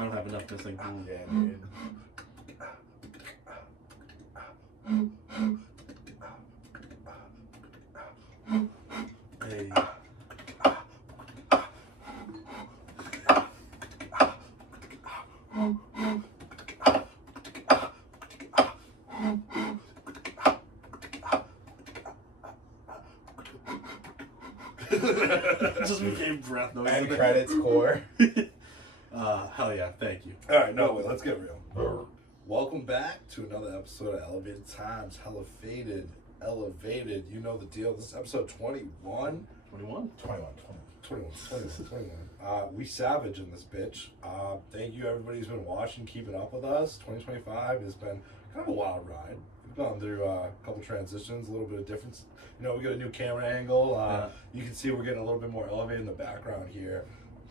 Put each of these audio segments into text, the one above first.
I don't have enough to sing. Yeah, dude. Hey. Just became breath noise. And credits core. Hell yeah, thank you. Alright, no, wait, let's get real. Welcome back to another episode of Elevated Times. Hella faded, elevated. You know the deal. This is episode 21. 21? 21. We savage in this bitch. Thank you everybody who's been watching, keeping up with us. 2025 has been kind of a wild ride. We've gone through a couple transitions, a little bit of difference. You know, we got a new camera angle. You can see we're getting a little bit more elevated in the background here.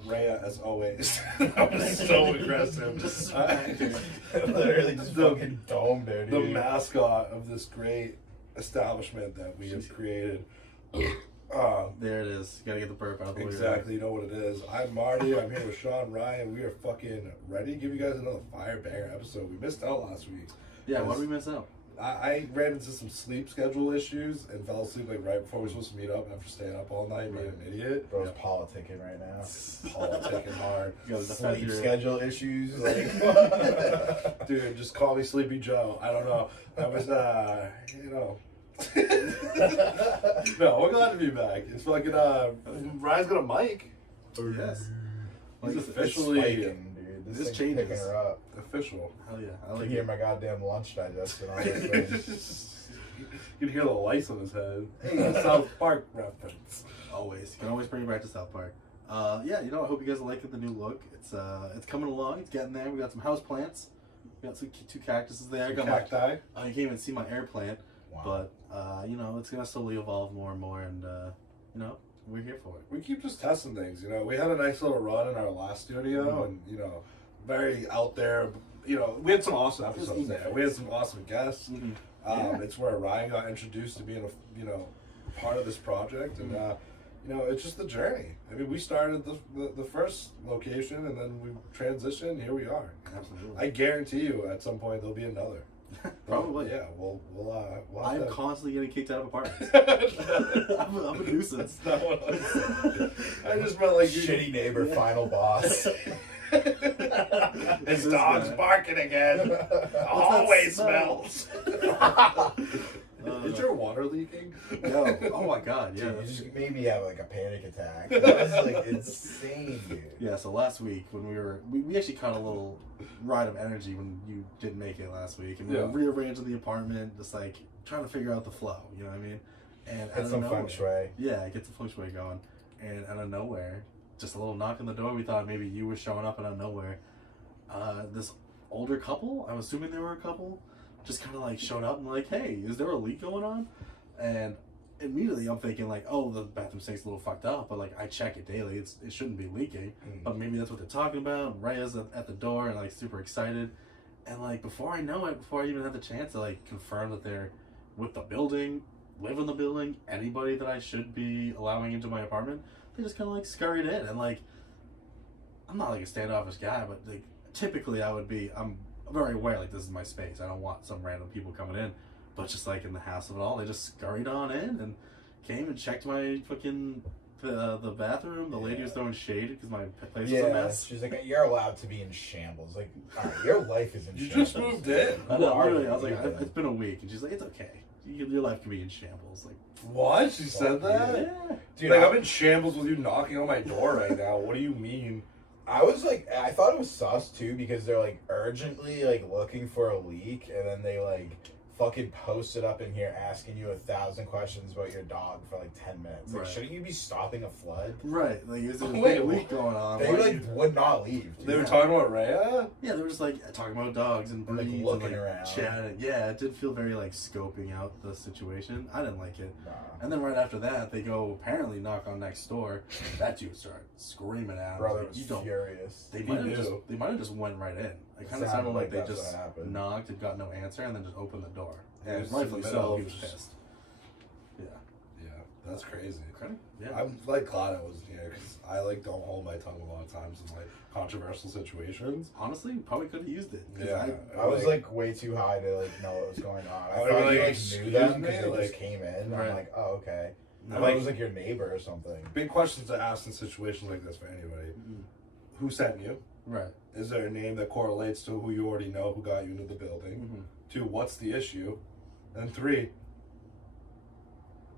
Rhea, as always, that was so aggressive. Just Literally just fucking domed there, dude. The mascot of this great establishment that we have created. There it is. You gotta get the burp out of the way. Exactly, you know what it is. I'm Marty. I'm here with Sean Ryan. We are fucking ready to give you guys another fire banger episode. We missed out last week. Yeah, why did we miss out? I ran into some sleep schedule issues and fell asleep like right before we were supposed to meet up after staying up all night, being an idiot. Bro's politicking right now. Politicking hard. Sleep schedule issues. Like, Dude, just call me Sleepy Joe. I don't know. I was, you know. No, we're glad to be back. It's fucking, Ryan's got a mic. Yes. He's Like, officially spiking, dude. This This thing's changes. picking her up. official. Hell yeah. I I like can hear it. my goddamn lunch digestion on this thing. You can hear the lice on his head. South Park reference. Always. You can always bring it back to South Park. Yeah, you know, I hope you guys are liking the new look. It's coming along. It's getting there. We got some house plants. We got some two cactuses there. I got my, Cacti. you can't even see my air plant. Wow. But, you know, it's going to slowly evolve more and more. And, you know, we're here for it. We keep just testing things, you know. We had a nice little run in our last studio, and you know, very out there. You know, we had some awesome episodes there. We had some awesome guests. Mm-hmm. It's where Ryan got introduced to being a part of this project, and you know, it's just the journey. I mean, we started the first location, and then we transitioned. Here we are. Absolutely. I guarantee you, at some point there'll be another. Probably. Yeah. We'll I'm have to- constantly getting kicked out of apartments. I'm a nuisance. That's not what I said. I just meant like Shitty neighbor, final boss. His dog's barking again. Always smell? smells. Is your water leaking? No. Oh my god, yeah. Dude, you just made me have like a panic attack. That was like insane, dude. Yeah, so last week when we actually caught a little ride of energy when you didn't make it last week, and we were rearranging the apartment, just like trying to figure out the flow, you know what I mean? And Get some feng shui. Yeah, get some feng shui going. And out of nowhere, just a little knock on the door, we thought maybe you were showing up, and out of nowhere, this older couple, I'm assuming they were a couple, just kind of like showed up and like, hey, is there a leak going on? And immediately I'm thinking like, oh, the bathroom sink's a little fucked up, but like I check it daily, it shouldn't be leaking, but maybe that's what they're talking about. Raya's at the door and like super excited, and like before I know it, before I even had the chance to like confirm that they're with the building, live in the building, anybody that I should be allowing into my apartment, they just kind of like scurried in. And like, I'm not like a standoffish guy, but like typically I'm very aware like this is my space, I don't want some random people coming in. But just like in the house of it all, they just scurried on in and came and checked my fucking the bathroom. The lady was throwing shade because my place was a mess. She's like, you're allowed to be in shambles. Like, all right, your life is in You shambles. just moved in. I know, literally, I was like, it's been a week, and she's like, it's okay. Your life can be in shambles. Like, What? She said that? yeah. Dude, Like, I'm in shambles with you knocking on my door right now. What do you mean? I was like, I thought it was sus too because they're like urgently like looking for a leak, and then they like fucking posted up in here asking you 1,000 questions about your dog for like 10 minutes. Like, Right. shouldn't you be stopping a flood? Right. Like, is there a Wait, big leak going on? They Why like you- would not leave. They were talking about Rhea? Yeah, they were just like talking about dogs and And, like, breeds looking and like around. chatting. Yeah, it did feel very like scoping out the situation. I didn't like it. Nah. And then right after that, they go apparently knock on next door. That dude started screaming at him. Brother Like, was you don't. furious. They He might have knew. just went right in. It kind of Sounded sounded like like they that's just what happened. knocked and got no answer, and then just opened the door. Yeah, And it's in the rightfully middle so, of he was just- pissed. Yeah. Yeah. That's crazy. Credit? Yeah. I'm like glad I wasn't here because I like don't hold my tongue a lot of times in like controversial situations. Honestly, probably could have used it. 'Cause Yeah, I was like way too high to like know what was going on. I Oh, thought like, you like excuse knew them me? because they Like- just came in. Right. I'm like, oh okay. I I'm thought it like, was like your neighbor or something. big questions to ask in situations like this for anybody. Mhm. Who sent you? Right. Is there a name that correlates to who you already know who got you into the building? Mm-hmm. 2, what's the issue? And 3,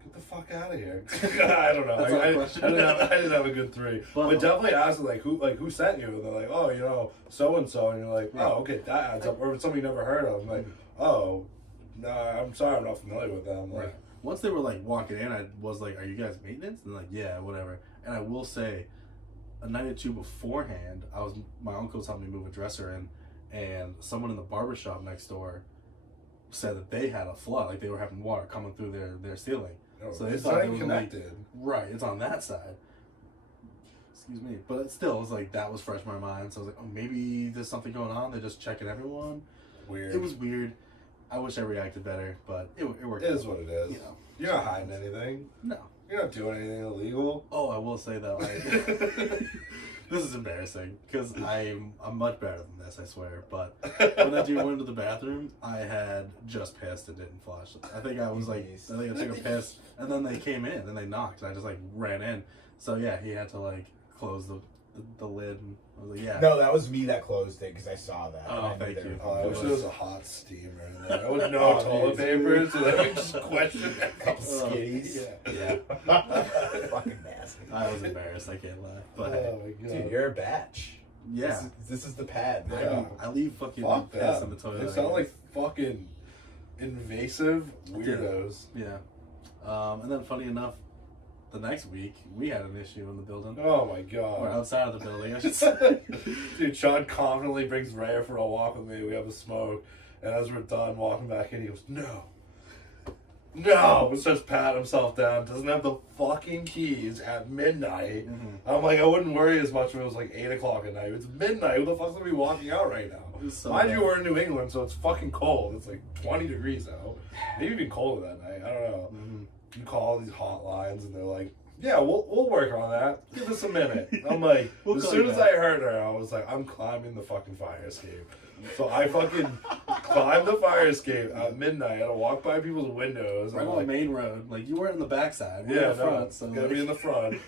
get the fuck out of here. I don't know. That's I a question. didn't have a good 3. But definitely ask them, like, who sent you? And they're like, oh, you know, so-and-so. And you're like, oh, okay, that adds up. Or somebody you never heard of. I'm like, oh, no, I'm sorry, I'm not familiar with them. Like, Right. Once they were like walking in, I was like, "Are you guys maintenance?" And they're like, "Yeah, whatever." And I will say, a night or two beforehand, my uncle was helping me move a dresser in, and someone in the barbershop next door said that they had a flood, like they were having water coming through their ceiling. oh, So they it's thought not it even was a leak. connected. Right, it's on that side. Excuse me, but it still, it was like that was fresh in my mind. So I was like, "Oh, maybe there's something going on. They're just checking everyone." Weird. It was weird. I wish I reacted better, but it worked. It is out. what it is. You know. You're not hiding anything. No. You're not doing anything illegal. Oh, I will say though, this is embarrassing because I'm much better than this, I swear. But when that dude went into the bathroom, I had just pissed and didn't flush. I think I was like, I think I took a piss, and then they came in and they knocked, and I just like ran in. So yeah, he had to like close the lid. And I was like, yeah. No, that was me that closed it because I saw that. Oh, and I knew thank they were you. Oh, I wish coming. there was a hot steamer in there. I would know toilet paper, so that we just question that. Couple skitties. Yeah. Yeah, Fucking nasty. I was embarrassed. I can't lie, but Oh my god. Dude, you're a batch. yeah, This is the pad, I, man. Yeah. I leave fucking Fuck piss that. in the toilet. They sound like fucking invasive weirdos. yeah. And then funny enough, the next week we had an issue in the building. Oh my Or god. outside of the building, I should say. Dude, Sean confidently brings Raya for a walk with me. We have a smoke. And as we're done walking back in, he goes, no. No! And starts patting himself down. Doesn't have the fucking keys at midnight. Mhm. I'm like, I wouldn't worry as much if it was like 8 o'clock at night. It's midnight. Who the fuck's gonna be walking out right now? It's so Mind you, bad. we're in New England, so it's fucking cold. It's like 20 degrees out. Maybe even colder that night. I don't know. Mhm. You call these hotlines and they're like, yeah, we'll work on that. Give us a minute. I'm like, We'll as call soon you as back. I heard her, I was like, I'm climbing the fucking fire escape. So I fucking climbed the fire escape at midnight. I walk by people's windows. Right I'm on like, the main road. Like you weren't in the backside. We're yeah, in the front. no, So gotta be in the front.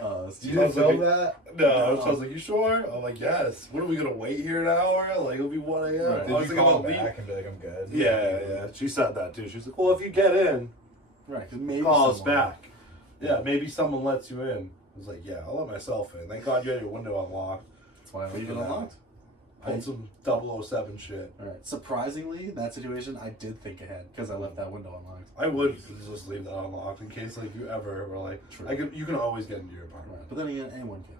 it's Did just- you I was film like- that? No, I was like, you sure? I'm like, yes. What are we gonna wait here an hour? Like it'll be 1 a.m. Right. I was Did you thinking call about leaving. back and be like, I'm good? Yeah. She said that too. She's like, well, if you get in, right, 'cause maybe call us someone- back. Yeah, maybe someone lets you in. I was like, yeah, I'll let myself in. Thank God you had your window unlocked. That's why I leave it Freaking out. unlocked. Pulled some 007 shit. All right. Surprisingly, that situation I did think ahead because I left that window unlocked. I would just leave that unlocked in case like you ever were like, True. you can always get into your apartment. Right. But then again, anyone can.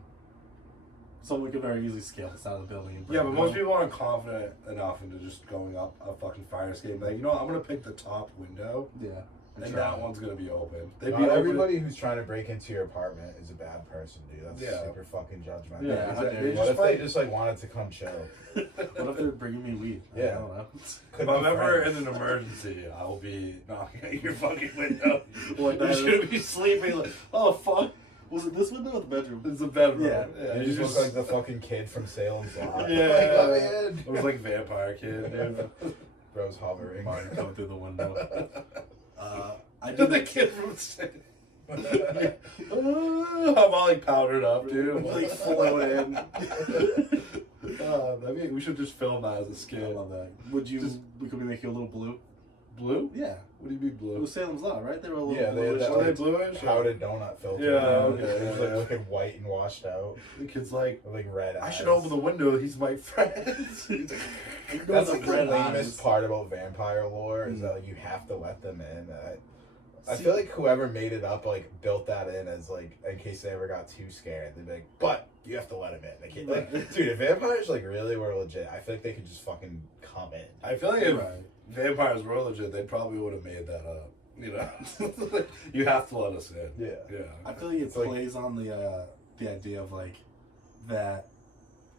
Someone could very easily scale this out of the building. And break Yeah, but it most down. people aren't confident enough into just going up a fucking fire escape. Like, you know what? I'm gonna pick the top window, Yeah. and try. that one's gonna be open. They'd Not be open- everybody who's trying to break into your apartment is a bad person, dude. That's Yeah. super fucking judgmental. Yeah, Yeah, how exactly. dare They you. What just if they might- just like wanted to come chill? What if they're bringing me weed? I Yeah. don't know. Could If I'm be ever friends. in an emergency, I will be knocking at your fucking window. Like You that. should be sleeping. Like, oh fuck, Was it this window or the bedroom? it's a bedroom. Yeah. You just look like the fucking kid from Salem's Lot. Yeah. Like, let me in. It was like Vampire Kid. Dude. Bro's hovering. Martin coming through the window. I The do kid from State. I'm all like powdered up, dude. like float in. We should just film that as a I skit. love that. Would you? Just- we could make you a little blue. Blue? Yeah. What do you mean It blue? was Salem's Lot, right? They were a little Yeah, they had bluish. that Are they like bluish? powdered donut filter. Yeah, okay, It was like yeah. looking white and washed out. The kid's like, With, like red eyes. I should open the window. He's my friend. He's like, That's the like the red lamest eyes. part about vampire lore is that like, you have to let them in. I feel like whoever made it up like built that in as like in case they ever got too scared. They'd be like, but you have to let him in. They can't, like, dude, if vampires like really were legit, I feel like they could just fucking come in. I feel like if Right. vampires were legit, they probably would have made that up. You know, you have to let us in. Yeah. Yeah. I feel like it It's like- plays on the idea of like that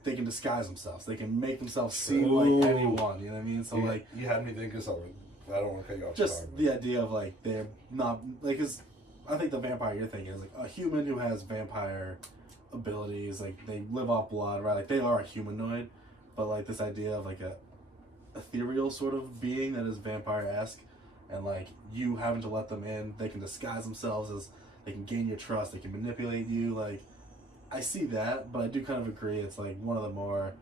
they can disguise themselves. They can make themselves seem Ooh. like anyone. You know what I mean? So like you had me think of something. I don't want to cut you off. just sorry. the idea of like they're not like 'cause I think the vampire you're thinking is like a human who has vampire abilities, like they live off blood, right? Like they are a humanoid, but like this idea of like a ethereal sort of being that is vampire-esque, and like you having to let them in, they can disguise themselves as, they can gain your trust, they can manipulate you. Like I see that, but I do kind of agree it's like one of the more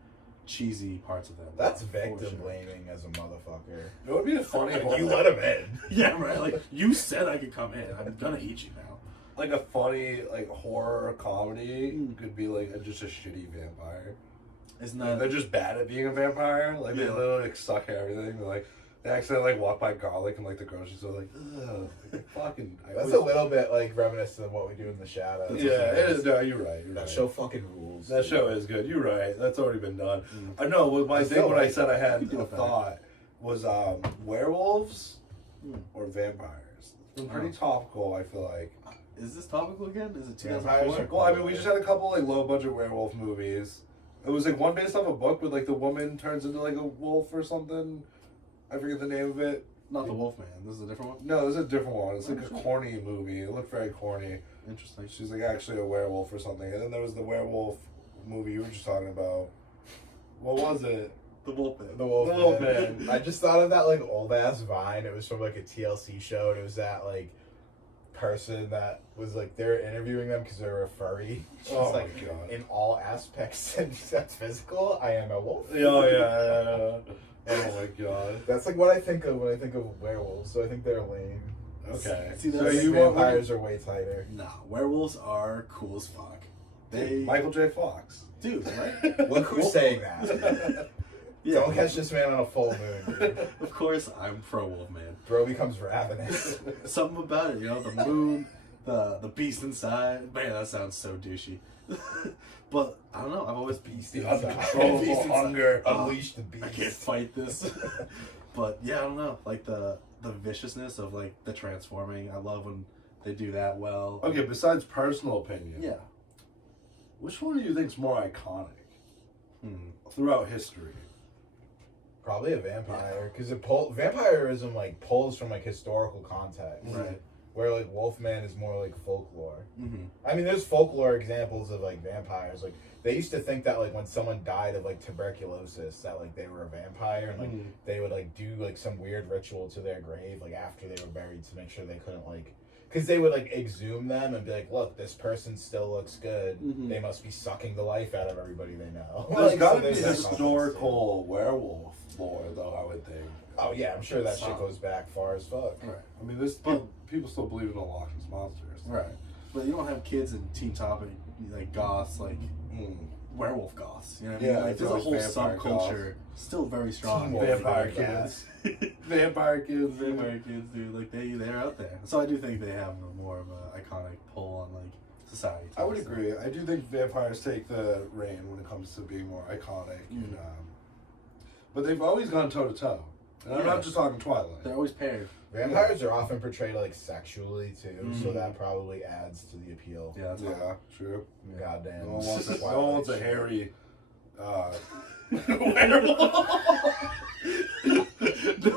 cheesy parts of them. That's victim blaming as a motherfucker. It would be a funny You let him in. Yeah, right. Like you said I could come in. I'm gonna eat you now. like a funny like horror comedy could be like just a shitty vampire. Isn't And that? they're just bad at being a vampire. Like they Yeah. literally like suck at everything. They're like they accidentally like walk by garlic and like the grocery store like ugh. Like, fucking. That's a little bit like reminiscent of What We Do in the Shadows. Yeah, it is. No, you're right. You're That right. show fucking rules. That show is good. You're right. That's already been done. Mm. I know. With my I thing still when I like said I had You do a it better. thought was werewolves Mm. or vampires. It's been pretty Oh. topical. I feel like. Is this topical again? Is it Vampires 2004? Well, I mean, we just had a couple like low budget werewolf movies. It was like one based off a book, but like the woman turns into like a wolf or something. I forget the name of it. Not the Wolfman. This is a different one. No, this is a different one. It's like Oh, a shit. corny movie. It looked very corny. Interesting. She's like actually a werewolf or something. And then there was the werewolf movie you were just talking about. What was it? The Wolfman. The Wolfman. The Wolfman. I just thought of that like old ass Vine. It was from like a TLC show, and it was that like person that was like they were interviewing them because they were a furry. She's Oh like, my god. in all aspects except physical, I am a wolf. Oh yeah. Oh my god. That's like what I think of when I think of werewolves. So I think they're lame. Okay. See, so that's- I think you want vampires are way tighter. Nah, werewolves are cool as fuck. They, Michael J. Fox. dude, right? Look who's saying that. Yeah. Don't catch this man on a full moon, dude. Of course, I'm pro Wolfman. Bro becomes ravenous. Something about it, you know, the moon, the beast inside. Man, that sounds so douchey. But I don't know. I've always Beast The inside. uncontrollable Beast inside. hunger. Unleash the beast. I can't fight this. But yeah, I don't know. Like the viciousness of like the transforming. I love when they do that well. Okay, besides personal opinion, Yeah. which one do you think's more iconic Hmm. throughout history? Probably a vampire, because vampirism like pulls from like historical context, Right. where like Wolfman is more like folklore. Mm-hmm. I mean, there's folklore examples of like vampires. Like they used to think that like when someone died of like tuberculosis, that like they were a vampire, and like Mhm. they would like do like some weird ritual to their grave like after they were buried to make sure they couldn't like. Because they would like exhume them and be like, look, this person still looks good. Mhm. They must be sucking the life out of everybody they know. There's Like, got to so be there's that context, historical werewolf lore, though, I would think. too. Oh yeah, I'm sure that shit Some. goes back far as fuck. Right. I mean, there's But- people still believe in the Loch Ness Monsters. Right. But you don't have kids in Teen Top like goths, like Mm. werewolf goths. You know what I Yeah, mean? Like it's there's a always whole vampire subculture still very strong. Teen Wolf. Vampire Yeah. kids. Vampire kids. Vampire kids, dude, like they're out there. So I do think they have a more of an iconic pull on like society. I would agree. I do think vampires take the reign when it comes to being more iconic. And, but they've always gone toe to toe. And I'm Yeah. not just talking Twilight. They're always paired. Vampires are often portrayed like sexually too, so Mhm. that probably adds to the appeal. Yeah, that's Yeah, true. Goddamn. No one wants, no Twilight one wants a shit. hairy werewolf. No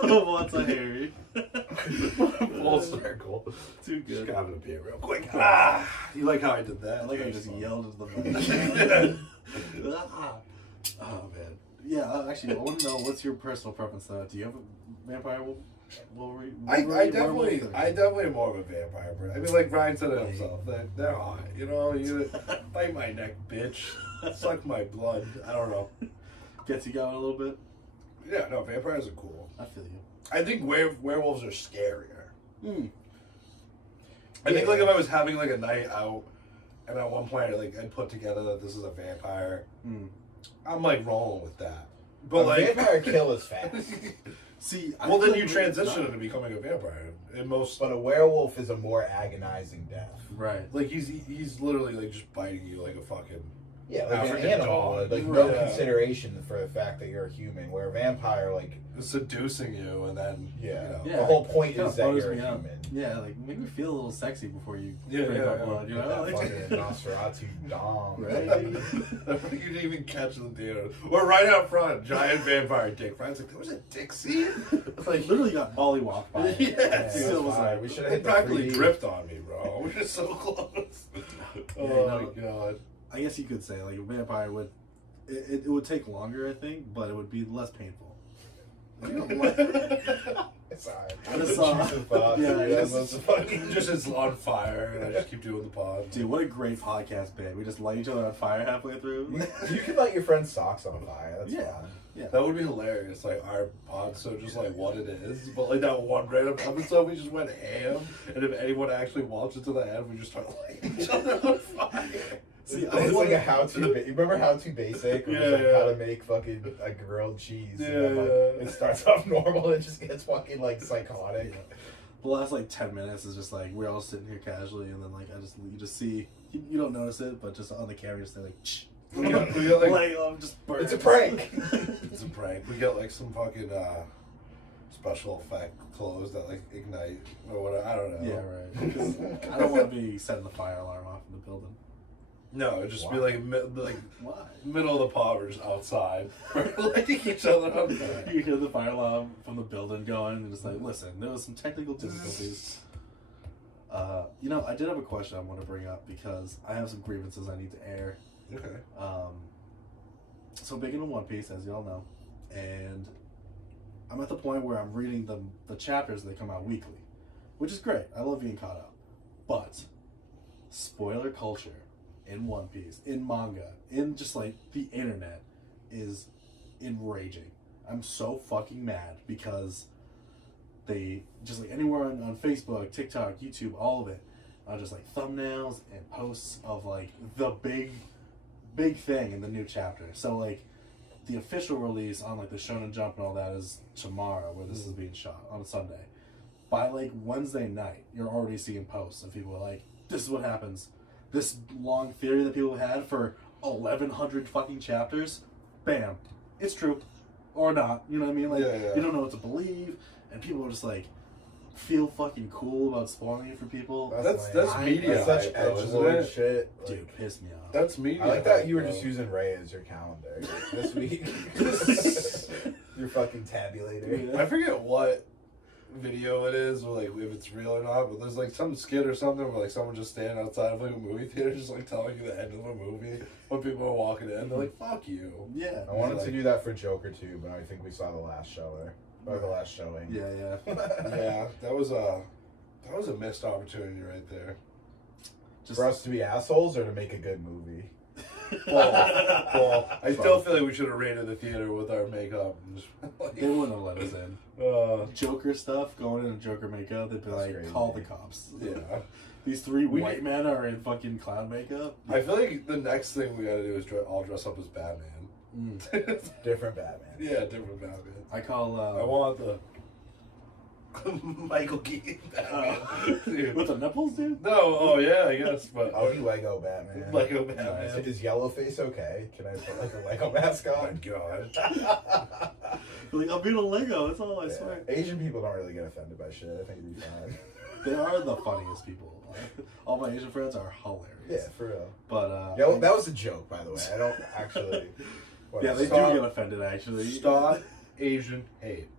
one wants a Harry. Full circle. Too Just good. grabbing a beer real quick. Ah, you like how I did that? I like how you That's just fun. yelled at the mic. Ah. Oh man. Yeah, actually, I want to know what's your personal preference. Do you have a vampire Wolverine? I werewolf? definitely am more of a vampire. Bro. I mean, like Ryan said it himself. They're hot. You know, you bite my neck, bitch. Suck my blood. I don't know. Gets you going a little bit. Yeah, no, vampires are cool. I feel you. I think werewolves are scarier. Hmm. I think like if I was having like a night out, and at one point like I'd put together that this is a vampire, Hmm. I'm like rolling with that. But But like, vampire kill is fast. See, I well, then feel you like- transition into becoming a vampire. In most, But a werewolf is a more agonizing death. Right. like he's literally like just biting you like a fucking Yeah, like African an animal, dog. like no Yeah. consideration for the fact that you're a human. Where a vampire, like, seducing you, and then yeah, Yeah. the whole point Kinda is that butters you're a me up. human. Yeah, like make me feel a little sexy before you Yeah, drink yeah, my yeah. blood. You With know, that like, fucking Nosferatu dong. Right? You didn't even catch the theater. We're right out front, giant vampire dick. Brian's like, there was a dick scene? like literally got mollywopped by it. Yeah, Yeah, it's that's still was fine. like, We should have It hit the practically 3D. dripped on me, bro. We're just so close. Oh no. my god. I guess you could say like a vampire would. It would take longer, I think, but it would be less painful. Sorry. I just saw- Intrusive thoughts, yeah, dude. it's- That's funny. Just it's on fire, and I just keep doing the pod. Dude, what a great podcast bit. We just light each other on fire halfway through. You can light your friend's socks on fire. That's Yeah. fun. Yeah. That would be hilarious. Like our pod, so just like what it is, but like that one random episode, we just went ham, and if anyone actually watches to the end, we just start lighting each other on fire. See, It's like a how-to. You remember How To Basic? Where Yeah, it's like yeah. how to make fucking a grilled cheese. Yeah, And then, like, yeah. it starts off normal and it just gets fucking like psychotic. Yeah. The last like 10 minutes is just like we're all sitting here casually, and then like you just see you don't notice it, but just on the camera, just like shh. We got like Like just burn. It's a prank. it's a prank. We got like some fucking special effect clothes that like ignite or whatever. I don't know. Yeah, right. 'Cause I don't want to be setting the fire alarm off in the building. No, it'd just be Why? like Why? middle of the pod, we're just outside, lighting each other on fire. You hear the fire alarm from the building going, and just like, listen, there was some technical difficulties. You know, I did have a question I want to bring up because I have some grievances I need to air. Okay. So big into One Piece, as y'all know, and I'm at the point where I'm reading the chapters that come out weekly, which is great. I love being caught up, but spoiler culture in One Piece, in manga, in just like the internet is enraging. I'm so fucking mad because they just like anywhere on Facebook, TikTok, YouTube, all of it, just like thumbnails and posts of like the big thing in the new chapter. So like the official release on like the Shonen Jump and all that is tomorrow, where this is being shot on Sunday. By like Wednesday night, you're already seeing posts of people like, this is what happens. This long theory that people had for 1,100 fucking chapters, bam, it's true. Or not, you know what I mean? Like, Yeah. you don't know what to believe, and people are just like, feel fucking cool about spoiling it for people. That's lame. media That's such hype, though, isn't edgelord it? shit. Like, Dude, piss me off. That's media. I like that hype, you were bro. just using Ray as your calendar this week. Your fucking tabulator. I forget what video it is, or like if it's real or not, but there's like some skit or something where like someone just standing outside of like a movie theater just like telling you the end of a movie when people are walking in. They're like, fuck you. Yeah. I wanted Like- to do that for Joker too, but I think we saw the last shower. Or the last showing. Yeah. Yeah, that was a missed opportunity right there. Just For us to be assholes or to make a good movie? Well, I still feel like we should have raided the theater with our makeup. And just, they wouldn't have let us in. Joker stuff, going in Joker makeup, they'd be That's like, crazy. call the cops. yeah. These three We- white men are in fucking clown makeup. I feel like the next thing we gotta do is all dress up as Batman. Different Batman. Yeah, different Batman. I call, I want the Michael Keaton Batman. Dude. with the nipples, dude? No, oh yeah, I guess, but I'll be Lego Batman. Lego Batman. Is Yellowface okay? Can I put like a Lego mask Oh my on? god. Like, I'll beat a Lego, that's all I Yeah. swear. Asian people don't really get offended by shit. I think it'd be fine. They are the funniest people. All my Asian friends are hilarious. Yeah, for real. But, Yo, that was a joke, by the way. I don't actually. yeah, they do Stop. get offended, actually. Stop Asian hate.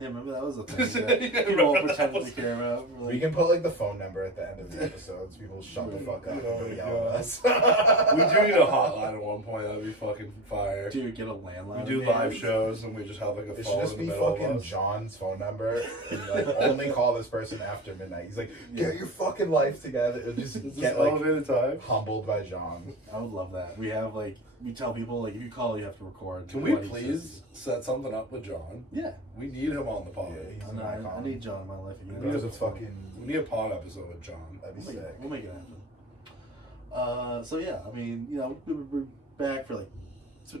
Yeah, remember that was a thing Yeah, that people all remember that pretended was- to care about. We're We like, can put like the phone number at the end of the episodes. People shut the fuck up and Oh don't my yell at God. us. We do need a hotline at one point. That'd be fucking fire. dude, get a landline. We do man. live shows and we just have like a It should phone just in be the middle fucking of us. John's phone number and like only call this person after midnight. He's like, get your fucking life together. It'll just Is this get like elevated time? humbled by John. I would love that. We have, like, we tell people, like, if you call, you have to record. Can we what he please says. set something up with John? Yeah. We need him on the pod. Yeah, he's I, an know, I icon. need John in my life again. We need There's a fucking. We need a pod episode with John. That'd be We'll make, sick. we'll make it happen. So yeah, I mean, you know, we're back for like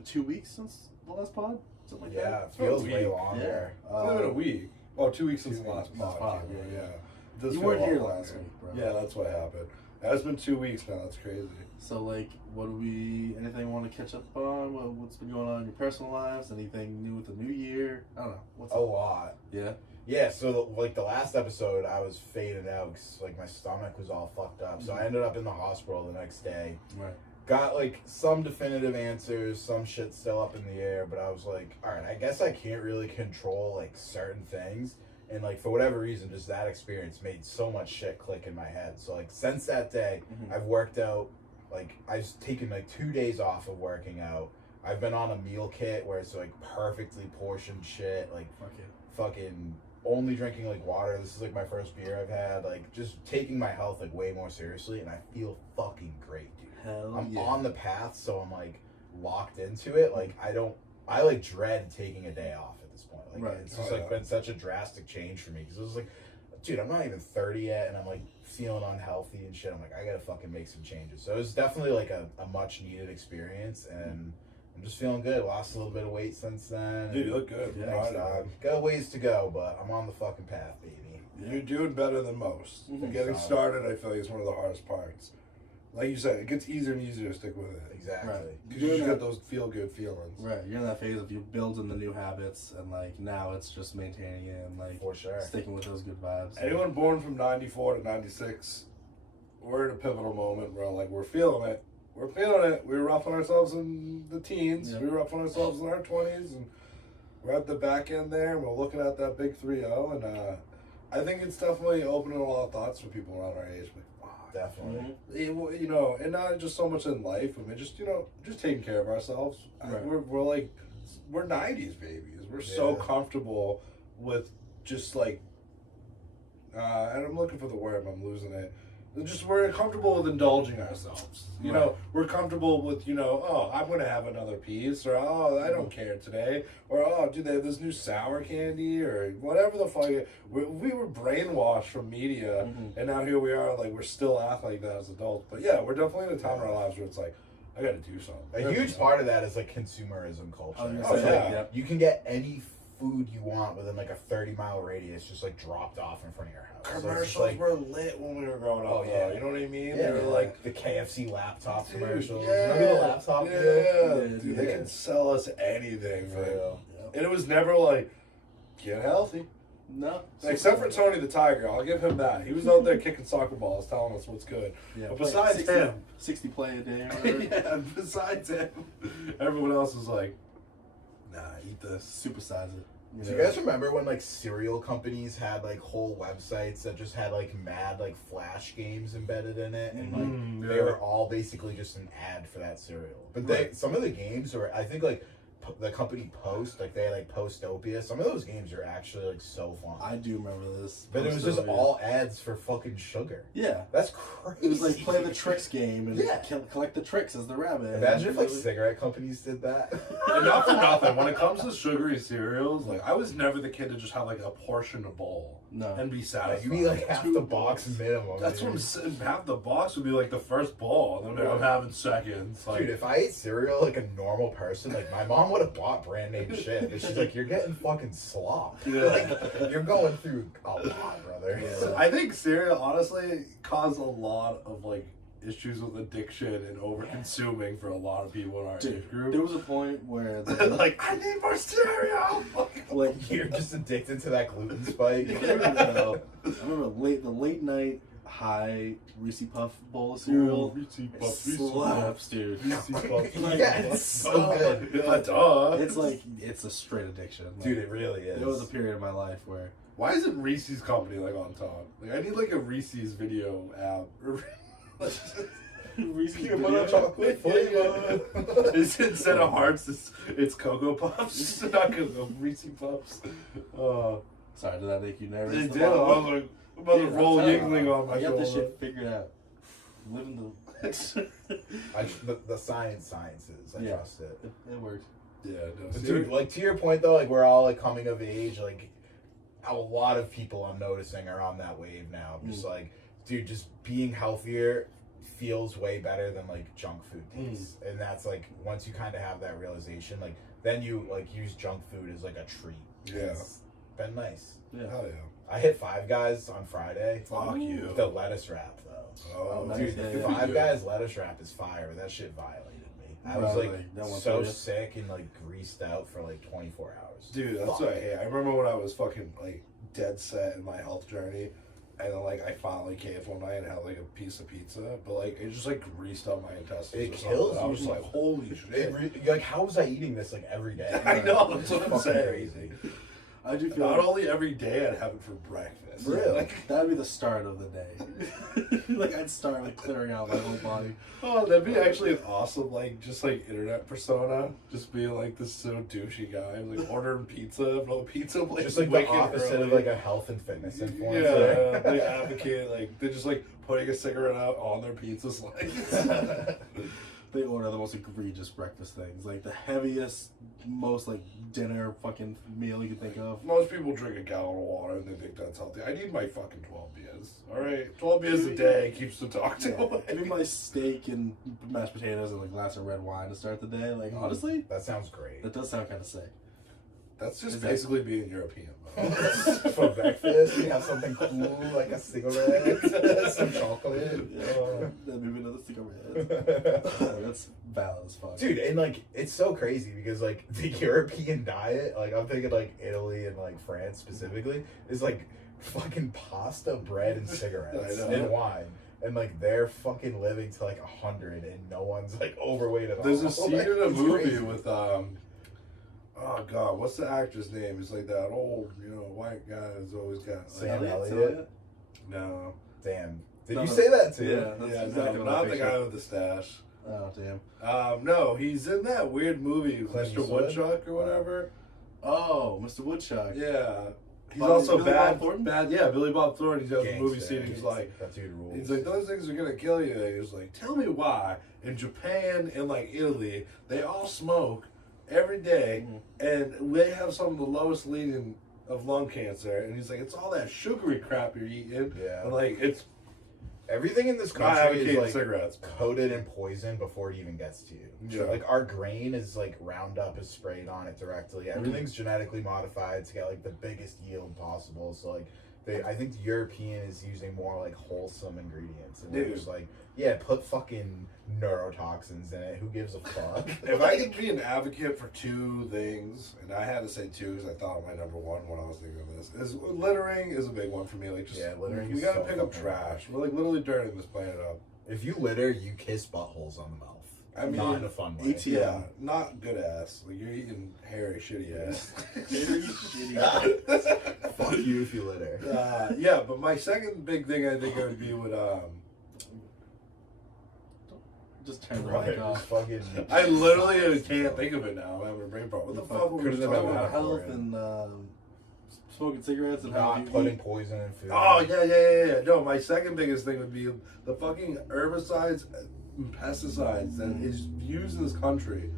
2 weeks since the last pod, something like Yeah, that. it feels Oh, way week. longer. It's only been a week. Oh, 2 weeks since 2 the last weeks. pod. Pod, came out, yeah. yeah. Does You feel weren't a lot here longer. last week, bro. Yeah, that's what happened. That's been 2 weeks now. That's crazy. So, like, anything want to catch up on? What's been going on in your personal lives? Anything new with the new year? I don't know. What's A up? lot. Yeah? Yeah, so like the last episode, I was faded out because like my stomach was all fucked up. So I ended up in the hospital the next day. Right. Got like some definitive answers, some shit still up in the air, but I was like, all right, I guess I can't really control like certain things. And like for whatever reason, just that experience made so much shit click in my head. So like since that day, I've worked out. Like I've taken like 2 days off of working out. I've been on a meal kit where it's like perfectly portioned shit. Like fucking only drinking like water. This is like my first beer I've had. Like just taking my health like way more seriously, and I feel fucking great, dude. Hell I'm yeah. on the path, so I'm like locked into it. Like I like dread taking a day off at this point. Like Right. it's just like been such a drastic change for me because it was like, dude, I'm not even 30 yet, and I'm like feeling unhealthy and shit. I'm like, I gotta fucking make some changes. So it was definitely like a much needed experience, and I'm just feeling good. Lost a little bit of weight since then. Dude, you look good. Yeah, Thanks, Right dog. on. Got a ways to go, but I'm on the fucking path, baby. You're doing better than most. Mhm. Getting Solid. started, I feel like, is one of the hardest parts. Like you said, it gets easier and easier to stick with it. Exactly. Right. Because you just get those feel-good feelings. Right. You're in that phase of you building the new habits, and like now it's just maintaining it and like For sure. sticking with those good vibes. Anyone born from 94 to 96, we're in a pivotal moment where like we're feeling it. We're feeling it. We were rough on ourselves in the teens. Yeah. We were rough on ourselves in our 20s, and we're at the back end there, and we're looking at that big 3-0, and I think it's definitely opening a lot of thoughts for people around our age. Like, fuck. Definitely. You know, and not just so much in life. I mean, just just taking care of ourselves. Right. We're 90s babies. We're so Yeah. comfortable with just like, and I'm looking for the word, but I'm losing it. We're comfortable with indulging ourselves. You Right. know, we're comfortable with, oh, I'm going to have another piece, or, oh, I don't care today, or, oh, do they have this new sour candy, or whatever the fuck. We were brainwashed from media, and now here we are, like, we're still acting like that as adults. But yeah, we're definitely in a time in our lives where it's like, I got to do something. A huge part of that is like consumerism culture. I was It's gonna say, like, yep. you can get any food you want within like a 30-mile radius, just like dropped off in front of your house. So it's just, Commercials like, were lit when we were growing up. Oh, yeah. though, you know what I mean? yeah, They were like, the KFC laptop dude, commercials. yeah, Remember the laptop yeah, deal? dude, they Yeah. can sell us anything, For man. real. And it was never like, get healthy. No. Except for Tony the Tiger, I'll give him that. He was out there kicking soccer balls, telling us what's good. Yeah, But play besides 60 him, 60 play a day or whatever. yeah, besides him, everyone else is like, nah, eat this. Supersize it. Do you guys remember when like cereal companies had like whole websites that just had like mad like flash games embedded in it, and like they yeah. were all basically just an ad for that cereal. But Right. some of the games were, I think like the company Post, like they had like Postopia. Some of those games are actually like so fun. I do remember this. But it was just Postopia. all ads for fucking sugar. Yeah. That's crazy. It was like play the tricks game and Yeah. collect the tricks as the rabbit. Imagine if like And- cigarette companies did that. And not for nothing, when it comes to sugary cereals, like I was never the kid to just have like a portion of bowl No. and be satisfied. You eat like half Two the box bowls. minimum. That's what I'm dude. saying. Half the box would be like the first ball, and then I'm having seconds. Like, Dude, if I ate cereal like a normal person, like my mom would have bought brand name shit. But she's like, you're getting fucking slop. Yeah. Like, you're going through a lot, brother. Yeah. I think cereal honestly caused a lot of like issues with addiction and over consuming for a lot of people in our age Dude, group. there was a point where like, I need more cereal. like You're just addicted to that gluten spike. I remember the late night high Reese Puff bowl of cereal. It slaps, dude. Like, Yeah, it's so good. Yeah, duh. It's a straight addiction. Like, Dude, it really is. there was a period of my life where Why isn't Reese's company like on top? Like, I need like a Reese's video app. Reese's Peanut video. butter chocolate flavor. It's instead of hearts, it's Cocoa Puffs. Not Cocoa, Reese's Puffs. Sorry, did that make you nervous? They The did. I bottom? was like, I'm about to Dude, roll I'm telling you, Yingling on my I got this shoulder. shit figured out. Living The sciences, I Yeah. trust it. it works. Yeah, no, But seriously. dude, like to your point though, like we're all like coming of age. Like a lot of people I'm noticing are on that wave now. Just like, dude, just being healthier feels way better than like junk food tastes. And that's like once you kind of have that realization, like then you like use junk food as like a treat. Yeah. It's been nice. Yeah. Hell yeah. I hit Five Guys on Friday. Fuck you. The lettuce wrap though. Oh, nice. Dude, Yeah, Five yeah. Guys lettuce wrap is fire, but that shit violated me. I was Right, like that one so for you. sick and like greased out for like 24 hours. Dude, that's what I hate. I remember when I was fucking like dead set in my health journey, and then like I finally caved one night and had like a piece of pizza, but like it just like greased up my intestines. It or something. kills I was you. like, holy shit. Like, how was I eating this like every day? I know, that's what I'm Fucking saying. crazy. I do feel Not like only every day, I'd have it for breakfast. Really? Like, that'd be the start of the day. Like I'd start like clearing out my whole body. oh, that'd be actually an awesome, like, just like internet persona. Just being like this so douchey guy, like ordering pizza from the pizza place. Just like the waking opposite early. of like a health and fitness influencer. Yeah, they advocate, like, they're just like putting a cigarette out on their pizza slice. They order the most egregious breakfast things, like the heaviest, most like dinner fucking meal you can think of. Most people drink a gallon of water and they think that's healthy. I need my fucking 12 beers. Alright? 12 beers a day keeps the toxin away. Give me my steak and mashed potatoes and a glass of red wine to start the day. Like honestly, That sounds great. that does sound kind of sick. That's just Is that- basically being European, though. For breakfast, we have something cool like a cigarette, some chocolate. Then maybe another cigarette. That's valid as fuck. Dude, and like it's so crazy because like the European diet, like I'm thinking like Italy and like France specifically, is like fucking pasta, bread, and cigarettes I know. and wine. And like they're fucking living to like 100 and no one's like overweight at all. There's a scene Like, in a it's movie crazy. with, oh god, what's the actor's name? It's like that old, white guy who's always got, like, Sam Elliot? Elliott. no. Damn. Did No, you no. say that too? Yeah, that's Yeah, exactly no, what I not the pictured. guy with the stash. Oh damn. No, he's in that weird movie, Clint Mr. Eastwood? Woodchuck or whatever. Oh, Mr. Woodchuck. Yeah. He's Billy also Bob bad. Thornton? Bad, yeah, Billy Bob Thornton. He's got the movie Gangster. scene. He's like, that dude rules. he's like, those things are gonna kill you. He's like, tell me why. In Japan and like Italy, they all smoke every day, and they have some of the lowest leading of lung cancer. And he's like, it's all that sugary crap you're eating. Yeah. And like, it's Everything in this not country is advocating like cigarettes. coated in poison before it even gets to you. So Yeah. like our grain is like Roundup is sprayed on it directly. Everything's genetically modified to get like the biggest yield possible. So like I think the European is using more like wholesome ingredients. And they're Dude. just like, yeah, put fucking neurotoxins in it. Who gives a fuck? If I could be an advocate for two things, and I had to say two because I thought of my number one when I was thinking of this, is littering is a big one for me. Like, just Yeah, littering we is gotta so pick up fucking trash. We're like literally dirtying this planet up. If you litter, you kiss buttholes on the mouth. I mean, not in a fun way. ATM. Yeah, not good ass. Like you're eating hairy, shitty ass. Fuck you if you litter. Yeah, but my second big thing I think I would be would Just turn the Right, mic just off. fucking. I literally can't think of it now. I'm having a brain problem. What the fuck were we Could've just been talking better. about? Health for it. and smoking cigarettes and how Not you putting eat. poison in food. Oh yeah. No, my second biggest thing would be the fucking herbicides and pesticides that is used in this country.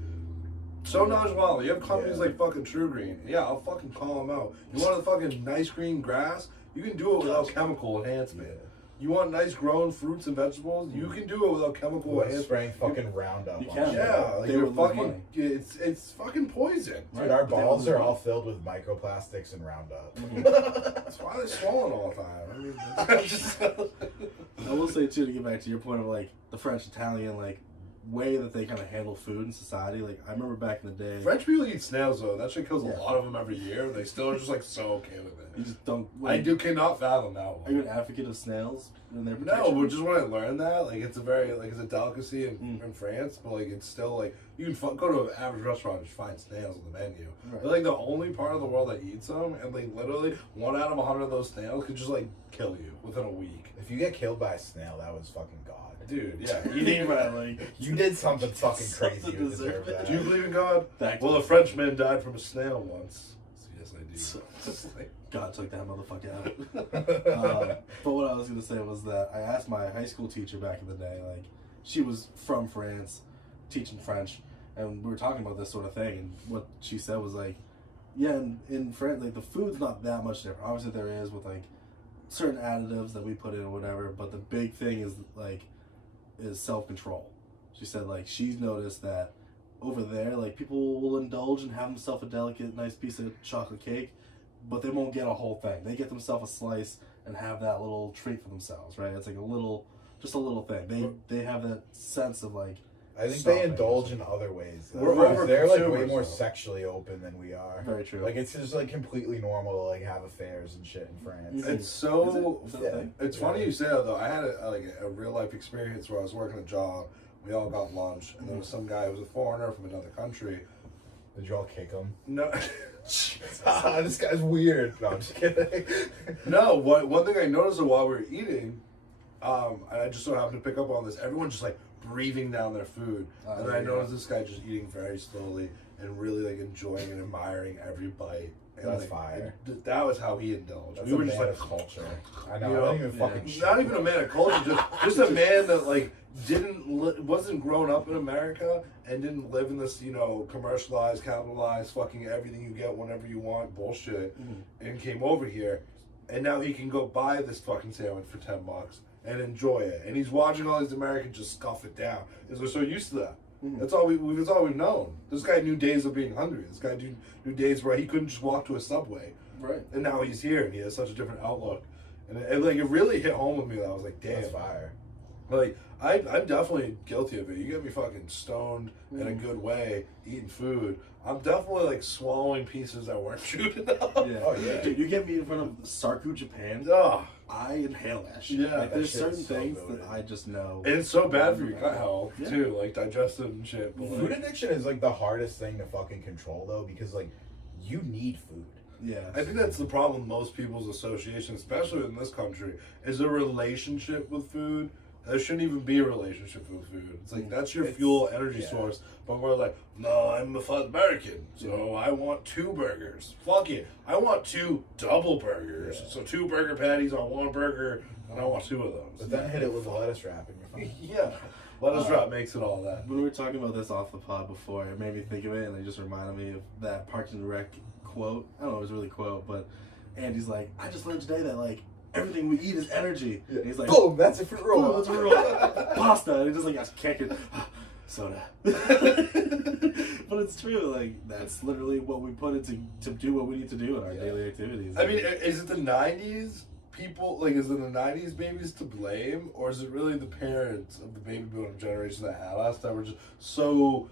So nonchalantly. You have companies Yeah. like fucking True Green. Yeah, I'll fucking call them out. You want a fucking nice green grass? You can do it without chemical enhancement. You want nice grown fruits and vegetables? You can do it without chemical Without enhancement. spraying fucking Roundup. You on can. shit. Yeah, like They you're would lose fucking. money. It's fucking poison. Dude, our Right, but they balls would are lose all money. filled with microplastics and Roundup. That's why they're swollen all the time. I mean, that's just. I will say too, to get back to your point of like the French Italian like way that they kind of handle food in society. Like I remember back in the day, French people eat snails though. That shit kills Yeah. a lot of them every year. They still are just like so okay with you it. just don't. I cannot fathom that Are one. you an advocate of snails and their No, protection? but just when I learned that, like it's a very like it's a delicacy Mm. in France, but like it's still like you can go to an average restaurant and just find snails on the menu. Right. They're like the only part of the world that eats them, and like literally 1 out of 100 of those snails could just like kill you within a week. If you get killed by a snail, that was fucking God. Dude, yeah. Eating right, like You did something fucking Something crazy to deserve deserve it. that. Do you believe in God? Back Well, to a Frenchman died from a snail once. So yes, I do. So- Just like, God took that motherfucker out. But what I was gonna say was that I asked my high school teacher back in the day, like she was from France, teaching French, and we were talking about this sort of thing. And what she said was like, yeah, in France, like the food's not that much different. Obviously, there is with like certain additives that we put in or whatever. But the big thing is self control. She said like she's noticed that over there, like people will indulge and have themselves a delicate, nice piece of chocolate cake, but they won't get a whole thing. They get themselves a slice and have that little treat for themselves, right? It's like just just a little thing. They have that sense of like. I think Stop they it. indulge in other ways. We're They're like way consumers, more though. sexually open than we are. Very true. Like it's just like completely normal to like have affairs and shit in France. Mhm. It's so. Is that Yeah. a thing? It's funny you say that though. I had a real life experience where I was working a job. We all got lunch, and there was some guy who was a foreigner from another country. Did you all kick him? No, This guy's weird. No, I'm just kidding. no. One thing I noticed while we were eating, and I just so happened to pick up on this. Everyone just like breathing down their food, and then I noticed this guy just eating very slowly and really like enjoying and admiring every bite. And, That's like, fire. That was how he indulged. That's we a were man just like, of culture. I know. You I know, don't even fucking. shit. not even a man of culture, just a man that like wasn't grown up in America and didn't live in this commercialized, capitalized, fucking everything you get whenever you want bullshit, and came over here, and now he can go buy this fucking sandwich for $10 and enjoy it, and he's watching all these Americans just scuff it down because we're so used to that. That's all that's all we've known. This guy knew days of being hungry. This guy knew days where he couldn't just walk to a Subway. Right. And now he's here and he has such a different outlook. And it really hit home with me that I was like, damn. That's fire. Like, I'm definitely guilty of it. You get me fucking stoned in a good way, eating food. I'm definitely like swallowing pieces that weren't chewed enough. Yeah. Oh, yeah. Dude, you get me in front of Sarku, Japan. Ugh. I inhale that shit. Yeah, like, that there's shit certain is so things good. that I just know. And it's so bad for your gut health, Yeah. too. Like, digestive and shit. But, Food like, addiction is like the hardest thing to fucking control though, because like you need food. Yeah. I think that's the problem with most people's association, especially in this country, is a relationship with food. There shouldn't even be a relationship with food. It's like, that's your fuel energy source. But we're like, no, I'm a fuck American, so I want 2 burgers. Fuck it. I want 2 double burgers. Yeah. So 2 burger patties on 1 burger, and I want 2 of those. But then hit it with a lettuce wrap and you're fine. Yeah. Lettuce wrap makes it all that. When we were talking about this off the pod before, it made me think of it, and it just reminded me of that Parks and Rec quote. I don't know if it was really a quote, but Andy's like, I just learned today that, like, everything we eat is energy. Yeah. And he's like, Boom, that's a fruit roll. "Oh, that's a roll." Pasta. And he just like, I can't get soda. But it's true. Like, that's literally what we put into to do what we need to do in our daily activities. I mean, is it the 90s people, like, is it the 90s babies to blame, or is it really the parents of the baby boomer generation that had us that were just so,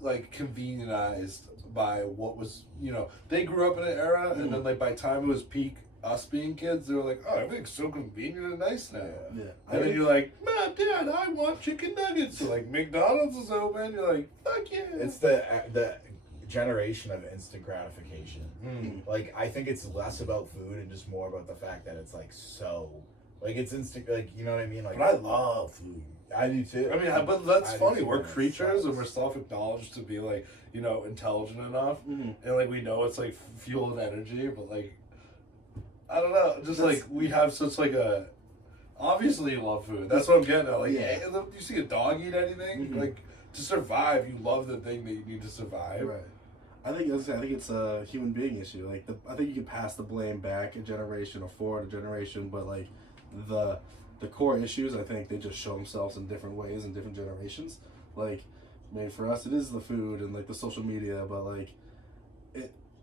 like, convenientized by what was, they grew up in an era, and then, like, by the time it was peak us being kids, they were like, oh, everything's so convenient and nice now. yeah. And then you're like, Mom, Dad, I want chicken nuggets. So, like, McDonald's is open. You're like, fuck yeah. It's the generation of instant gratification. Mm. Like I think it's less about food and just more about the fact that it's like so, like it's instant. Like you know what I mean? Like But I love food. I do too. I mean, but that's I do funny. too, We're man. It creatures and sucks. we're self-acknowledged to be like, intelligent enough, Mhm. and like we know it's like fuel and energy. But like, I don't know, just like we have such like a. Obviously, you love food. That's what I'm getting at. Like, Yeah. you see a dog eat anything, Mhm. like to survive, you love the thing that you need to survive. Right. I think it's a human being issue. Like I think you can pass the blame back a generation or forward a generation, but like the core issues, I think they just show themselves in different ways in different generations. Like, I mean, for us, it is the food and like the social media, but like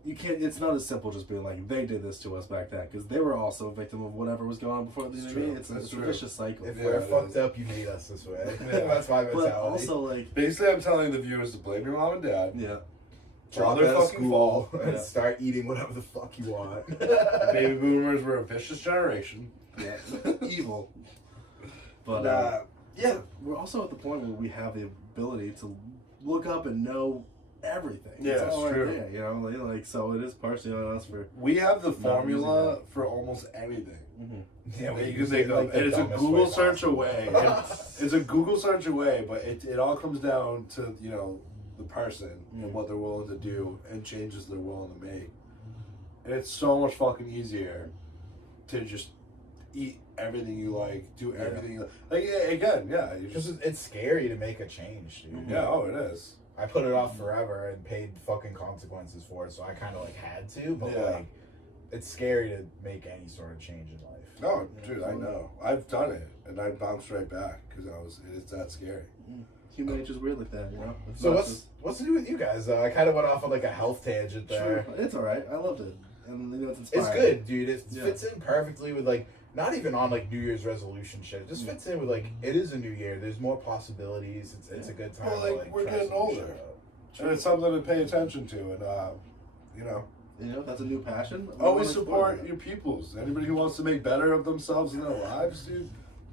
you can't. It's not as simple just being like they did this to us back then because they were also a victim of whatever was going on before. You know what I mean? It's a vicious cycle. if Yeah, we're it fucked is. up, you made us this way. Yeah. That's my mentality. But also like Basically, I'm telling the viewers to blame your mom and dad. yeah. drop their out of fucking school fault. and Yeah. start eating whatever the fuck you want. Baby boomers were a vicious generation. Yeah, evil. But yeah, we're also at the point where we have the ability to look up and know everything. Yeah, it's it's all right true. there, like so it is partially on us for. We have the Not formula using for almost anything. yeah, That you can use think it of, like the and it's a dumbest Google way search possible. away. It's a Google search away, but it all comes down to the person and what they're willing to do and changes they're willing to make. And it's so much fucking easier to just eat everything you like, do everything you like. Again, yeah, you Because just it's scary to make a change, dude. yeah. Oh, it is. I put it off forever and paid fucking consequences for it, so I kind of like had to, but Yeah. like, it's scary to make any sort of change in life. Oh, dude, I know. I've done it, and I bounced right back because it's that scary. Human nature's weird like that, It's So not what's to do with you guys? I kind of went off on like a health tangent just- there. Sure, it's all right. I loved it, and it's It's inspiring. good, dude. It Yeah. fits in perfectly with like not even on like New Year's resolution shit. It just fits in with like it is a new year. There's more possibilities. It's a good time. Well, to, like we're try getting some older, shit out. and it's something to pay attention to, and you know. You know, if that's a new passion. Always wanna support explore your peoples. Anybody who wants to make better of themselves in their lives, dude,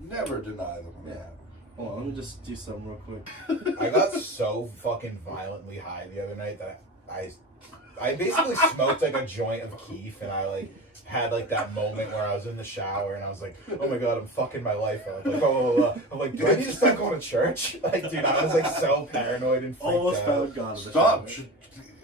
never deny them Yeah. that. Hold on, let me just do something real quick. I got so fucking violently high the other night that I basically smoked like a joint of keef, and I like had like that moment where I was in the shower and I was like, oh my god, I'm fucking my life up. Like, I'm like, do I need to start going to church? Like, dude, I was like so paranoid and freaked Almost out. found God. in the Stop. shower.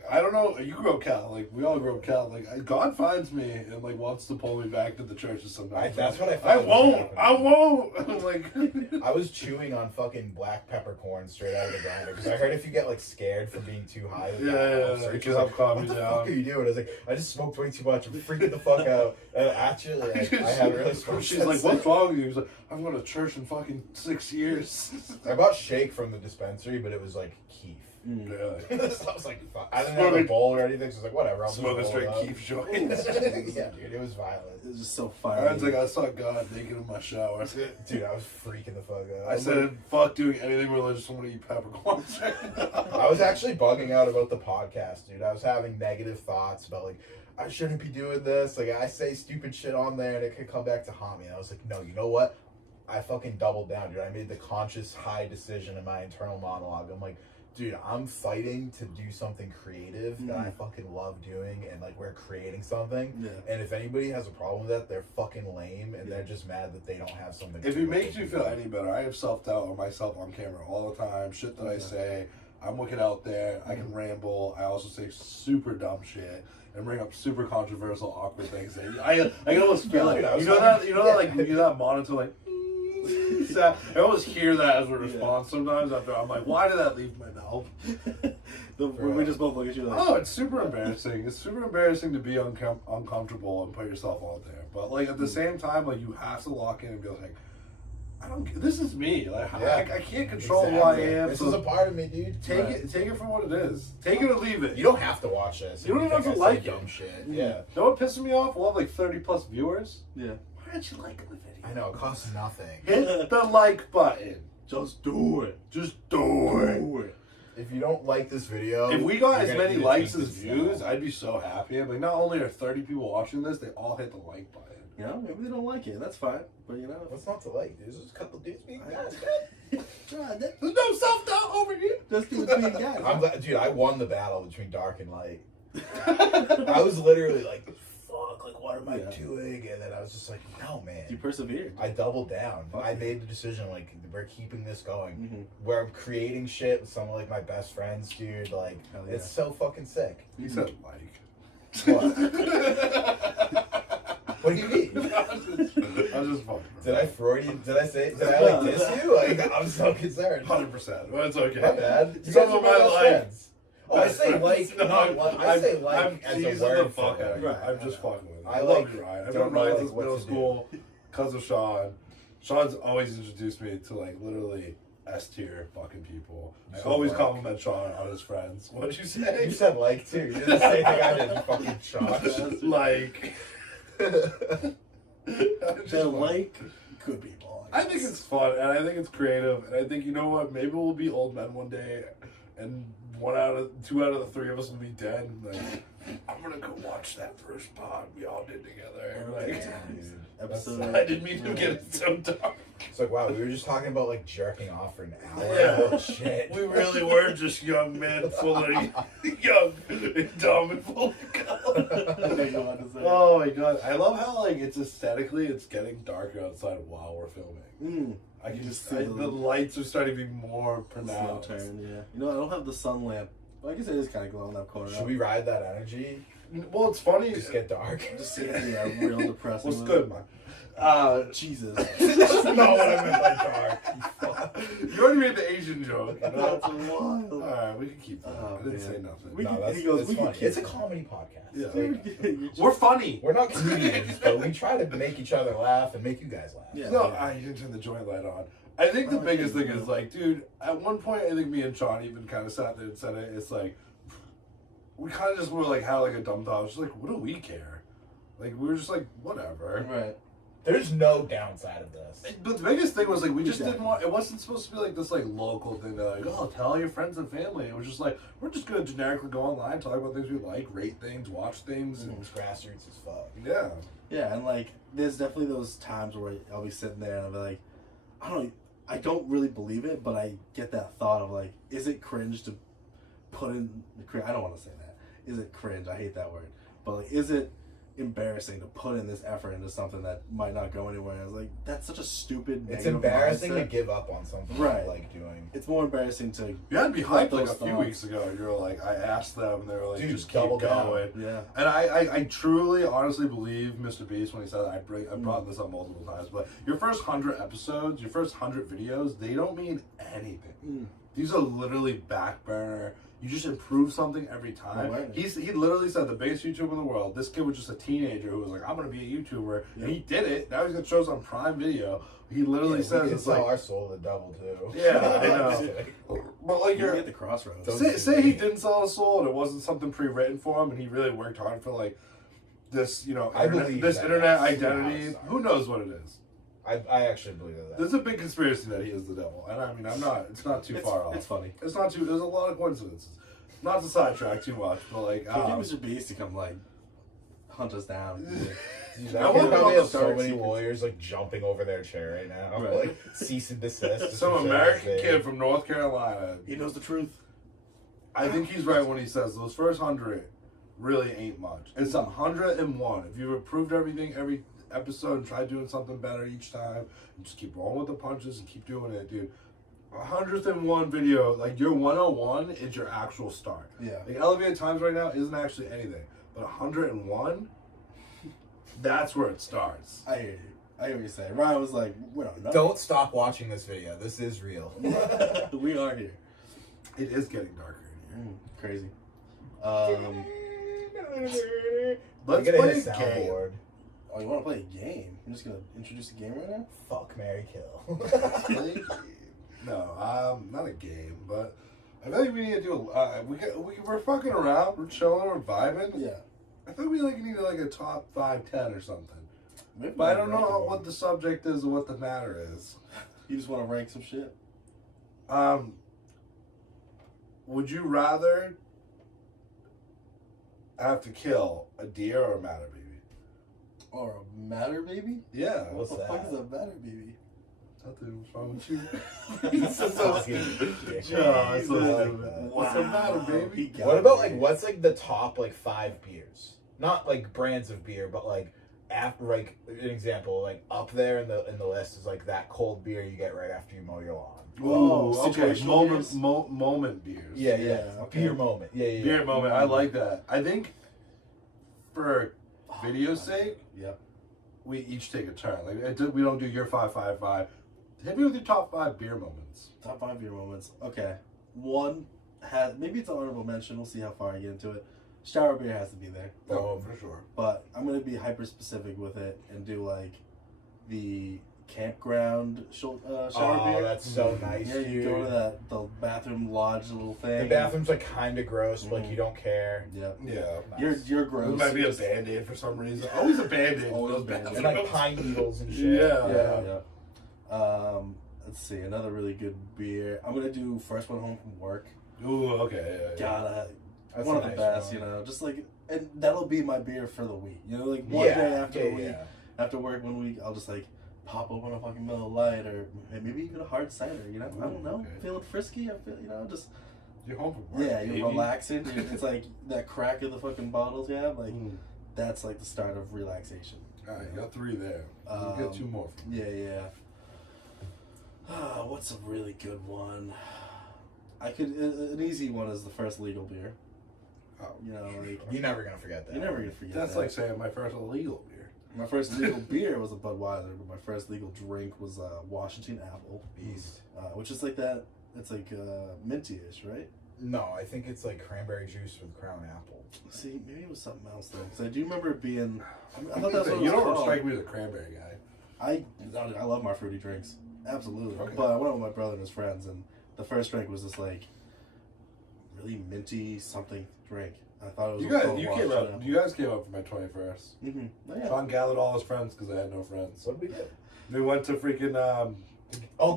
I don't know. You grew up Catholic. We all grew up Catholic. God finds me and like wants to pull me back to the churches sometimes. That's what I thought. I was won't. happening. I won't. I'm like, I was chewing on fucking black peppercorn straight out of the grinder because I heard if you get like scared from being too high, with that, it can help calm what you the down. fuck are you doing? I was like, I just smoked way too much. I'm freaking the fuck out. And actually, like, I haven't really smoked. She's like, since what's then. wrong with you? He's like, I've gone to church in fucking 6 years. I bought shake from the dispensary, but it was like keef. Really? So I was like, fuck. I didn't have a bowl or anything, so I was like, whatever. I'll Smoking just straight roll it keef up. joints. Yeah, dude, it was violent. It was just so I fire. was like, I saw God naked in my shower. Dude, I was freaking the fuck out. I said, fuck doing anything religious. I'm gonna eat peppercorns. I was actually bugging out about the podcast, dude. I was having negative thoughts about like, I shouldn't be doing this. Like, I say stupid shit on there and it could come back to haunt me. And I was like, no, you know what? I fucking doubled down, dude. I made the conscious high decision in my internal monologue. I'm like, dude, I'm fighting to do something creative that I fucking love doing, and like we're creating something. Yeah. And if anybody has a problem with that, they're fucking lame, and they're just mad that they don't have something. If to it do makes with you feel any better, I have self-doubt on myself on camera all the time. Shit that I say, I'm looking out there, I can ramble. I also say super dumb shit and bring up super controversial, awkward things. I can almost feel Dude, like, I was you know talking- that, you know that, like, you get that monitor, like, so I always hear that as a response sometimes after I'm like, why did that leave my mouth? We just both look at you like, Oh, it's super embarrassing. It's super embarrassing to be uncomfortable and put yourself out there. But like at the same time, like you have to lock in and be like, I don't. This is me. Like I can't control who I am. This so is a part of me, dude. take it for what it is. Take it or leave it. You don't have to watch this. You don't if even have think to I say like it. dumb shit. Yeah. You know what pisses me off? We'll have like 30+ viewers. yeah. Why aren't you liking the video? I know, it costs nothing. Hit the like button. Just do it. Just do it. Do it. If you don't like this video, If we got you're as gonna many need to likes take as this views, down. I'd be so happy. I'm like, not only are 30 people watching this, they all hit the like button. You know, maybe they don't like it. That's fine. But you know, What's not to like? There's just a couple dudes being guys. There's no self-doubt over here. just do it between guys. I'm glad, dude. I won the battle between dark and light. I was literally like, "Fuck! Like, what am I doing?" And then I was just like, "No, man." You persevered. I doubled down. Fuck I yeah. made the decision. Like, we're keeping this going. Mm-hmm. Where I'm creating shit with some of like my best friends, dude. Like, Hell yeah. it's so fucking sick. He said like. What? What do you mean? I'm just fucking. Did I Freudian? Did I say? Did I like diss you? Like, I'm so concerned. 100%. But it's okay. My bad. You Some guys are of my my best life. friends. Oh, I say like, No, not like. I say like I'm as a teasing word. the fuck for out it. of you. Right. I'm just fucking with you. I I like- love you, Ryan. I've don't known know, Ryan like, since what middle to do. school because of Sean. Sean's always introduced me to like literally S tier fucking people. I So always like. compliment Sean on his friends. What'd you say? You said like too. You did the same thing I did. You fucking shocked. Like. The like could be ball. I think it's fun, and I think it's creative, and I think, you know what, maybe we'll be old men one day, and 2 out of the 3 of us will be dead, and like, I'm gonna go watch that first pod we all did together. Like, episode. I didn't mean to get it so dark. It's like, wow, we were just talking about like jerking off for an hour. Yeah. Oh, shit. We really were just young men, full of young and dumb and full of color. Oh my god, I love how like it's aesthetically, it's getting darker outside while we're filming. I can just see the lights are starting to be more Slow pronounced. turn, yeah. You know, I don't have the sun lamp. Well, I guess it is kind of glowing that corner. Should we ride that energy? Well, it's funny. Just get dark. Just see it, yeah, real depressing. What's good, man? Jesus. That's not what I meant by dark. You already made the Asian joke. You know? That's wild. Alright, we can keep that. Oh, I didn't man. say nothing. We No, can- that's, he goes, it's we can funny. keep It's a it. comedy podcast. Yeah. Like, We're funny. we're not comedians, but we try to make each other laugh and make you guys laugh. Yeah. No, I didn't turn the joint light on. I think the Oh, biggest yeah. thing is like, dude, at one point I think me and Sean even kind of sat there and said it. It's like, we kind of just were like, had like a dumb thought. It's just like, what do we care? Like, we were just like, whatever. Right. There's no downside of this. But the biggest thing was like we just Exactly. didn't want. It wasn't supposed to be like this like local thing that like oh tell all your friends and family. It was just like we're just gonna generically go online, talk about things we like, rate things, watch things, and It's grassroots as fuck. yeah. Yeah, and like, there's definitely those times where I'll be sitting there and I'll be like, I don't really believe it, but I get that thought of like, is it cringe to put in? I don't want to say that. Is it cringe? I hate that word. But like, is it embarrassing to put in this effort into something that might not go anywhere? I was like, that's such a stupid. It's negative embarrassing mindset. to give up on something Right. you like doing. It's more embarrassing to. You had to be let hyped like a those few thoughts- weeks ago. You were like, I asked them, and they were like, Dude, just keep double down. going. Yeah. And I truly, honestly believe Mr. Beast when he said that. I brought this up multiple times, but your first 100 episodes, your first 100 videos, they don't mean anything. Mm. These are literally back burner. You just improve something every time. Right. He literally said the biggest YouTuber in the world. This kid was just a teenager who was like, I'm gonna be a YouTuber, and he did it. Now he's gonna show us on Prime Video. He literally says we can it's sell like, our soul to the devil too. Yeah, I know. Just kidding. but like You're you're at the crossroads. Don't- say he didn't sell his soul and it wasn't something pre-written for him, and he really worked hard for like this, I believe this that. internet That's identity. how it Who knows what it is? I actually believe that. There's a big conspiracy that he is the devil, and I mean, I'm not. It's not too far off. It's funny. It's not too. There's a lot of coincidences. Not to sidetrack too much, but like, Can't get Mr. Beast to come like hunt us down. Dude, I that wonder kid about probably the has so dark many secrets. lawyers like jumping over their chair right now, Right. like cease and desist. some American kid from North Carolina. He knows the truth. I think he's right when he says those first 100 really ain't much. It's 101. If you've improved everything every episode and tried doing something better each time, and just keep rolling with the punches and keep doing it, dude. 101 video, like your 101 is your actual start. Yeah. Like elevated times right now isn't actually anything, but 101, that's where it starts. I hear you. I hear what you're saying. Ryan was like, we don't know. Don't stop watching this video. This is real. We are here. It is getting darker in here. Crazy. Let's Get play a a game. soundboard. Oh, you want to play a game? You're just gonna introduce a game right now? Fuck, Mary kill. No, not a game, but I feel like we need to do. We're fucking around, we're chilling, we're vibing. Yeah. I think we like need like a top 5, 10 or something. Maybe But I don't rank know them. what the subject is or what the matter is. You just want to rank some shit? Would you rather have to kill a deer or a matter baby? Or a matter baby? Yeah. What's What the fuck that? is a matter baby? Nothing was wrong with you. He's so fucking dick. Yeah, it's so I like stupid. that. What's the matter, He baby? got What about me. like what's like the top like 5 beers? Not like brands of beer, but like after like an example, like up there in the list is like that cold beer you get right after you mow your lawn. Ooh, okay. situational beers? Moment beers. Yeah, Yeah, okay. Beer moment. Yeah. Beer moment. I like that. I think for video's sake, Yep. we each take a turn. Like we don't do your 5, 5, 5. Hit me with your top 5 beer moments. Top 5 beer moments. Okay. One maybe it's an honorable mention. We'll see how far I get into it. Shower beer has to be there. Oh, for sure. But I'm gonna be hyper specific with it and do like the campground shower Oh, beer. that's so nice. Yeah, you go to the bathroom lodge little thing. The bathroom's like kind of gross, but like you don't care. Yeah. Yeah. Nice. You're It gross. might be a band-aid for some reason. Always a band-aid. Always Those a Band-Aid. And like pine needles and shit. Yeah. Yeah. Let's see, another really good beer. I'm gonna do first one home from work. Ooh, okay. Yeah. Gotta That's one a of the nice best, one. you know. Just like, and that'll be my beer for the week. You know, like one Yeah, day after yeah, the week, yeah. after work one week, I'll just like pop open a fucking Miller Lite or maybe even a hard cider. You know, I don't know. Okay. Feeling frisky. I feel, just You're home from work. yeah, you're baby. relaxing. It's like that crack of the fucking bottles you have. Like Mm. that's like the start of relaxation. All right, you got 3 there. You get 2 more. From me. Yeah. What's a really good one? I could an easy one is the first legal beer. Oh, You know, like You're never gonna forget that. you're never gonna forget. That's that. like saying my first illegal beer. My first legal beer was a Budweiser, but my first legal drink was Washington Apple, Beast. which is like that. It's like minty-ish, right? No, I think it's like cranberry juice with Crown Apple. See, maybe it was something else though, because I do remember it being. I thought that's what it You was don't called. strike me as a cranberry guy. I love my fruity drinks, absolutely. Okay. But I went with my brother and his friends, and the first drink was just like really minty something drink. I thought it was You guys came up for my 21st. Mm-hmm. Oh, yeah. Sean gathered all his friends because I had no friends. What did we do? We went to freaking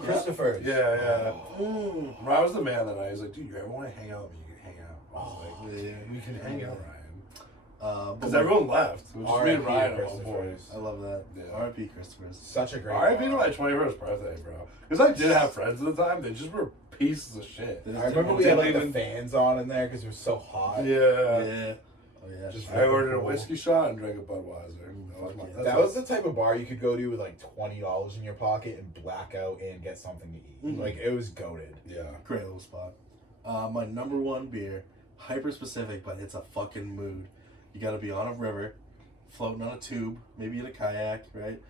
Christopher's. Yeah. Mm. I was the man that night. He was like, dude, you ever want to hang out with me? You can hang out. I was like, Yeah. we can hang out, Ryan. But Because everyone left. It was just me and R.I.P. Ryan and all Christopher's. boys. I love that. Yeah. R.I.P. Christopher's. Such a great R.I.P. to bar. my 21st birthday, bro. Because I did have friends at the time. They just were pieces of shit. I remember we had like the Didn't fans on in there because it was so hot. Yeah. Yeah. Oh yeah. Just I ordered a whiskey shot and drank a Budweiser. That was the type of bar you could go to with like $20 in your pocket and black out and get something to eat. Mhm. Like it was goated. Yeah. Great little spot. My number one beer, hyper specific, but it's a fucking mood. You got to be on a river, floating on a tube, maybe in a kayak, right?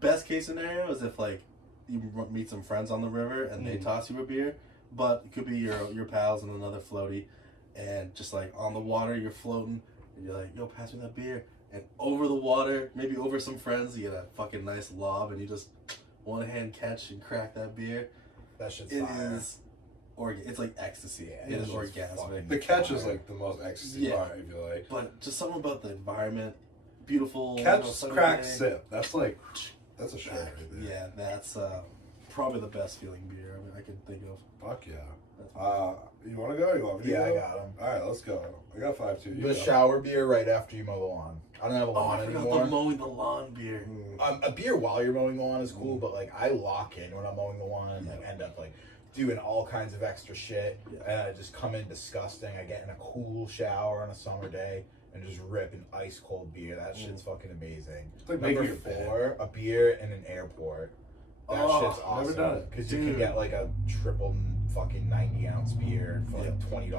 Best case scenario is if like you meet some friends on the river and they toss you a beer, but it could be your pals and another floaty, and just like on the water you're floating and you're like, yo, pass me that beer, and over the water, maybe over some friends, you get a fucking nice lob and you just one hand catch and crack that beer. That shit's It fire. is it's like ecstasy. Yeah, it is it's just orgasmic. fucking- The catch is like the most ecstasy Yeah. part, I feel like. But just something about the environment, beautiful. Catch, sunny crack, day. sip. That's like, that's a shot right there. Yeah, that's probably the best feeling beer I can think of. Fuck yeah. That's You want to go? You want me to Yeah, I go? got them. All right, let's go. I got 5 too. You The go. shower beer right after you mow the lawn. I don't have a oh, lawn I forgot anymore. the mowing the lawn beer. A beer while you're mowing the lawn is cool, but like I lock in when I'm mowing the lawn and like end up like doing all kinds of extra shit, Yeah. and I just come in disgusting. I get in a cool shower on a summer day and just rip an ice cold beer. That shit's fucking amazing. It's like Number making your bed. 4, a beer in an airport. That Oh, shit's never awesome done it. because you can Dude. get like a triple fucking 90-ounce beer for like Yeah. $20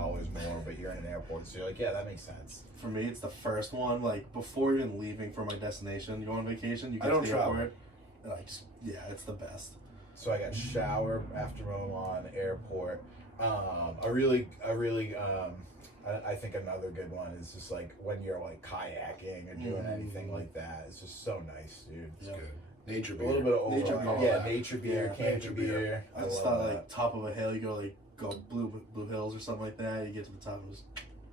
more, but you're in an airport, so you're like, yeah, that makes sense. For me, it's the first one. Like before even leaving for my destination, you go on vacation, you I get don't to the travel. airport, and it's the best. So I got shower after mowing lawn, airport. I think another good one is just like when you're like kayaking or doing anything like that. It's just so nice, dude. It's Yeah. good. Nature A beer. little bit of Nature overlap. beer. Yeah, nature beer, Yeah, cancer nature beer. beer. I just love thought that. like top of a hill, you go Blue Hills or something like that. You get to the top and just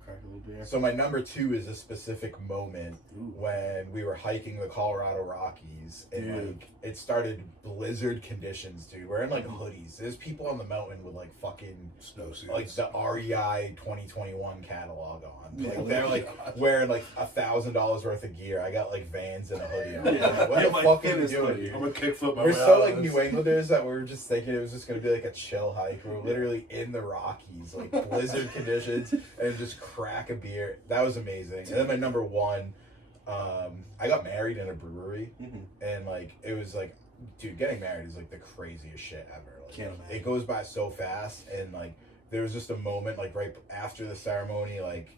crack a little beer. So my number 2 is a specific moment Ooh. when we were hiking the Colorado Rockies and Dude. like it started blizzard conditions, dude. We're in like hoodies. There's people on the mountain with like fucking Snowsuits. like the REI 2021 catalog on. Yeah. Like they're like wearing like $1,000 worth of gear. I got like Vans and a hoodie on. Yeah. Like, what Yeah, the my fuck are you thinnest doing, hoodie. dude? I'm a kickflip my We're way so out like of this. New Englanders that we were just thinking it was just gonna be like a chill hike. We were literally in the Rockies, like blizzard conditions, and just crack a beer. That was amazing. And then my number 1, I got married in a brewery, Mhm. and like it was like, dude, getting married is like the craziest shit ever. Like, Can't imagine. it goes by so fast, and like there was just a moment like right after the ceremony, like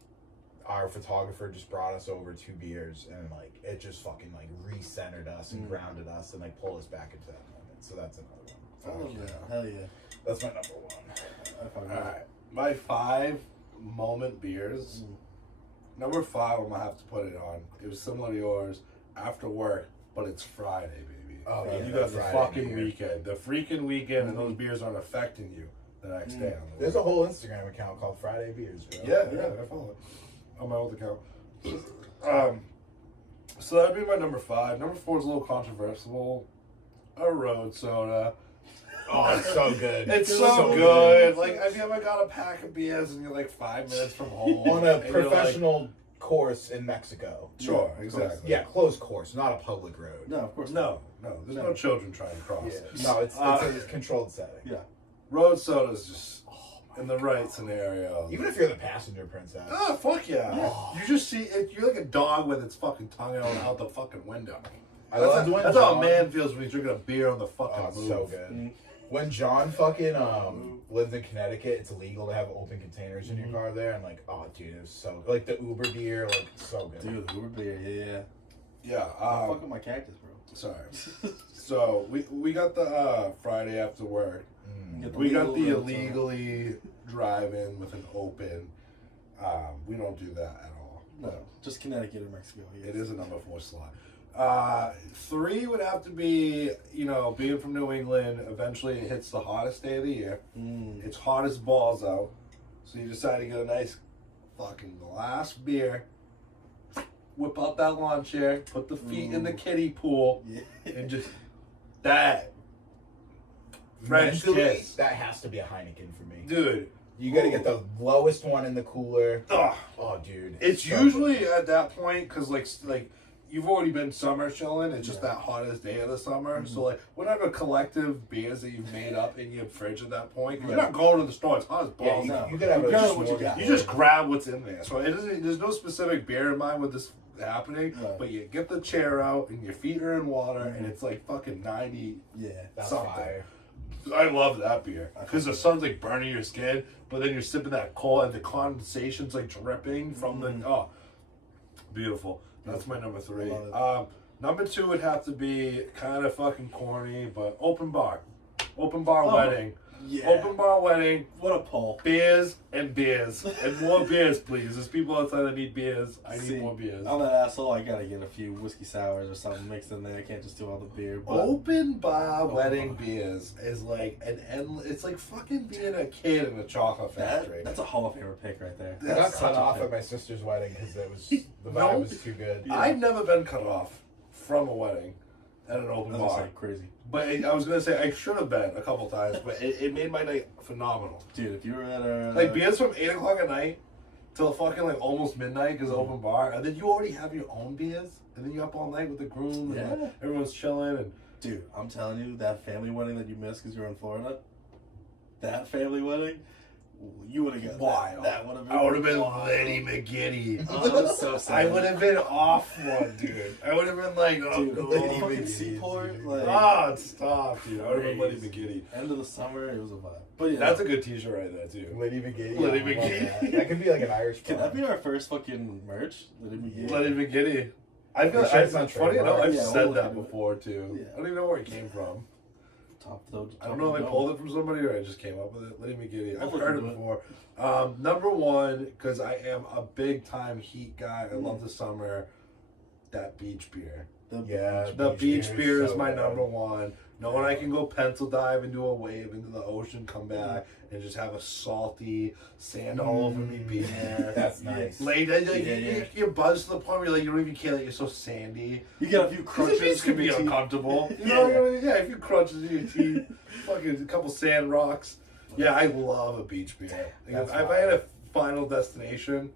our photographer just brought us over 2 beers, and like it just fucking like re-centered us and grounded us and like pulled us back into that moment. So that's another one. I love that. Hell yeah. That's my number 1. I fucking All love right. My 5 moment beers. Number 5, I'm gonna have to put it on. It was similar to yours. After work, but it's Friday, baby. Oh, yeah, you that got the Friday fucking beer. weekend, the freaking weekend, and those beers aren't affecting you the next day. On the There's a whole Instagram account called Friday Beers, bro. Yeah, I follow it on my old account. So that'd be my number 5. Number 4 is a little controversial. A road soda. Oh, it's so good. It's so good. Like, have you ever got a pack of beers and you're like 5 minutes from home? On a and you're like, professional course in Mexico. Sure, Yeah, exactly. Yeah, closed course, not a public road. No, of course not. No, there's no children trying to cross. Yeah. No, it's a controlled setting. Yeah. Road soda's just in the right scenario. Even if you're the passenger princess. Oh, fuck yeah. You just see it, you're like a dog with its fucking tongue out the fucking window. I loved when That's how a John- man feels when he's drinking a beer on the fucking Oh, it's move. so good. When John fucking lived in Connecticut, it's illegal to have open containers in your car there, and like, oh dude, it was so good. Like the Uber beer, like so good. Dude, Uber beer, yeah. Yeah. Fuck with my cactus, bro. Sorry. So we got the Friday after work. Get We got the legal road illegally driving with an open. We don't do that at all. No, just Connecticut or Mexico. Yeah. It is a number 4 slot. 3 would have to be, being from New England, eventually it hits the hottest day of the year. It's hot as balls out. So you decide to get a nice fucking glass beer, whip out that lawn chair, put the feet in the kiddie pool, Yeah. and just that French Mentally, kiss. that has to be a Heineken for me. Dude. You gotta get the lowest one in the cooler. Ugh. Oh, dude. It's so usually good. at that point because like you've already been summer chilling. It's just that hottest day of the summer. So like whatever collective beers that you've made up in your fridge at that point, 'cause you're not going to the store. It's hot as balls. Yeah, No. you could have You a got what you smorgasbord. got. You just grab what's in there. So it isn't. There's no specific beer in mind with this happening. Right. But you get the chair out and your feet are in water and it's like fucking 90. Yeah. That's something. fire. I love that beer because the sun's like burning your skin, but then you're sipping that cold and the condensation's like dripping from the beautiful. That's my number 3. Love it. Number 2 would have to be kind of fucking corny, but open bar Oh. wedding, Yeah. open bar wedding, What a pull. beers and more beers, please. There's people outside that need beers. I need See, more beers. I'm that asshole. I gotta get a few whiskey sours or something mixed in there. I can't just do all the beer. But Open bar Open wedding bar. beers is like an endless. It's like fucking being a kid in a chocolate factory. that's a Hall of Famer pick right there. I got That's cut such a off pick. at my sister's wedding because it was the vibe No. was too good. Yeah. I've never been cut off from a wedding at an open That's bar. like crazy. But I was gonna say I should have been a couple times, but it made my night phenomenal. Dude, if you were at a Like beers from 8 o'clock at night till fucking like almost midnight because open bar, and then you already have your own beers, and then you up all night with the groom, and Yeah. everyone's chilling, and Dude, I'm telling you, that family wedding that you missed because you were in Florida, that family wedding, you would have got wild. That would have been. I would have been wild. Liddy McGiddy. Oh, that's so sad. I would have been off one, dude. I would have been like, oh, Dude, no. the fucking Seaport, like Ah, stop, dude. I would have been Liddy Crazy. McGiddy. end of the summer, it was a vibe. But yeah, That's a good T-shirt right there too. Liddy McGiddy. Liddy I love McGiddy. That. That could be like an Irish. can bar. that be our first fucking merch? Liddy McGee? Liddy McGiddy. I feel You like sure it's not funny enough, I've Yeah, we'll said look that into it. before too. Yeah. I don't even know where it came from. Top though. I don't know if I pulled it from somebody or I just came up with it. Liddy McGiddy. I've I'll look heard it into it. before. Number 1, because I am a big time heat guy. I love the summer. That beach beer. Yeah, The beach beer is so my good. number 1. Knowing I can go pencil dive and do a wave into the ocean, come back, and just have a salty, sand all over me beer. That's nice. Like, Yeah. you're buzzed to the point where you don't even care that you're so sandy. You get a few Because crunches. the beach can be in between. uncomfortable. You Yeah. know, yeah, a few crunches in your teeth, fucking a couple sand rocks. Yeah, I love a beach beer. Like, That's if I had a final destination,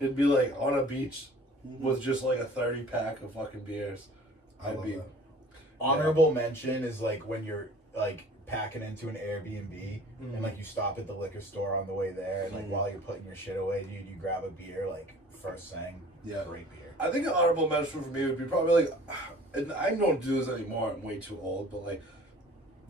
it'd be like on a beach with just like a 30-pack of fucking beers. I I'd love be. that. Honorable mention is like when you're like packing into an Airbnb and like you stop at the liquor store on the way there and like while you're putting your shit away, dude, you grab a beer like first thing. Yeah. Great beer. I think an honorable mention for me would be probably like, and I don't do this anymore. I'm way too old, but like,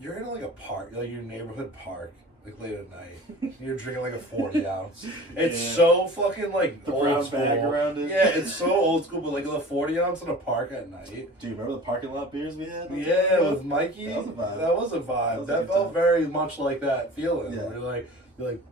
you're in like a park, like your neighborhood park, like late at night. And you're drinking like a 40 ounce. It's Yeah. so fucking like The old brown school. bag around it. Yeah, it's so old school, but like the 40 ounce in a park at night. Do you remember the parking lot beers we had? Yeah, with Mikey. That was a vibe. That was a vibe. That was a That good felt time. very much like that feeling. Yeah. Where you're like,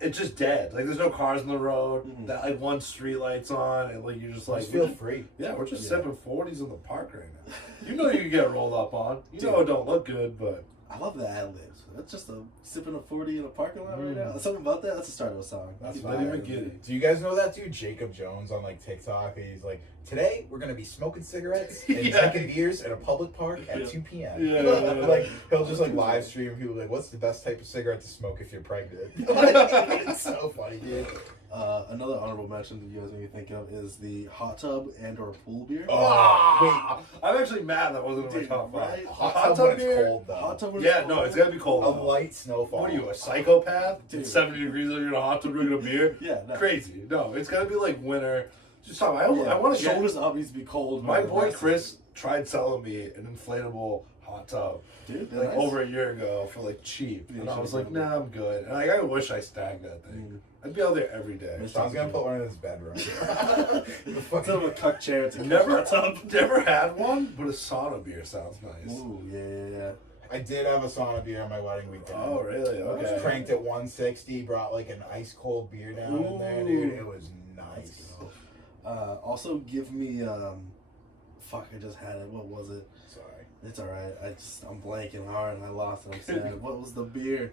it's just dead. Like there's no cars on the road. Mhm. That like one street lights on, and like you're just like, Just feel free. yeah, we're just Yeah. sipping 40s in the park right now. You know you can get rolled up on. You know it don't look good, but I love the ad libs. That's just a sipping a 40 in a parking lot right now. Something about that. That's the start of a song. That's Keep Liddy it. McGiddy. Do you guys know that dude Jacob Jones on like TikTok? He's like, today we're gonna be smoking cigarettes and Yeah. drinking beers in a public park at Yeah. 2 p.m. Yeah. Like he'll just like live stream people like, what's the best type of cigarette to smoke if you're pregnant? It's so funny, dude. Another honorable mention that you guys made me think of is the hot tub and or pool beer. Oh, I'm actually mad that wasn't in my Dude, top 5. right? Hot tub when it's cold though. Hot tub when Yeah, it's no, cold. it's gotta be cold. A though. light snowfall. What are you, a psychopath? Dude. It's 70 degrees and you're in a hot tub drinking a beer? Yeah, no. Crazy. No, it's gotta be like winter. Just something. I Yeah. want to get. Shoulders up needs to be cold. My man. boy That's- Chris tried selling me an inflatable hot tub dude, like nice. over a year ago for like cheap, Yeah, and I cheap, was like, yeah. nah, I'm good. And like, I wish I stacked that thing. I'd be out there every day. Sean's gonna put one in his bedroom. Instead of a cuck chair, it's a Never, hot tub. never had one, but a sauna beer sounds nice. Ooh, yeah. I did have a sauna beer on my wedding weekend. Oh, really? I was Okay. cranked at 160, brought like an ice cold beer down in there, dude. It was nice. Also, give me fuck. I just had it. What was it? Sorry. It's all right. I'm blanking hard and I lost it. I'm sad. What was the beer?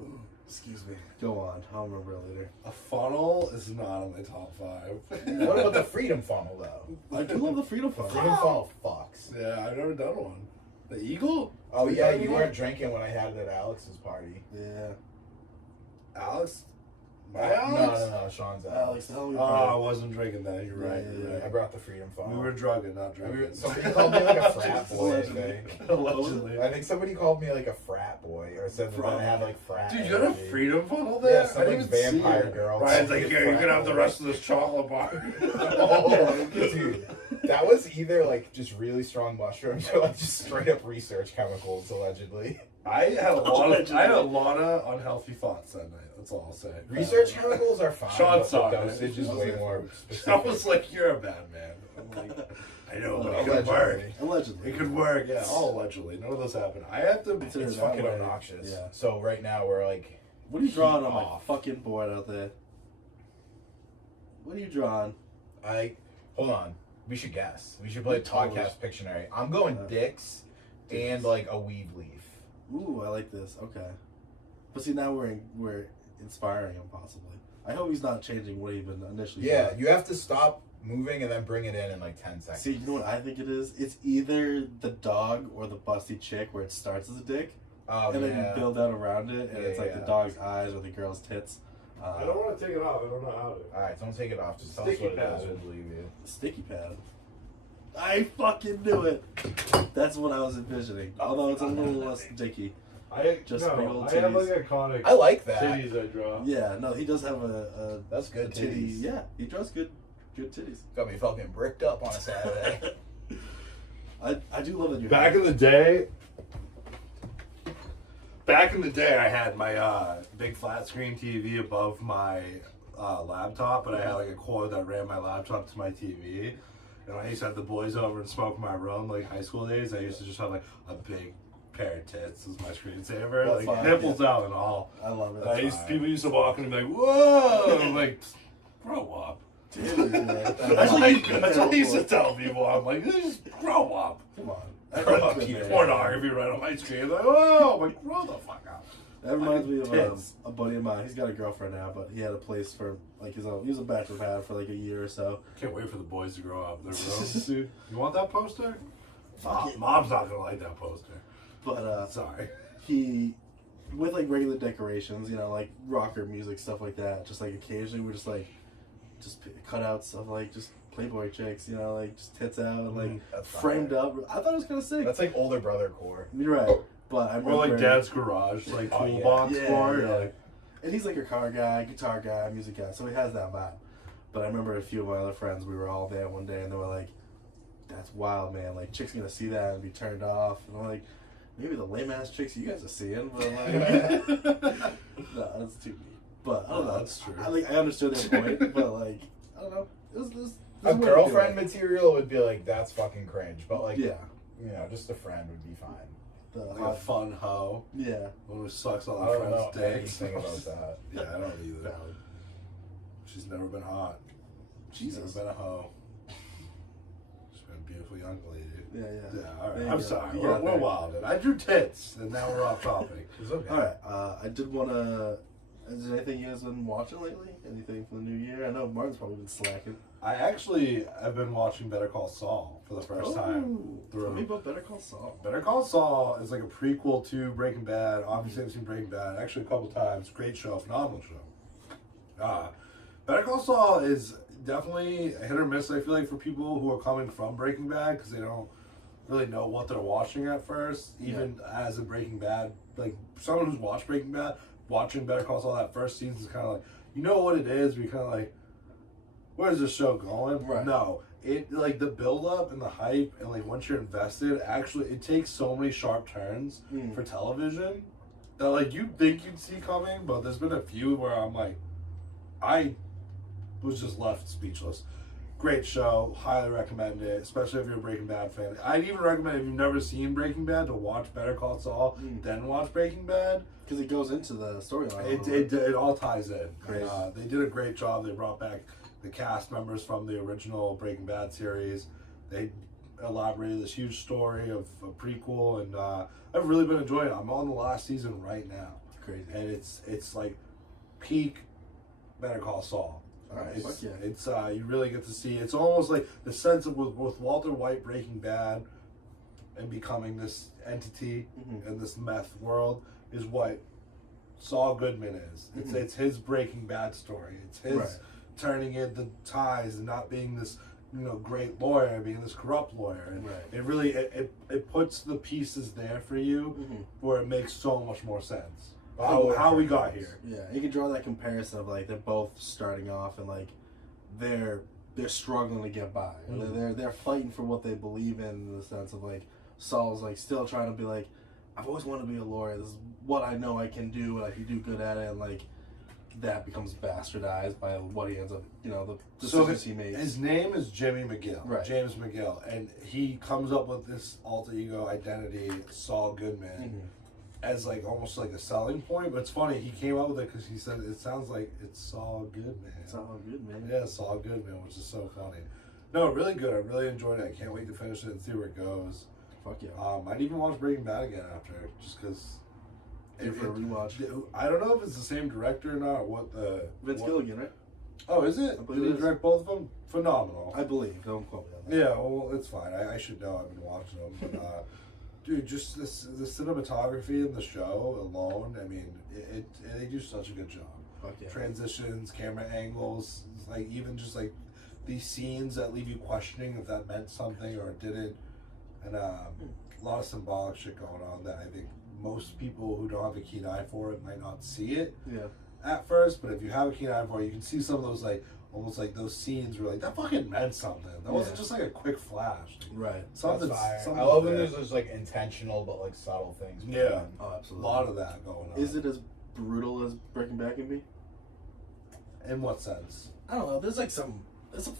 Ooh. Excuse me. Go on. I'll remember it later. A funnel is not on my top 5. What about the Freedom Funnel though? I do love the Freedom The Funnel. Freedom Funnel fucks. Yeah, I've never done one. The Eagle? Oh yeah, you weren't drinking when I had it at Alex's party. Yeah. Alex? My No, Alex? Sean's Alex, Alex. tell me Oh, I about wasn't drinking that. You're right. Yeah, You're yeah, I right. brought the Freedom Funnel. We were drugging, not drinking. Somebody called me like a frat boy. I think. Allegedly. I think somebody called me like a frat boy, or said that I had like frat. Dude, you got a energy. freedom funnel there? Yeah, some like vampire girl. Ryan's like, here, you can have the rest of this chocolate bar. Oh, dude, that was either like just really strong mushrooms or like just straight up research chemicals, allegedly. I had a lot of unhealthy thoughts that night. That's all I'll say. Research chemicals are fine. Sean but saw the it. dosage is way more I specific. was like, you're a bad man. I'm like, I know, but it could Allegedly. work. Allegedly. It could work, yeah. All allegedly. None of this happened. I have to. Consider It's that fucking way. obnoxious. Yeah. So right now we're like, What are you drawing on Off. my fucking board out there? What are you drawing? hold on. We should guess. We should play Totally. podcast Pictionary. I'm going dicks and like a weed leaf. Ooh, I like this. Okay. But see, now we're inspiring him possibly. I hope he's not changing what he been initially. Yeah, doing. you have to stop moving and then bring it in like 10 seconds. See, you know what I think it is? It's either the dog or the busty chick where it starts as a dick, Oh, and then yeah. you build out around it, and Yeah, it's like yeah. the dog's eyes or the girl's tits. I don't want to take it off. I don't know how to. Alright, don't take it off. Just tell us Sticky what it pad. is. We'll believe you. Sticky pad. I fucking knew it. That's what I was envisioning. Although it's a little less dicky. Just big old I have like titties. iconic I like that. titties I draw. Yeah, no, he does have a That's good titty. titties. Yeah, he draws good titties. Got me fucking bricked up on a Saturday. I do love that you Back in the day, I had my big flat screen TV above my laptop, but I had like a cord that ran my laptop to my TV. And when I used to have the boys over and smoke in my room, like high school days, I used to just have like a big pair of tits as my screensaver, That's like fine, nipples out and all. I love it. People used to walk in and be like, "Whoa!" I'm like, "Grow up." Titties, man. That's what I used to tell people. I'm like, "Just grow up." Come on. Grow up, That kid. Pornography right on my screen. Like, "Whoa!" I'm like, "Grow the fuck up." reminds me of Tits. a buddy of mine. He's got a girlfriend now, but he had a place for like he was a bachelor pad for like a year or so. Can't wait for the boys to grow up in their rooms, dude. You want that poster? Mom's not gonna like that poster. But Sorry. he with like regular decorations, you know, like rocker music stuff like that. Just like occasionally we're just like cutouts of like just Playboy chicks, you know, like just tits out and like That's framed fine. up. I thought it was kind of sick. That's like older brother core. You're right, but I remember Or like Dad's garage, like Oh, yeah. toolbox Yeah, bar. yeah. Like, And he's like a car guy, guitar guy, music guy, so he has that vibe. But I remember a few of my other friends, we were all there one day, and they were like, "That's wild, man! Like, chicks gonna see that and be turned off." And I'm like, "Maybe the lame ass chicks you guys are seeing, but like, no, that's too deep." But I don't know. That's true. I understood their point, but like, I don't know. A girlfriend material would be like, that's fucking cringe. But like, Yeah. you know, just a friend would be fine. The like a fun hoe. yeah. One who sucks on I her don't know friend's dicks. anything about that. Yeah, I don't either. She's never been hot. She's Jesus. never been a hoe. She's been a beautiful young lady. Yeah, yeah. Yeah, all There right. you I'm go. sorry. You We're got there. wild. I drew tits, and now we're off topic. It's okay. All right. I did want to. Is there anything you guys been watching lately? Anything for the new year? I know Martin's probably been slacking. I actually have been watching Better Call Saul for the first time. Ooh, through. Tell me about Better Call Saul. Better Call Saul is like a prequel to Breaking Bad. Obviously, I've seen Breaking Bad actually a couple times. Great show, phenomenal show. Better Call Saul is definitely a hit or miss, I feel like, for people who are coming from Breaking Bad because they don't really know what they're watching at first. Even as a Breaking Bad, like someone who's watched Breaking Bad, watching Better Call Saul that first season is kind of like, you know what it is, but you're kind of like, where's this show going? Right. No. It like the build up and the hype and like once you're invested, actually it takes so many sharp turns for television that like you think you'd see coming, but there's been a few where I'm like, I was just left speechless. Great show, highly recommend it, especially if you're a Breaking Bad fan. I'd even recommend if you've never seen Breaking Bad to watch Better Call Saul, then watch Breaking Bad. Because it goes into the storyline. It all ties in. Great. They did a great job. They brought back the cast members from the original Breaking Bad series. They elaborated this huge story of a prequel, and I've really been enjoying it. I'm on the last season right now. crazy. and it's like peak Better Call Saul. Alright, It's, fuck yeah. it's you really get to see. It's almost like the sense of with Walter White Breaking Bad and becoming this entity in this meth world is what Saul Goodman is. It's his Breaking Bad story. It's his turning in the ties and not being this great lawyer, being this corrupt lawyer. And it really it puts the pieces there for you where it makes so much more sense. How we got here. Yeah, you can draw that comparison of like they're both starting off and like they're struggling to get by. They're fighting for what they believe in the sense of like Saul's like still trying to be like, I've always wanted to be a lawyer. This is what I know I can do and I can do good at it, and like that becomes bastardized by what he ends up, the decisions he makes. His name is Jimmy McGill, Right. James McGill, and he comes up with this alter ego identity, Saul Goodman, as like almost like a selling point. But it's funny, he came up with it because he said it sounds like it's Saul Goodman. It's all good, man. Yeah, Saul Goodman, which is so funny. No, really good. I really enjoyed it. I can't wait to finish it and see where it goes. Fuck yeah. I'd even watch Breaking Bad again after, just because. For a rewatch. I don't know if it's the same director or not. Or what the Vince Gilligan, right? Oh, is it? I believe Did he it is. direct both of them? Phenomenal. I believe. Don't quote me on that. Yeah, well, it's fine. I should know. I've been watching them. But, dude, just the cinematography in the show alone. I mean, they do such a good job. Fuck yeah. Transitions, camera angles, like even just like these scenes that leave you questioning if that meant something or it didn't, and a lot of symbolic shit going on that I think most people who don't have a keen eye for it might not see it at first, but if you have a keen eye for it, you can see some of those like almost like those scenes where like that fucking meant something. That wasn't just like a quick flash. Right. Something. I love when there's those like intentional but like subtle things. Yeah. Oh, A absolutely. lot of that going on. Is it as brutal as Breaking Bad can be? In what sense? I don't know. There's some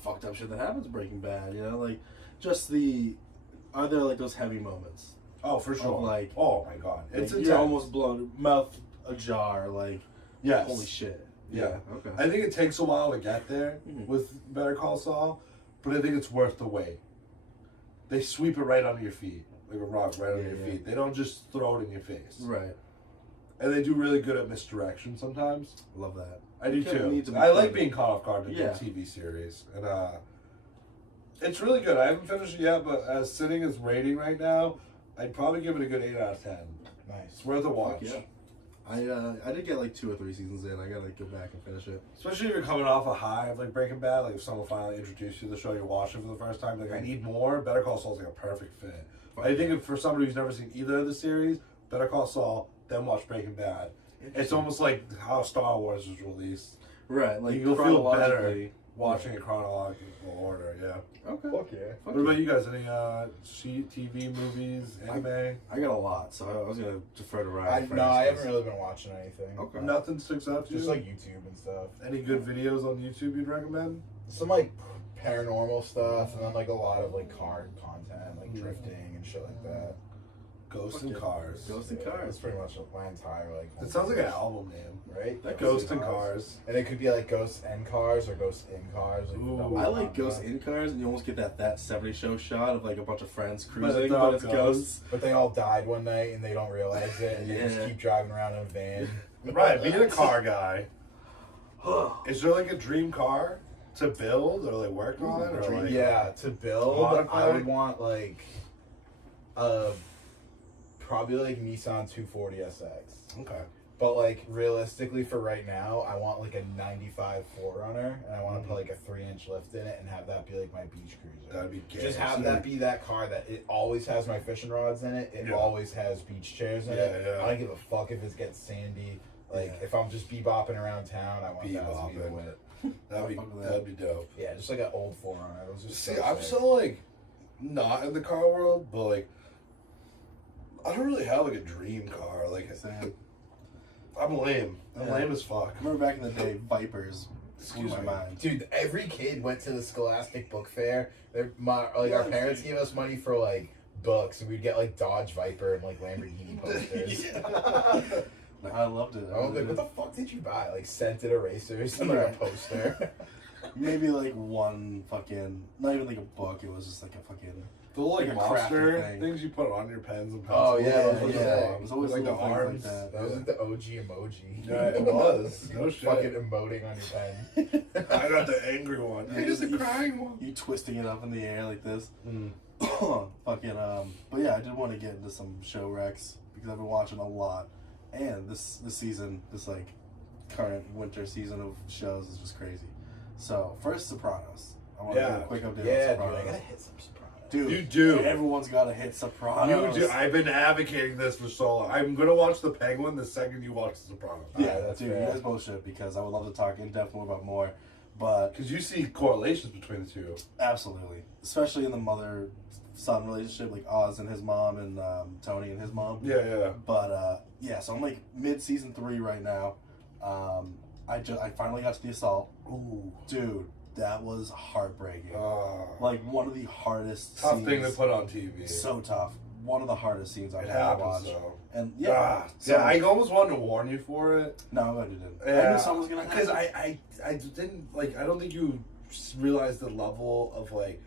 fucked up shit that happens in Breaking Bad. Like just are there like those heavy moments? Oh, for sure. Like, oh my god, it's like, you're almost blown, mouth ajar. Like, yes. Holy shit. Yeah. Okay. I think it takes a while to get there with Better Call Saul, but I think it's worth the wait. They sweep it right under your feet, like a rug right under your feet. They don't just throw it in your face. Right. And they do really good at misdirection sometimes. Love that. I do Kinda need to too. be I like clever. being caught off guard in a good TV series, and it's really good. I haven't finished it yet, but as sitting as rating right now, I'd probably give it a good 8 out of 10. Nice. It's worth a watch. Yeah. I did get like 2 or 3 seasons in. I gotta go back and finish it. Especially if you're coming off a high of like Breaking Bad, like if someone finally introduced you to the show, you're watching for the first time, like I need more. Better Call Saul's like a perfect fit. I think if for somebody who's never seen either of the series, Better Call Saul, then watch Breaking Bad. It's almost like how Star Wars was released. Right, like You'll feel better chronologically. watching in chronological order. Yeah. Okay. Fuck yeah. Fuck What about yeah. you guys? Any TV, movies, anime? I got a lot, so I was gonna defer to Ryan. I haven't really been watching anything. Okay. Nothing sticks out to you? Just like YouTube and stuff. Any good videos on YouTube you'd recommend? Some like paranormal stuff, and then like a lot of like car content, like drifting and shit like that. Ghosts Fuck and yeah. Cars. Ghosts and That's Cars. pretty much my entire like. It sounds like an album name. right? That Ghosts and Cars. And it could be like Ghosts and Cars or Ghosts in Cars. Like, Ooh. double I like content. Ghosts in Cars, and you almost get that 70s show shot of like a bunch of friends But cruising, it's but all it's ghosts. ghosts. But they all died one night and they don't realize it, and they Yeah. just keep driving around in a van. Right, being a car guy. Is there like a dream car to build or like work on? Or like, Yeah, to build, Modify? I would want like probably like Nissan 240 SX. Okay. But like realistically for right now, I want like a 95 4Runner, and I want to put like a 3-inch lift in it and have that be like my beach cruiser. That'd be gay. Just have that be that car that it always has my fishing rods in it. It Yeah. always has beach chairs in Yeah, it. yeah. I don't give a fuck if it gets sandy. Like Yeah. if I'm just bebopping around town, I want that to be the Bebopping. wit. That'd be dope. Yeah, just like an old 4Runner. It was just See, so I'm sick. so like not in the car world, but like I don't really have like a dream car. Like Same. I'm lame. I'm Yeah. lame as fuck. I remember back in the day, Vipers blew Excuse my me. mind. Dude, every kid went to the Scholastic Book Fair. Our Yeah, parents dude. gave us money for like books, and we'd get like Dodge Viper and like Lamborghini posters. I loved it. I was like, what the fuck did you buy? Like scented erasers and like a Right. poster. Maybe like one fucking, not even like a book. It was just like a fucking The little like a crafty monster thing. things you put on your pens and Oh, pencils. yeah, Those were yeah. the It was always like the little things arms. like that. That was like the OG emoji. Yeah, it was. No shit. Fucking emoting on your pen. I got the angry one. Yeah, It is the you- crying one. You twisting it up in the air like this. Mm. Fucking but yeah, I did want to get into some show recs because I've been watching a lot, and this season, this like current winter season of shows is just crazy. So first, Sopranos. I want to do a quick update on Yeah, dude, Sopranos. I gotta hit some Sopranos. Dude, You do. Everyone's got to hit Sopranos. You do. I've been advocating this for so long. I'm gonna watch The Penguin the second you watch The Sopranos. Yeah, Alright, that's dude, fair. you guys both should because I would love to talk in depth more about more. But Because you see correlations between the two. absolutely, especially in the mother-son relationship, like Oz and his mom, and Tony and his mom. Yeah. But yeah, so I'm like mid-season 3 right now. I finally got to the assault. Ooh. Dude, that was heartbreaking. Like one of the hardest Tough scenes. thing to put on TV. So tough. One of the hardest scenes I've It ever happens watched. though. And yeah, I almost wanted to warn you for it. No, I'm glad you didn't. Yeah, I knew something was gonna happen. Because I didn't like. I don't think you realized the level of like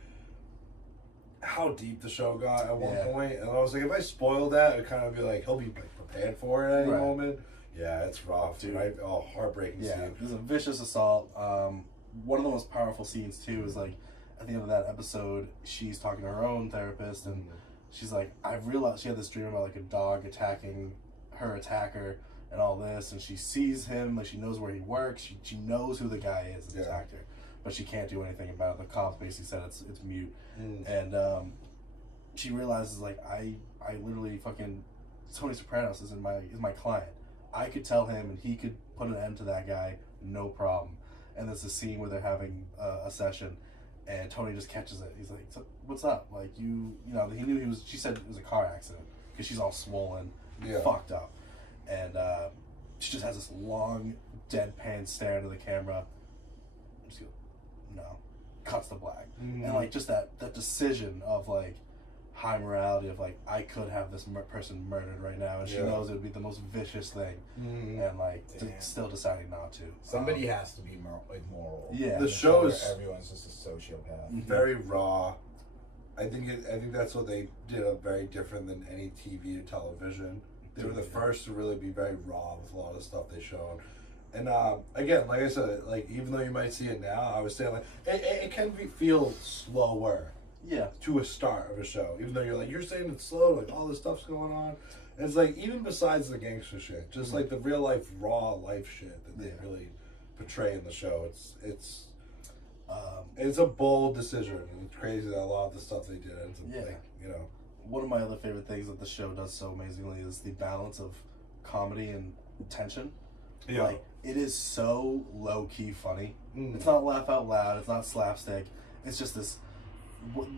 how deep the show got at one point. And I was like, if I spoil that, it'd kind of be like he'll be like prepared for it at any Right. moment. Yeah, it's rough, dude. Dude. Heartbreaking Yeah, scene. there's a vicious assault. One of the most powerful scenes too is like at the end of that episode, she's talking to her own therapist, and she's like, "I've realized she had this dream about like a dog attacking her attacker and all this, and she sees him, like she knows where he works, she knows who the guy is that attacked her, but she can't do anything about it. The cops basically said it's mute, and she realizes like I literally fucking Tony Sopranos is my client. I could tell him and he could put an end to that guy, no problem. And there's a scene where they're having a session, and Tony just catches it. He's like, "So, what's up? Like you know, he knew he was." She said it was a car accident because she's all swollen, fucked up, and she just has this long deadpan stare into the camera. And just go, no, cuts to black, and like just that decision of like high morality of like I could have this person murdered right now, and she knows it would be the most vicious thing, and like still deciding not to. Somebody has to be moral. Yeah, The show is everyone's just a sociopath. very raw. I think that's what they did very different than any TV or television. They were the first to really be very raw with a lot of stuff they showed. And again, like I said, like even though you might see it now, I was saying like it can feel slower. Yeah. To a start of a show, even though you're saying it's slow, like all this stuff's going on. And it's like even besides the gangster shit, just like the real life raw life shit that they really portray in the show. It's a bold decision. And it's crazy that a lot of the stuff they did ends up like, you know. One of my other favorite things that the show does so amazingly is the balance of comedy and tension. Yeah. Like it is so low key funny. It's not laugh out loud. It's not slapstick. It's just this.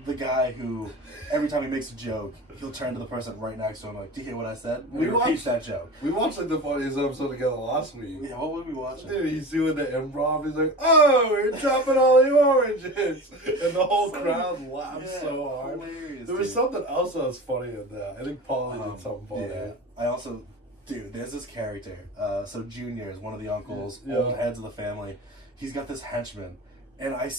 The guy who, every time he makes a joke, he'll turn to the person right next to him like, "Do you hear what I said?" And he repeats that joke. We watched like the funniest episode together last week. Yeah, what were we watching? Dude, he's doing the improv. He's like, "Oh, we're dropping all the oranges," and the whole crowd laughs so hard. Hilarious, There was dude. something else that was funny in that. I think Paulie did something funny. Yeah. I also, dude, there's this character. So Junior is one of the uncles, Yeah. old heads of the family. He's got this henchman, and I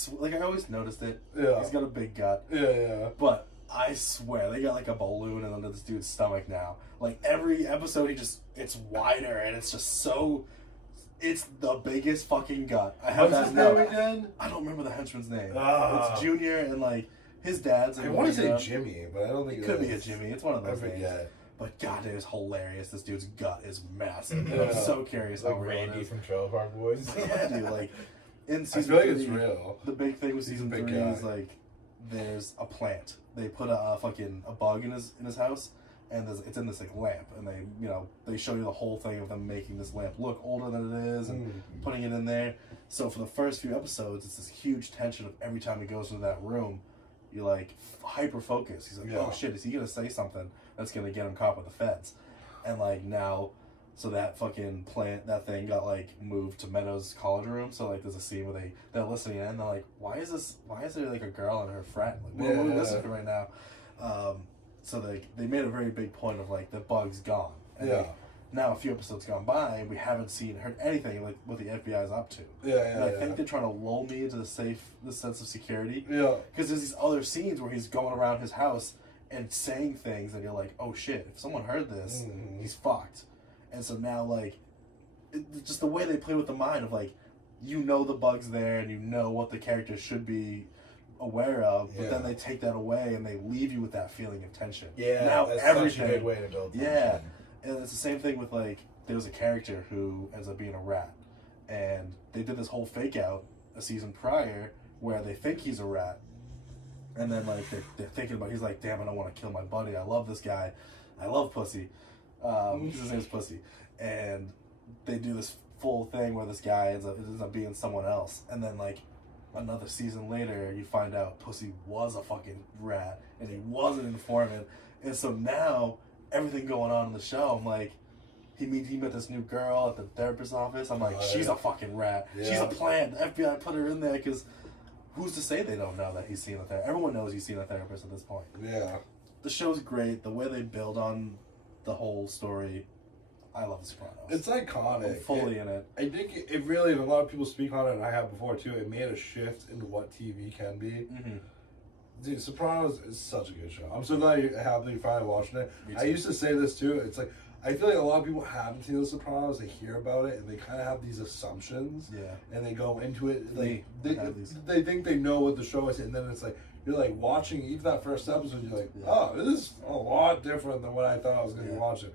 always noticed it. Yeah. He's got a big gut. Yeah. But I swear they got like a balloon under this dude's stomach now. Like every episode, it's wider and it's just so. It's the biggest fucking gut. I have What's his that name note. again? I don't remember the henchman's name. Ah. It's Junior and like his dad's. I want to say Jimmy, but I don't think It could be a is. Jimmy. It's one of I those names. forget. But God, it is hilarious. This dude's gut is massive. And Yeah. I'm so curious Like how real it Randy is. from Trailer Park Boys. Yeah, dude. Like in I season feel like it's 3, real. the big thing with He's a season big 3 guy. is like there's a plant. They put a bug in his house, and it's in this like lamp, and they show you the whole thing of them making this lamp look older than it is and putting it in there. So for the first few episodes, it's this huge tension of every time he goes into that room, you're like hyper focused. He's like, oh shit, is he gonna say something that's gonna get him caught with the feds? And like now. So that fucking plant, that thing got like moved to Meadows' college room. So like there's a scene where they're listening in and they're like, why is there like a girl and her friend? Like, what are we listening to right now? So they made a very big point of like the bug's gone. And like, now a few episodes gone by, and we haven't heard anything like what the FBI is up to. Yeah, And I think they're trying to lull me into the sense of security. Yeah. Because there's these other scenes where he's going around his house and saying things, and you're like, oh shit, if someone heard this, he's fucked. And so now, like, just the way they play with the mind of, like, you know the bug's there, and you know what the character should be aware of, but then they take that away, and they leave you with that feeling of tension. Yeah, now that's everything, such a good way to build tension. Yeah, and it's the same thing with, like, there was a character who ends up being a rat, and they did this whole fake out a season prior where they think he's a rat, and then, like, they're thinking about, he's like, damn, I don't want to kill my buddy, I love this guy, I love Pussy, his name's Pussy, and they do this full thing where this guy ends up being someone else, and then, like, another season later, you find out Pussy was a fucking rat, and he was an informant, and so now, everything going on in the show, I'm like, he met this new girl at the therapist's office, I'm like, she's a fucking rat, she's a plant, the FBI put her in there, because who's to say they don't know that he's seen a therapist? Everyone knows he's seen a therapist at this point. Yeah. The show's great, the way they build on the whole story, I love The Sopranos. It's iconic. I'm fully in it. I think it really, a lot of people speak on it, and I have before too, it made a shift into what TV can be. Dude, Sopranos is such a good show. I'm so glad you're happy you're finally watching it. I used to say this too, it's like, I feel like a lot of people haven't seen The Sopranos, they hear about it, and they kind of have these assumptions, and they go into it, like, they think they know what the show is, and then it's like, you're like watching, even that first episode, you're like, oh, this is a lot different than what I thought I was going to be watching.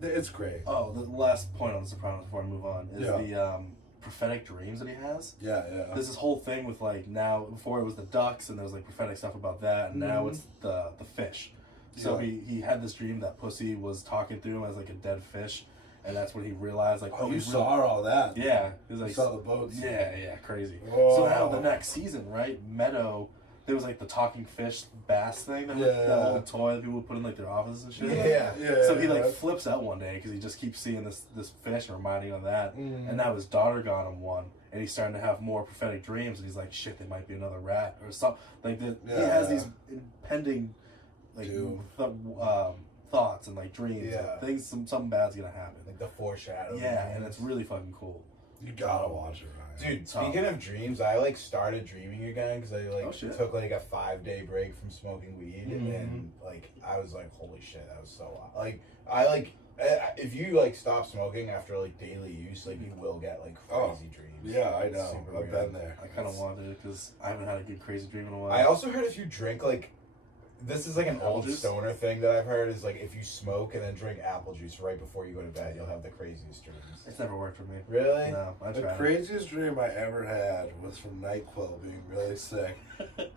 It's great. Oh, the last point on The Sopranos before I move on is the prophetic dreams that he has. Yeah. There's this whole thing with, like, now, before it was the ducks, and there was, like, prophetic stuff about that, and now it's the fish. So he had this dream that Pussy was talking to him as, like, a dead fish, and that's when he realized, like, you saw all that. Yeah. He was like, you saw the boats. Yeah, crazy. Whoa. So now the next season, right, Meadow, there was, like, the talking fish bass thing, that little toy that people would put in, like, their offices and shit. Yeah. So he, like, flips out one day because he just keeps seeing this fish and reminding him of that. And now his daughter got him one, and he's starting to have more prophetic dreams, and he's like, shit, they might be another rat or something. Like, he has these impending, like, thoughts and, like, dreams. Like, things, something bad's gonna happen. Like the foreshadowing. Yeah, and it's really fucking cool. You gotta watch it, right? Dude, speaking of dreams, I, like, started dreaming again because I, like, took, like, a 5-day break from smoking weed, and, like, I was like, holy shit, that was so wild. Like, if you, like, stop smoking after, like, daily use, like, you will get, like, crazy dreams. Yeah, I know. I've been there. I kind of wanted it because I haven't had a good crazy dream in a while. I also heard if you drink, like, this is, like, an old stoner thing that I've heard, is, like, if you smoke and then drink apple juice right before you go to bed, you'll have the craziest dreams. It's never worked for me. Really? No, I tried. The craziest dream I ever had was from NyQuil being really sick.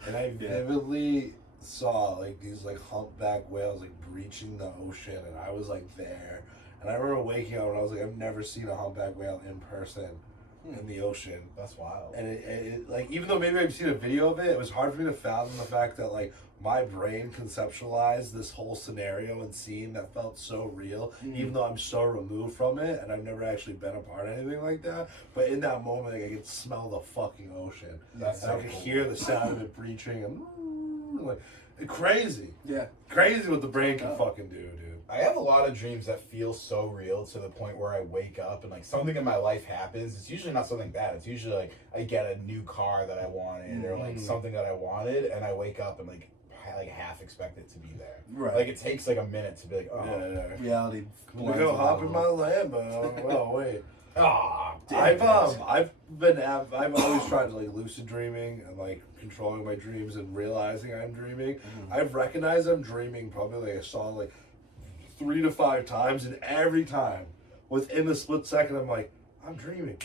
And I vividly saw, like, these, like, humpback whales, like, breaching the ocean, and I was, like, there. And I remember waking up and I was like, I've never seen a humpback whale in person in the ocean. That's wild. And it, like, even though maybe I've seen a video of it, it was hard for me to fathom the fact that, like, my brain conceptualized this whole scenario and scene that felt so real, even though I'm so removed from it and I've never actually been a part of anything like that. But in that moment, like, I could smell the fucking ocean. That's and I could hear the sound of it breaching and like, crazy. Yeah. Crazy what the brain can fucking do, dude. I have a lot of dreams that feel so real to the point where I wake up and, like, something in my life happens. It's usually not something bad. It's usually, like, I get a new car that I wanted or, like, something that I wanted, and I wake up and, like, half expect it to be there. Right. Like, it takes, like, a minute to be like, oh. Reality. We go hop in my Lambo. Oh, wait. I've always tried to, like, lucid dreaming and, like, controlling my dreams and realizing I'm dreaming. I've recognized I'm dreaming probably, like, I saw, like, 3 to 5 times, and every time within a split second I'm like, I'm dreaming.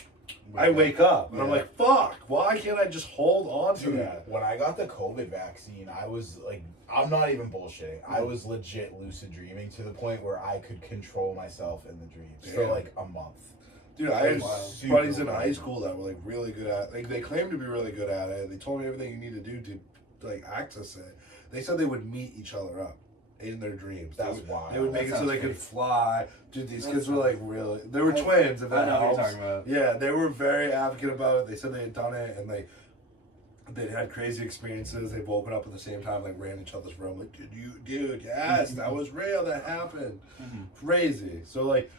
I wake up and I'm like, fuck, why can't I just hold on to that? When I got the COVID vaccine, I was like, I'm not even bullshitting. I was legit lucid dreaming to the point where I could control myself in the dreams for like a month. Dude, I had buddies in high school that were, like, really good at it. Like, they claimed to be really good at it. They told me everything you need to do to, like, access it. They said they would meet each other up in their dreams. That's wild. They would make it so they could fly. Dude, these kids were, like, really... They were twins, if that I know what helps. you're talking about. Yeah, they were very advocate about it. They said they had done it, and they'd had crazy experiences. They'd woken up at the same time, like, ran in each other's room. Like, dude, yes, that was real. That happened. Crazy. So, like,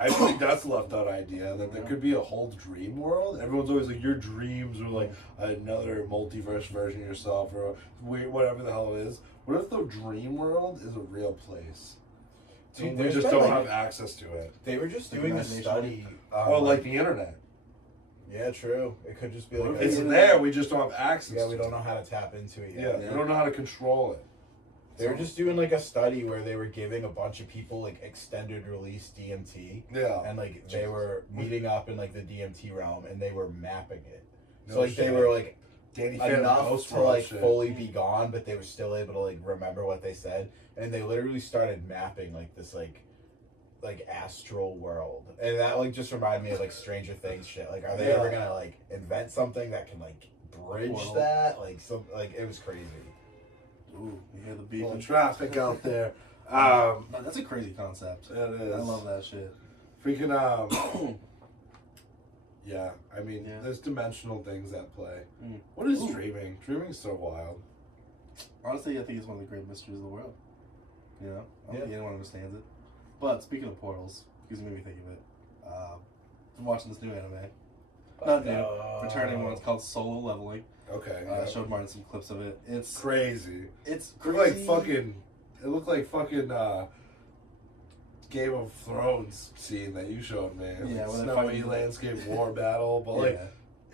I think that's a left out idea that there could be a whole dream world. Everyone's always like, your dreams are like another multiverse version of yourself or whatever the hell it is. What if the dream world is a real place? Dude, We there's just been, don't like- have access to it. They were just Like doing a imagination. study. Oh, like the internet. Yeah, true. It could just be like. It's there, we just don't have access Yeah, we to don't know how to tap into it Yeah, yet. we don't know how to control it. They were just doing like a study where they were giving a bunch of people like extended release DMT, Yeah. and like they were meeting up in like the DMT realm, and they were mapping it. No So like shit. they were like Danny Phantom enough Ghost to World like shit. fully be gone, but they were still able to like remember what they said, and they literally started mapping like this like astral world, and that like just reminded me of like Stranger Things shit. Like, are they Yeah. ever gonna like invent something that can like bridge Portal. that? Like some like it was crazy. Ooh, you hear the beep. Well, traffic out there. No, that's a crazy concept. It is. I love that shit. Freaking yeah, I mean, Yeah. there's dimensional things at play. Mm. What is Ooh. dreaming? Dreaming's so wild. Honestly, I think it's one of the great mysteries of the world. You know, I don't Yeah. think anyone understands it. But speaking of portals, because you made me think of it, I'm watching this new anime. Not new, returning one. It's called Solo Leveling. Okay. I showed Martin some clips of it. It's Crazy. it's It looked like crazy. fucking. It looked like fucking Game of Thrones scene that you showed me. Yeah, like when they're snowy fighting- landscape war battle, but like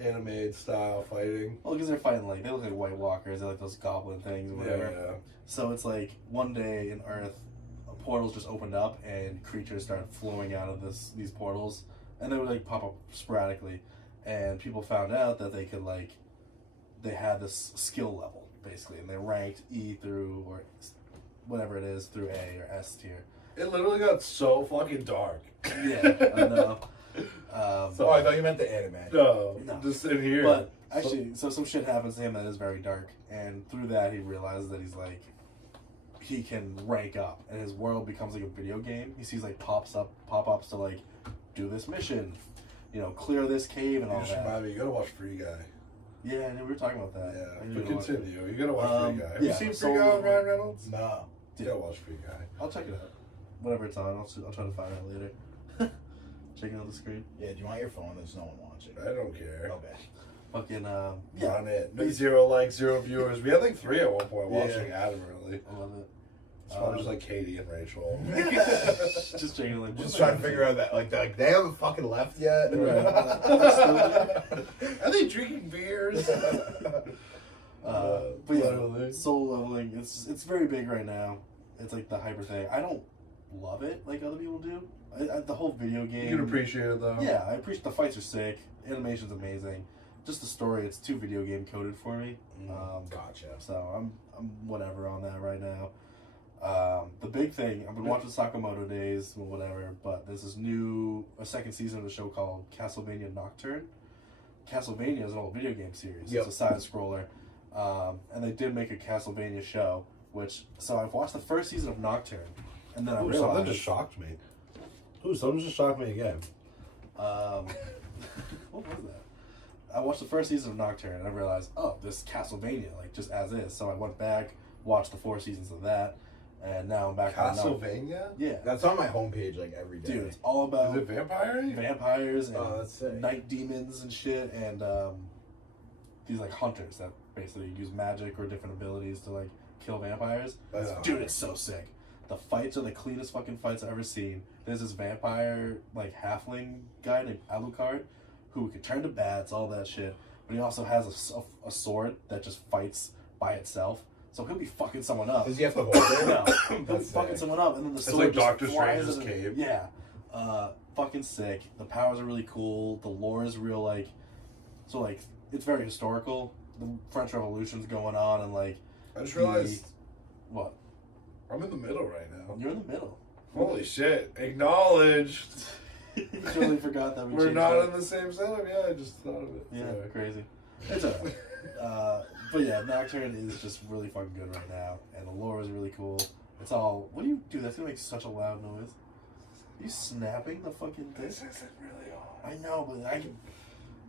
Yeah. anime style fighting. Well, because they're fighting like they look like White Walkers. They're like those goblin things, or whatever. Yeah. So it's like one day in Earth, portals just opened up and creatures started flowing out of these portals, and they would like pop up sporadically, and people found out that they could like they had this skill level basically, and they ranked E through or whatever it is through A or S tier. It literally got so fucking dark. Yeah, I know. Oh, I thought you meant the anime. No, No. just in here. But actually, so some shit happens to him that is very dark, and through that he realizes that he's like, he can rank up, and his world becomes like a video game. He sees like pop-ups to like, do this mission, you know, clear this cave and You all just that. remind me, you gotta watch Free Guy. Yeah, and we were talking about that. Yeah, I need but to watch it. continue. You gotta watch Free Guy. Have you yeah, seen Free so- Guy with Ryan Reynolds? No. You gotta watch Free Guy. I'll check it out. Whatever it's on, I'll try to find it later. Checking out the screen. Yeah, do you want your phone? There's no one watching. I don't care. Okay. Fucking Yeah. yeah, On it. No, 0 likes, 0 viewers. We had like 3 at one point Yeah. watching adamantly. I love it. It's probably just like Katie and Rachel. Just checking like Just trying to figure out that like they haven't fucking left yet. Right. Are they drinking beers? But yeah, soul leveling. It's very big right now. It's like the hyper thing. I don't love it like other people do. The whole video game. You can appreciate it though. Yeah, I appreciate the fights are sick. Animation's amazing. Just the story, it's too video game coded for me. Gotcha. So I'm whatever on that right now. The big thing, I've been watching Sakamoto Days or whatever, but there's this a second season of a show called Castlevania Nocturne. Castlevania is an old video game series. Yep. It's a side scroller. And they did make a Castlevania show, so I've watched the first season of Nocturne, and then I Ooh, realized something just shocked me. Ooh, something just shocked me again. what was that? I watched the first season of Nocturne and I realized, oh, this is Castlevania, like just as is. So I went back, watched the 4 seasons of that, and now I'm back on Nocturne. Castlevania? Yeah. That's on my homepage like every day. Dude, it's all about Is it vampire? vampires and Oh, that's sick. night demons and shit, and these like hunters that basically use magic or different abilities to like kill vampires. That's Dude, it's so sick. The fights are the cleanest fucking fights I've ever seen. There's this vampire like halfling guy named Alucard who can turn to bats, all that shit. But he also has a sword that just fights by itself. So he'll be fucking someone up. Does he have to hold it? No, he'll be That's fucking sick. someone up, and then the It's sword like just Doctor flies Strange's at him. cape. Yeah, fucking sick. The powers are really cool. The lore is real, like, so like it's very historical. The French Revolution's going on, and like, I just realized what? I'm in the middle right now. You're in the middle. Holy shit. Acknowledged. You totally forgot that We're changed not that. in the same setup. Yeah, I just thought of it. Yeah, Sorry. crazy. It's alright. But yeah, Nocturne is just really fucking good right now, and the lore is really cool. It's all. What do you do? That's gonna make such a loud noise. Are you snapping the fucking thing? This isn't really on. I know, but I can.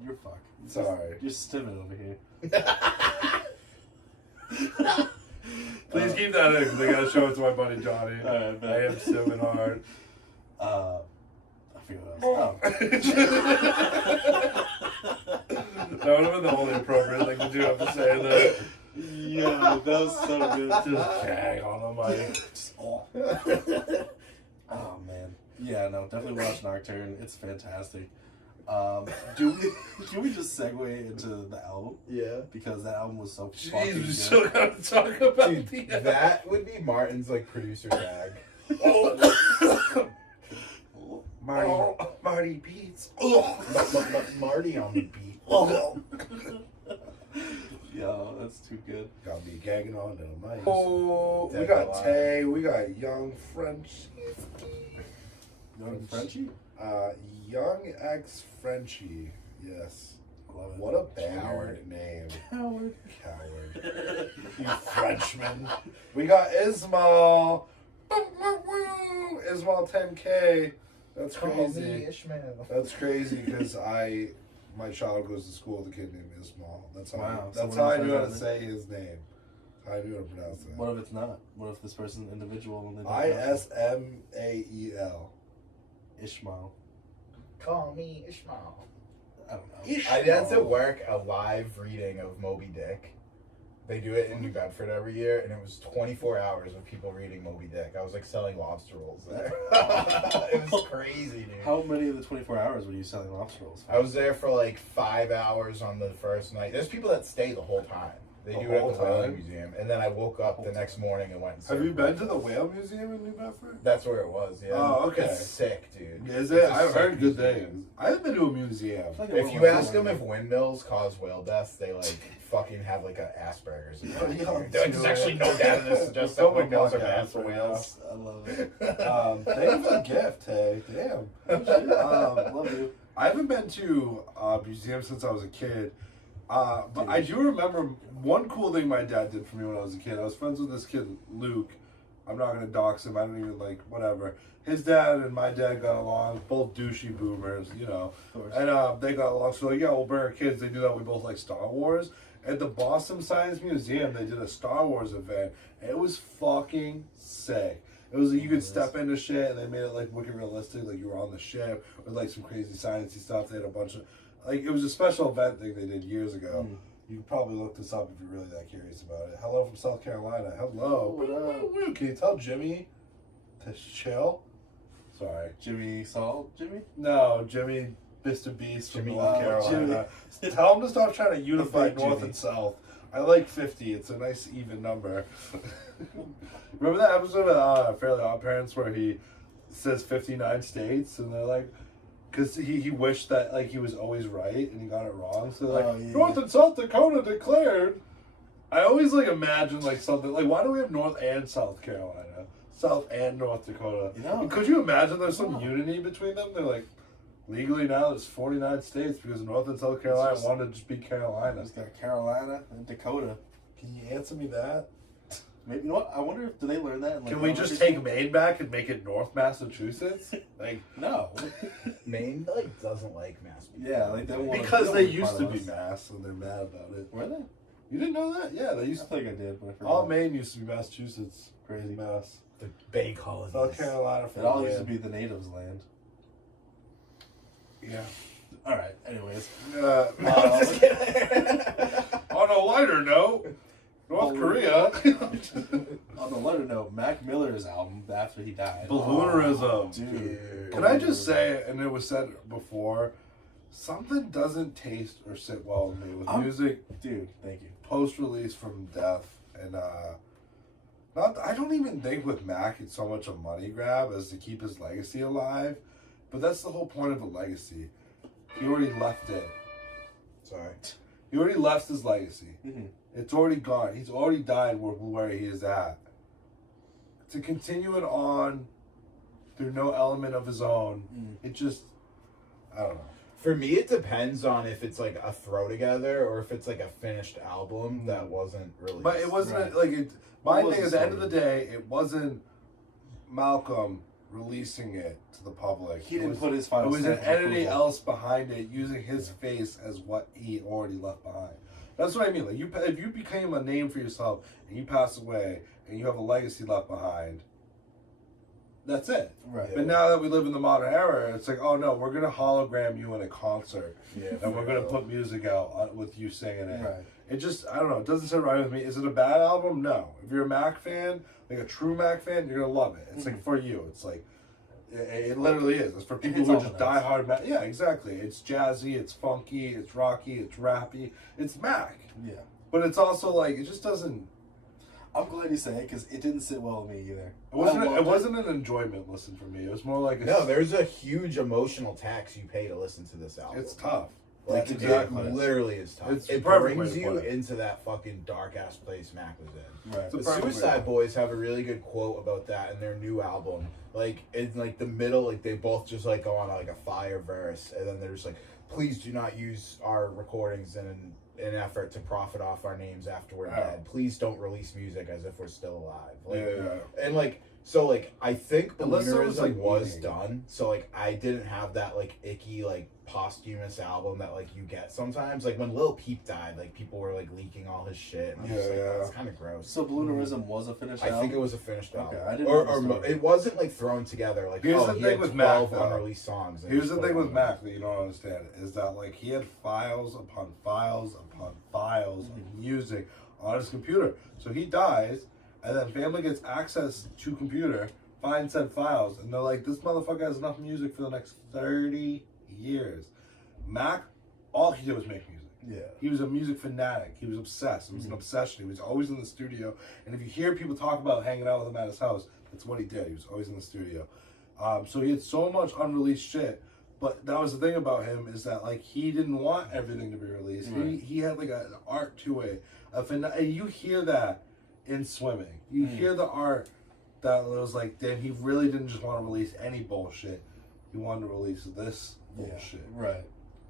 You're fucked. Sorry. You're stimming over here. Please keep that in because I gotta show it to my buddy Johnny. Alright, I am simming hard. Oh forget what I was. That would have been the only appropriate thing to do after saying that. Yeah, that was so good. Just gang on the mic. Just, oh man. Yeah, no, definitely watch Nocturne. It's fantastic. Can we just segue into the album? Yeah. Because that album was so Jeez, fucking we good. still gotta talk about Dude, the that would be Martin's like producer tag. Marty Beats. Marty on the beat. Yo, that's too good. Got me gagging on the mic. Oh, We got Tay, we got Young French. Young Frenchie? Young X Frenchie. Yes. Love it. What a banger name. Howard. Coward. You Frenchman. We got Ismail. Ismail 10K. That's Call crazy. me Ishmael. That's crazy because my child goes to school with a kid named Ismail. That's how, Wow. that's So how what I if knew how I to said say his name. How I knew how to pronounce it. What if it's not? What if this person's an individual and they don't pronounce it? Ismael. Ishmael. Call me Ishmael. I don't know. I had to work a live reading of Moby Dick. They do it in New Bedford every year, and it was 24 hours of people reading Moby Dick. I was like selling lobster rolls there. It was crazy, dude. How many of the 24 hours were you selling lobster rolls for? I was there for like 5 hours on the first night. There's people that stay the whole time. They The do it whole at the Whaling time? Museum, and then I woke up the next morning and went and Have served you been to breakfast. the Whale Museum in New Bedford? That's where it was, yeah. Oh, okay. It's sick, dude. Is It's it? a I've sick heard good museum. things. I haven't been to a museum. I feel like I If went you once ask in them my if windmills cause whale deaths, they like fucking have like a Asperger's. Yeah, They're like, there's actually no data that suggests that Film a windmills are podcast bad for right whales. I love it. Thank you for the gift, hey. Damn. Love you. I haven't been to a museum since I was a kid. But I do remember one cool thing my dad did for me when I was a kid. I was friends with this kid, Luke. I'm not going to dox him. I don't even whatever. His dad and my dad got along, both douchey boomers, you know. Of course. And they got along. So, we'll bring our kids. They do that. We both like Star Wars. At the Boston Science Museum, they did a Star Wars event. And it was fucking sick. It was you could step into shit, and they made it wicked realistic, like you were on the ship with some crazy sciencey stuff. They had a bunch of it was a special event thing they did years ago. You could probably look this up if you're really that curious about it. Hello from South Carolina. Hello. What up? Can you tell Jimmy to chill? Sorry. Jimmy Saul? Jimmy? No, Jimmy, Mr. Beast from Jimmy, North Carolina. Tell him to stop trying to unify big North Jimmy. and South. I like 50. It's a nice even number. Remember that episode of Fairly Odd Parents where he says 59 states and they're like, because he wished that he was always right and he got it wrong. So they're like, Oh, yeah. North and South Dakota declared. I always something why do we have North and South Carolina? South and North Dakota. You know. Could you imagine there's some unity between them? They're like, legally now there's 49 states because North and South Carolina wanted to just be Carolina. Just got Carolina and Dakota. Can you answer me that? Maybe, you know what? I wonder if do they learn that in Can we just take Maine back and make it North Massachusetts? No. Maine doesn't like Mass. Yeah, they want Because they used to be Mass and they're mad about it. Were they? You didn't know that? Yeah, they I used to. think I did, but I forgot. All Maine used to be Massachusetts. Crazy. Mass. The Bay Colonies. South Carolina for It all the used to win. be the natives' land. Yeah. All right. Anyways, Just kidding. On a lighter note, North Korea. on the lighter note, Mac Miller's album after he died. Balloonerism. Dude. Can I just say, and it was said before, something doesn't taste or sit well with me with music Dude, thank you. post-release from death, and I don't even think with Mac it's so much a money grab as to keep his legacy alive, but that's the whole point of a legacy. He already left it. Sorry. He already left his legacy. Mm-hmm. It's already gone. He's already died where he is at. To continue it on through no element of his own, it just, I don't know. For me, it depends on if it's a throw together or if it's a finished album that wasn't released. But it wasn't Right. my It thing wasn't at the end of Sony. the day, it wasn't Malcolm releasing it to the public. He It didn't was- put his final It was an stamp of entity approval. else behind it, using his face as what he already left behind. That's what I mean. If you became a name for yourself and you pass away and you have a legacy left behind, that's it. Right. But now that we live in the modern era, it's like, oh no, we're gonna hologram you in a concert, and we're gonna put music out with you singing it. Right. It just, I don't know, it doesn't sit right with me. Is it a bad album? No. If you're a Mac fan, like a true Mac fan, you're gonna love it. It's like for you. It's like, it literally is. It's for people who are just diehard Mac. Yeah, exactly. It's jazzy, it's funky, it's rocky, it's rappy. It's Mac. Yeah. But it's also like, it just doesn't. I'm glad you say it because it didn't sit well with me either. It wasn't an enjoyment listen for me. It was more like no. There's a huge emotional tax you pay to listen to this album. It's tough. Like it literally is tough. It brings you into that fucking dark ass place Mac was in. Right. The Suicide Boys have a really good quote about that in their new album. Like in like the middle, like they both just like go on like a fire verse, and then they're just like, "Please do not use our recordings in an effort to profit off our names after we're dead. Please don't release music as if we're still alive." Like, and like. So, like, I think Balloonerism was done. So, like, I didn't have that, like, icky, like, posthumous album that, like, you get sometimes. Like, when Lil Peep died, like, people were, like, leaking all his shit. And I was like, that's kind of gross. So, Balloonerism was a finished album? I think it was a finished album. Okay, I didn't or it wasn't, like, thrown together. Like, here's the thing with Mac, unreleased songs. Here's the thing with Mac that you don't understand, is that, like, he had files upon files upon files of music on his computer. So he dies, and then family gets access to computer, finds said files, and they're like, this motherfucker has enough music for the next 30 years. Mac, all he did was make music. Yeah. He was a music fanatic. He was obsessed. It was an obsession. He was always in the studio. And if you hear people talk about hanging out with him at his house, that's what he did. He was always in the studio. So he had so much unreleased shit. But that was the thing about him, is that like he didn't want everything to be released. Right. He had like an art to it. And you hear that in Swimming. You hear the art that was like, damn, he really didn't just want to release any bullshit. He wanted to release this bullshit. Right.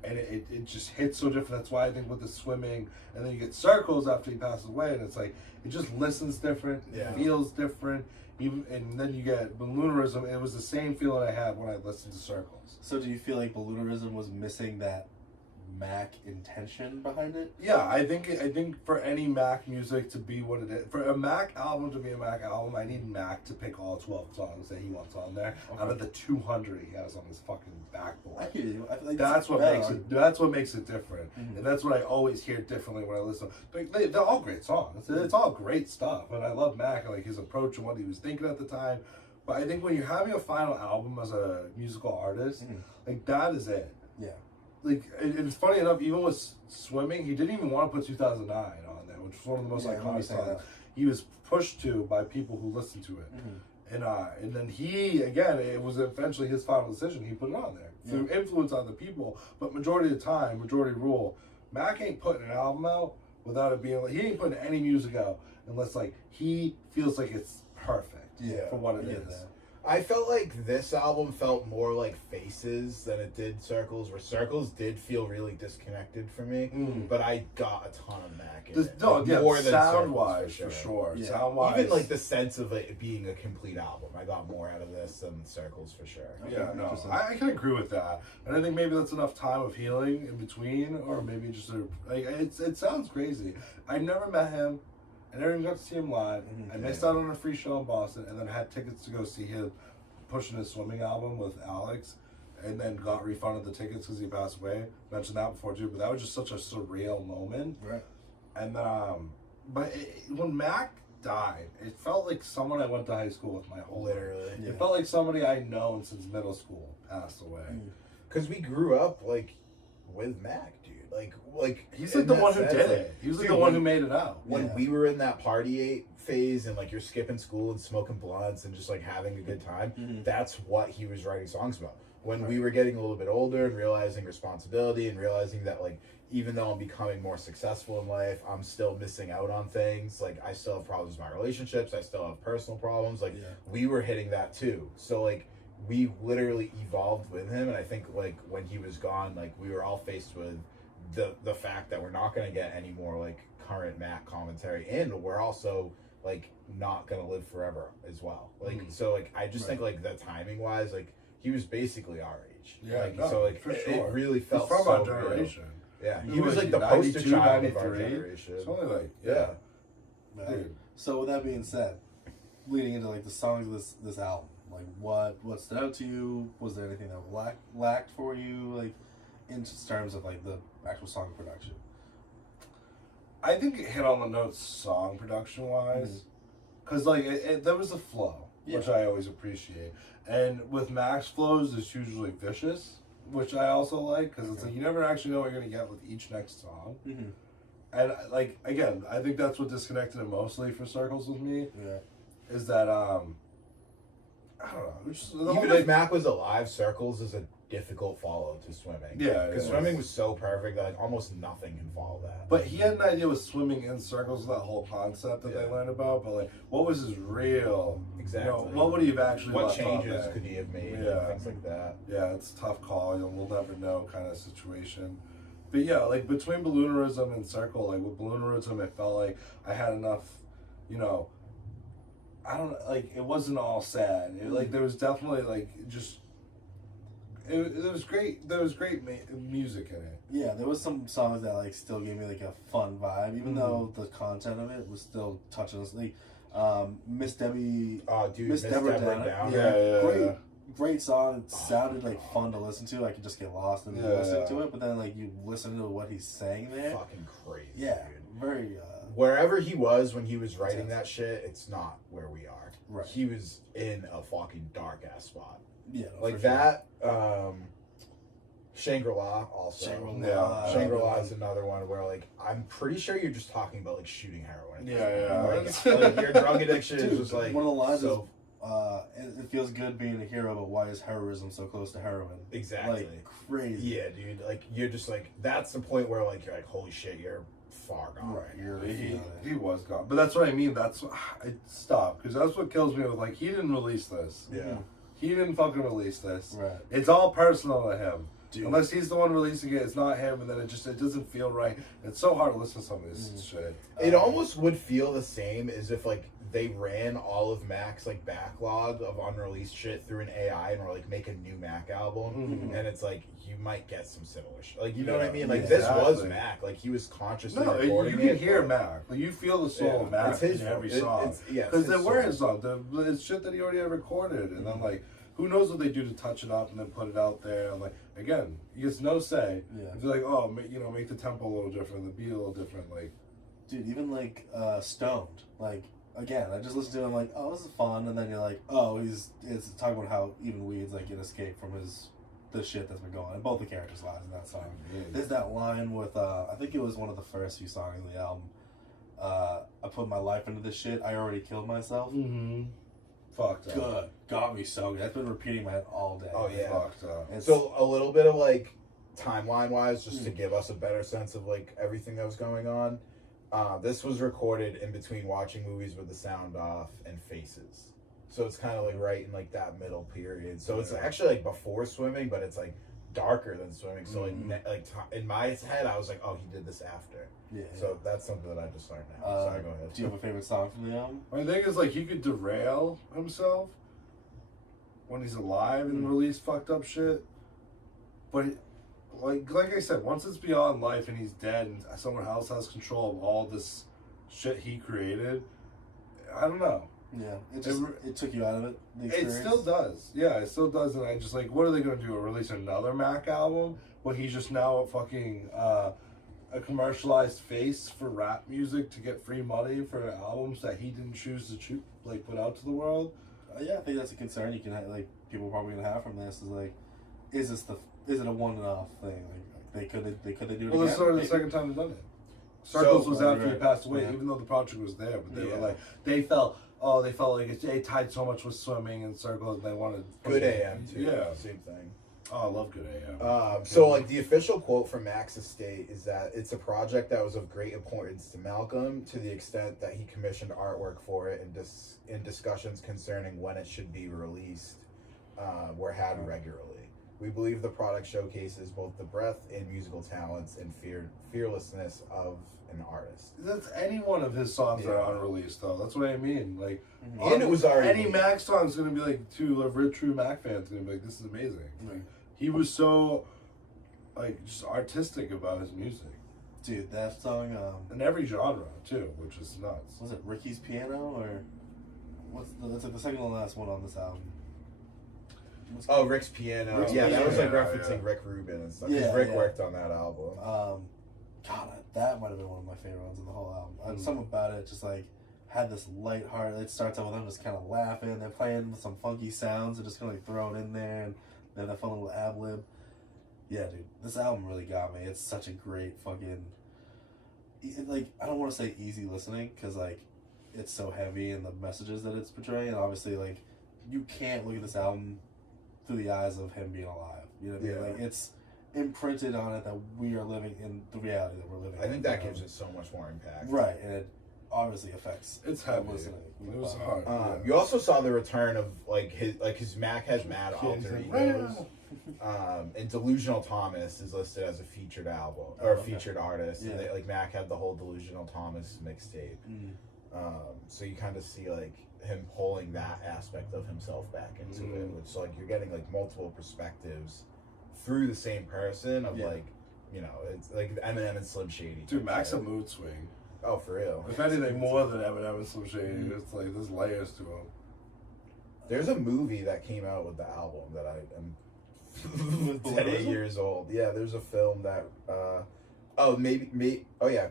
And it just hits so different. That's why I think with the Swimming, and then you get Circles after he passes away, and it's like, it just listens different, it feels different. Even, and then you get Balloonerism, and it was the same feeling I had when I listened to Circles. So do you feel like Balloonerism was missing that Mac intention behind it? Yeah, I think for any Mac music to be what it is, for a Mac album to be a Mac album, I need Mac to pick all 12 songs that he wants on there out of the 200 he has on his fucking backboard. I hear you. I feel like that's what makes it. That's what makes it different, and that's what I always hear differently when I listen. They're all great songs. It's all great stuff, and I love Mac, like his approach and what he was thinking at the time. But I think when you're having a final album as a musical artist, like that is it. Yeah. Like, it's funny enough, even with Swimming, he didn't even want to put 2009 on there, which was one of the most iconic songs. He was pushed to by people who listened to it. And then he, again, it was eventually his final decision. He put it on there through influence on the people. But majority of the time, majority rule, Mac ain't putting an album out without it being, like, he ain't putting any music out unless, like, he feels like it's perfect for what it is. I felt like this album felt more like Faces than it did Circles, where Circles did feel really disconnected for me, but I got a ton of Mac in it. More than sound-wise, for sure. Yeah. Sound-wise. Even like the sense of it being a complete album, I got more out of this than Circles for sure. Yeah, no, I can agree with that. And I think maybe that's enough time of healing in between, or maybe just it sounds crazy. I never met him. I never even got to see him live. I missed out on a free show in Boston, and then had tickets to go see him pushing his Swimming album with Alex, and then got refunded the tickets because he passed away. Mentioned that before too, but that was just such a surreal moment. Right. And when Mac died, it felt like someone I went to high school with my whole life. Literally. It felt like somebody I'd known since middle school passed away. Because we grew up like with Mac, dude. Like he's like the one who did it. He was like the one who made it out. When we were in that party phase and like you're skipping school and smoking blunts and just like having a good time, that's what he was writing songs about. When we were getting a little bit older and realizing responsibility and realizing that like even though I'm becoming more successful in life, I'm still missing out on things. Like I still have problems with my relationships. I still have personal problems. Like we were hitting that too. So like we literally evolved with him, and I think like when he was gone, like we were all faced with the fact that we're not going to get any more like current Mac commentary, and we're also like not going to live forever as well. Like so like I just think like the timing wise, like he was basically our age. So like for sure. It really felt from so our generation. Real. Yeah, he was like the poster child of our 93. generation. It's only like Dude. So with that being said, leading into like the songs of this album, Like, what stood out to you? Was there anything that lacked for you, like, in terms of like the actual song production? I think it hit on the notes song production wise, because like there was a flow, which I always appreciate, and with Max flows, it's usually vicious, which I also like because it's like you never actually know what you're gonna get with each next song. Mm-hmm. And like again, I think that's what disconnected it mostly for Circles with me. Yeah. Is that I don't know. Just, Even if Mac was alive, Circles is a difficult follow to Swimming. Yeah, because Swimming was so perfect that like almost nothing can follow that. But he had an idea with swimming in circles, that whole concept that they learned about. But like, what was his real? Exactly. You know, what would he have actually? What left changes out there? could he have made? Yeah. And things like that. Yeah, it's a tough call. You know, we'll never know, kind of situation. But yeah, like between Balloonerism and Circle, like with Balloonerism, it felt like I had enough. You know, I don't like. It wasn't all sad. Like there was definitely like just. It was great. There was great music in it. Yeah, there was some songs that like still gave me like a fun vibe, even though the content of it was still touching us. Like, Miss Debbie, Miss Deborah Down. Yeah. Great song. It sounded like fun to listen to. I could just get lost in listening to it, but then like you listen to what he's saying there. Fucking crazy. Yeah, dude. very. Wherever he was when he was writing that shit, it's not where we are. Right. He was in a fucking dark ass spot. Yeah, like that. Shangri-La also. Shangri-La is another one where like I'm pretty sure you're just talking about like shooting heroin. Like your drug addiction is just like one of the lines is it feels good being a hero, but why is heroism so close to heroin? Exactly. Like crazy. Yeah, dude. Like you're just like that's the point where like you're like holy shit, you're far gone. Right. He was gone, but that's what I mean. That's it stopped because that's what kills me with like he didn't release this. Yeah. He didn't fucking release this. Right. It's all personal to him. Dude. Unless he's the one releasing it, it's not him, and then it doesn't feel right. It's so hard to listen to some of this shit. It almost would feel the same as if like they ran all of Mac's like backlog of unreleased shit through an AI and were like make a new Mac album, and it's like you might get some similar shit. Like you know what I mean? Like this was Mac. Like he was consciously recording you can it, hear Mac. Like you feel the soul of Mac in every song. Because they were his songs. It's shit that he already had recorded, and then like. Who knows what they do to touch it up and then put it out there? And like again, he gets no say. Yeah. They're like, oh, make the tempo a little different, the beat a little different. Like, dude, even like Stoned. Like again, I just listened to it. I'm like, oh, this is fun, and then you're like, oh, it's talking about how even weed's like an escape from the shit that's been going on. And both the characters' lives in that song. There's that line with I think it was one of the first few songs in the album. I put my life into this shit. I already killed myself. Mm-hmm. Fucked up. Good. Got me so good. That's been repeating in my head all day. Oh yeah. Fucked up. So a little bit of like timeline wise, just to give us a better sense of like everything that was going on. This was recorded in between watching movies with the sound off and Faces. So it's kind of like right in like that middle period. So it's actually like before Swimming, but it's like darker than Swimming. So like in my head, I was like, oh, he did this after. Yeah. So that's something that I just learned now. Sorry, go ahead. Do you have a favorite song from the album? My thing is like he could derail himself when he's alive and release fucked up shit, but like I said, once it's beyond life and he's dead and someone else has control of all this shit he created, I don't know. Yeah, it took you out of it. It still does. Yeah, it still does. And I just like, what are they gonna do? Release another Mac album? Well, he's just now a fucking a commercialized face for rap music to get free money for albums that he didn't choose to put out to the world. Yeah, I think that's a concern you can have, like people are probably gonna have from this is like, is it a one-off thing? Like they could do it again? Well, this is sort of the second time they've done it. Circles was after he passed away, Yeah. even though the project was there, but they were like they felt like it tied so much with Swimming and Circles, and they wanted Good AM too. Yeah, Same thing. Oh, I love Good AM. So like the official quote from Mac's estate is that it's a project that was of great importance to Malcolm to the extent that he commissioned artwork for it and in discussions concerning when it should be released were had regularly. We believe the product showcases both the breadth and musical talents and fearlessness of an artist. That's any one of his songs that are unreleased, though. That's what I mean. Like, and it was already any Mac song is gonna be like to true Mac fans gonna be like, this is amazing. Like, he was so like just artistic about his music, dude. That song in every genre too, which is nuts. Was it Ricky's Piano or what's it's like the second to last one on this album? Oh, Rick's Piano. Rick's yeah, that was like Piano, referencing yeah. Rick Rubin and stuff. 'Cause Yeah, Rick yeah. worked on that album. God, that might have been one of my favorite ones of the whole album. Something about it just like had this light heart. It starts out with them just kind of laughing. They're playing some funky sounds and just kind of like throw it in there, and then that fun little ad lib. Yeah, dude, this album really got me. It's such a great fucking, like, I don't want to say easy listening because like it's so heavy in the messages that it's portraying. Obviously, like you can't look at this album through the eyes of him being alive. You know what I mean? Yeah. Like it's imprinted on it that we are living in the reality that we're living in. I think that you know? gives it so much more impact. Right, and it obviously affects It's the heavy. listening. It was hard. You also saw the return of his Mac has mad alter egos. And Delusional Thomas is listed as a featured album or okay. featured artist. Yeah. And like Mac had the whole Delusional Thomas mixtape. So you kind of see like him pulling that aspect of himself back into it, which like you're getting like multiple perspectives through the same person of like, you know, it's like Eminem and Slim Shady. Dude, type Mac's shit. a mood swing. Oh, for real. If anything, more than Eminem and Slim Shady, it's like there's layers to him. There's a movie that came out with the album that I am 10 Balloonerism? years old. Yeah, there's a film that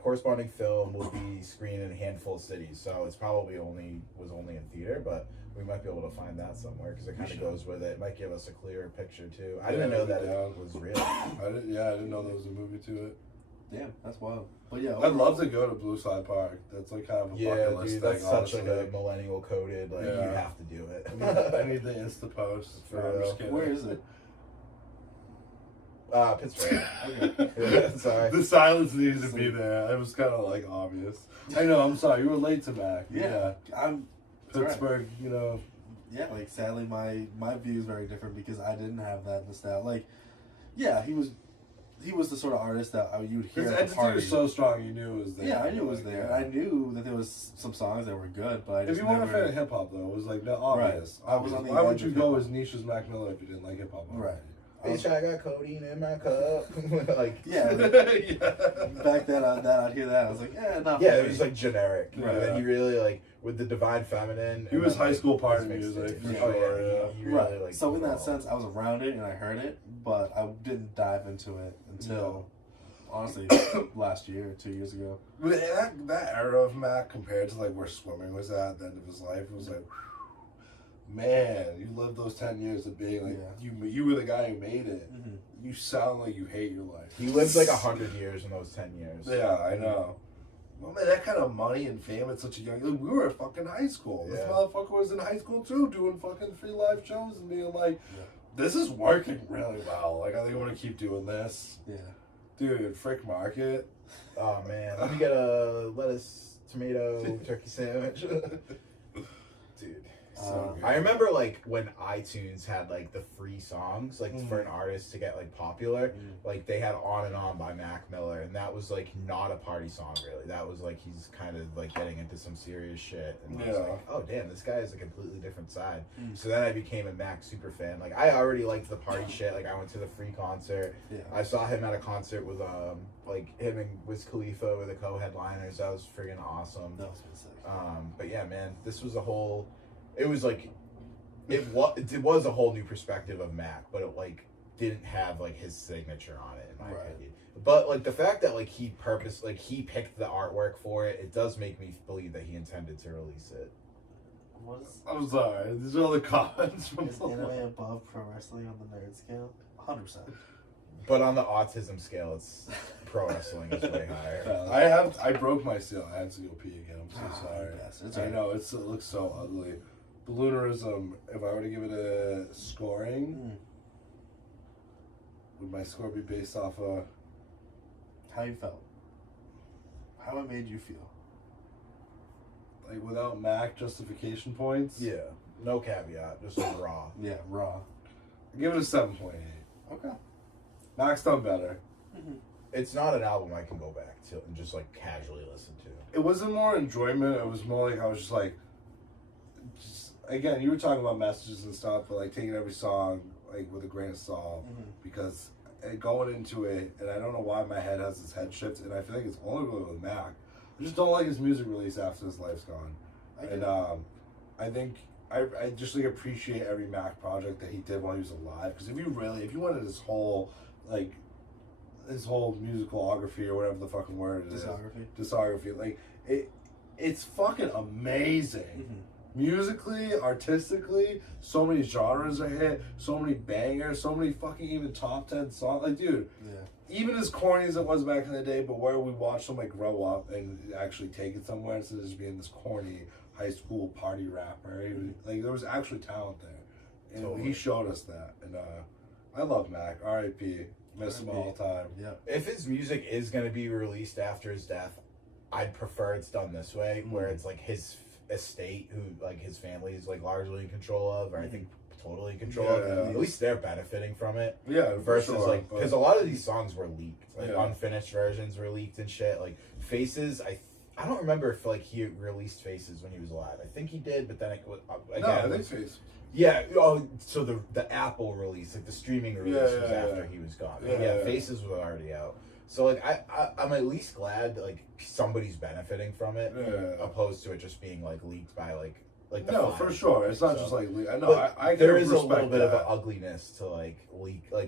corresponding film will be screened in a handful of cities, so it's probably was only in theater, but we might be able to find that somewhere because it kind of goes with it. It might give us a clearer picture too. I didn't know that it was real. I didn't know there was a movie to it. Damn, that's wild. But yeah, I'd love to go to Blue Side Park. That's like kind of a Yeah, bucket list dude, thing, that's such like honestly. a millennial coded. Like you Yeah. have to do it. I need the Insta post. For I'm real. just kidding. Where is it? Pittsburgh. Okay. Sorry. The silence needed to be there. It was kind of like obvious. I know. I'm sorry. You were late to Mac. Yeah, I'm. it's all right. Pittsburgh. You know. Yeah, like sadly, my view is very different because I didn't have that nostalgia. Like, yeah, he was the sort of artist that you'd hear His at the entity party. was so strong. You knew it was there. Yeah, I knew it was Like, there. yeah. I knew that there was some songs that were good, but I If just you weren't a never. fan of hip hop, though, it was like no, obvious. I was on the Why would edge you of go hip-hop. as niche as Mac Miller if you didn't like hip hop? Right. Bitch, I got codeine in my cup. Like Yeah, like, Yeah. back then I'd hear that. I was like, not yeah, for it me. was like generic. Right. And then he really like with the Divine Feminine. He and was then, high school his party mixtapes. music, for Oh, sure, yeah. yeah. He really, Right. like, So in that evolved. sense, I was around it and I heard it, but I didn't dive into it until honestly last year, 2 years ago. But that era of Mac compared to like where Swimming was at the end of his life, it was like, man, you lived those 10 years of being like you were the guy who made it. Mm-hmm. You sound like you hate your life. He lived like 100 years in those 10 years. Yeah, I know. Well, man, that kind of money and fame at such a young... Like, we were at fucking high school. This Yeah. motherfucker was in high school, too, doing fucking free live shows and being like, this is working really well. Like, I think I want to keep doing this. Yeah. Dude, Frick Market. Oh man, let me get a lettuce, tomato, turkey sandwich. Dude. So good. I remember like when iTunes had like the free songs, like for an artist to get like popular, like they had On and On by Mac Miller, and that was like not a party song really. That was like he's kind of like getting into some serious shit, and I was Yeah. like, oh damn, this guy has a completely different side. So then I became a Mac super fan. Like I already liked the party shit. Like I went to the free concert. Yeah. I saw him at a concert with like him and Wiz Khalifa were the co-headliners. That was friggin' awesome. That was sick. But yeah, man, this was a whole. It was like, it was a whole new perspective of Mac, but it like didn't have like his signature on it in my Right. opinion. But like the fact that like he picked the artwork for it, it does make me believe that he intended to release it. What is I'm sorry. These are all the comments from is anime above pro wrestling on the nerd scale? 100%. But on the autism scale, it's pro wrestling is way higher. I broke my seal. I had to go pee again. I'm so Oh, sorry. you bastards. I know it looks so ugly. Balloonerism. If I were to give it a scoring, would my score be based off of? How you felt? How it made you feel? Like without Mac justification points? Yeah, no caveat, just like raw. Yeah, raw. I give it a 7.8. Okay. Mac's done better. It's not an album I can go back to and just like casually listen to. It wasn't more enjoyment. It was more like I was just like, again, you were talking about messages and stuff, but like taking every song like with a grain of salt because going into it, and I don't know why my head has this head shift, and I feel like it's only really with Mac. I just don't like his music release after his life's gone, and I think I just like appreciate every Mac project that he did while he was alive. Because if you wanted his whole musicalography or whatever the fucking word it is, discography, like it's fucking amazing. Mm-hmm. Musically, artistically, so many genres are hit, so many bangers, so many fucking even top 10 songs. Like, dude, even as corny as it was back in the day, but where we watched them like grow up and actually take it somewhere instead of just being this corny high school party rapper. Like, there was actually talent there, and he showed us that. And I love Mac. R.I.P. Miss him all the time. Yeah. If his music is gonna be released after his death, I'd prefer it's done this way, where it's like his estate, who like his family is like largely in control of, or I think totally in control of. At least they're benefiting from it. Yeah. Versus like, because a lot of these songs were leaked, like unfinished versions were leaked and shit. Like Faces, I don't remember if like he released Faces when he was alive. I think he did, but then it was again. No, I think Faces. Yeah. Oh, so the Apple release, like the streaming release, was after he was gone. Yeah, Faces was already out. So like I'm at least glad that like somebody's benefiting from it, opposed to it just being like leaked by like the no, for sure. It's not just like I know. I there is a little bit that. of an ugliness to like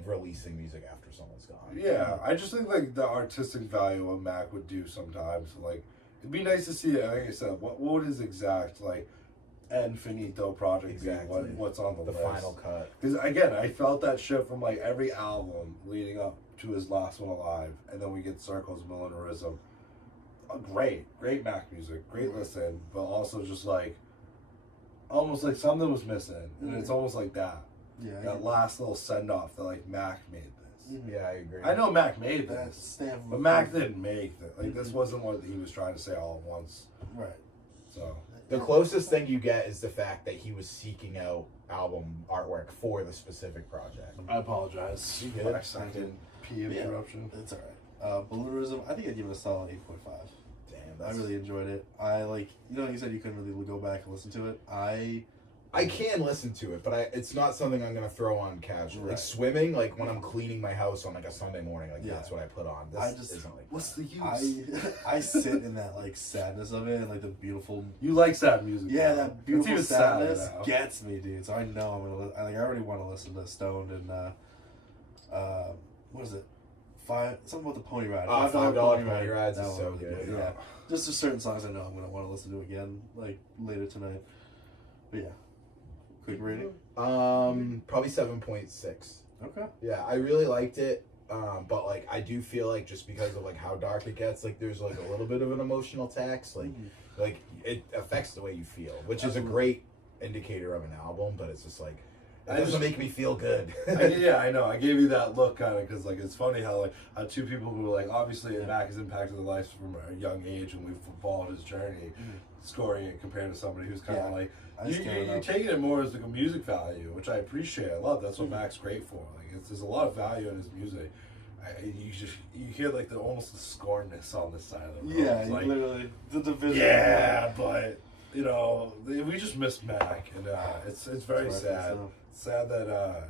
releasing music after someone's gone. Yeah, I just think like the artistic value of Mac would do sometimes. Like it'd be nice to see it. Like I said, what would his exact like end finito project be? What's on the list? Final cut. Because again, I felt that shit from like every album leading up to his last one alive, and then we get Circles, Balloonerism. Great Mac music, great listen, but also just like almost like something was missing, and it's almost like that. Yeah. That last little send off that like Mac made this. Yeah, I agree. I know Mac made this, but Mac didn't make it. Like this wasn't what he was trying to say all at once. Right. So the closest thing you get is the fact that he was seeking out album artwork for the specific project. I apologize. You good? my second P interruption. It's alright. Balloonerism, I think I'd give it a solid 8.5. Damn, I really enjoyed it. I like, you said you couldn't really go back and listen to it. I can listen to it, but it's not something I'm gonna throw on casually. Right. Like swimming, like when I'm cleaning my house on like a Sunday morning, like that's what I put on. This isn't like what's the use? I sit in that like sadness of it and like the beautiful. You like sad music? Yeah, that beautiful even sadness sad gets me, dude. So I know I'm gonna. I already want to listen to Stoned and what is it? Something about the pony ride. $5 pony rides is so good. Yeah, just certain songs I know I'm gonna want to listen to again, like later tonight. But yeah, quick rating. Probably 7.6. Okay. Yeah, I really liked it. But like I do feel like just because of like how dark it gets, like there's like a little bit of an emotional tax, like it affects the way you feel, which is a great indicator of an album. But it's just like it doesn't make me feel good. I know. I gave you that look kind of because like it's funny how like two people who like obviously Mac has impacted their lives from a young age, and we've followed his journey, scoring it compared to somebody who's kind of like you're taking it more as like a music value, which I appreciate. I love. That's what Mac's great for. Like there's a lot of value in his music. You hear like almost the scornness on this side of the road. Yeah, like, literally the division. Yeah, but we just miss Mac, and it's very sad. Sad that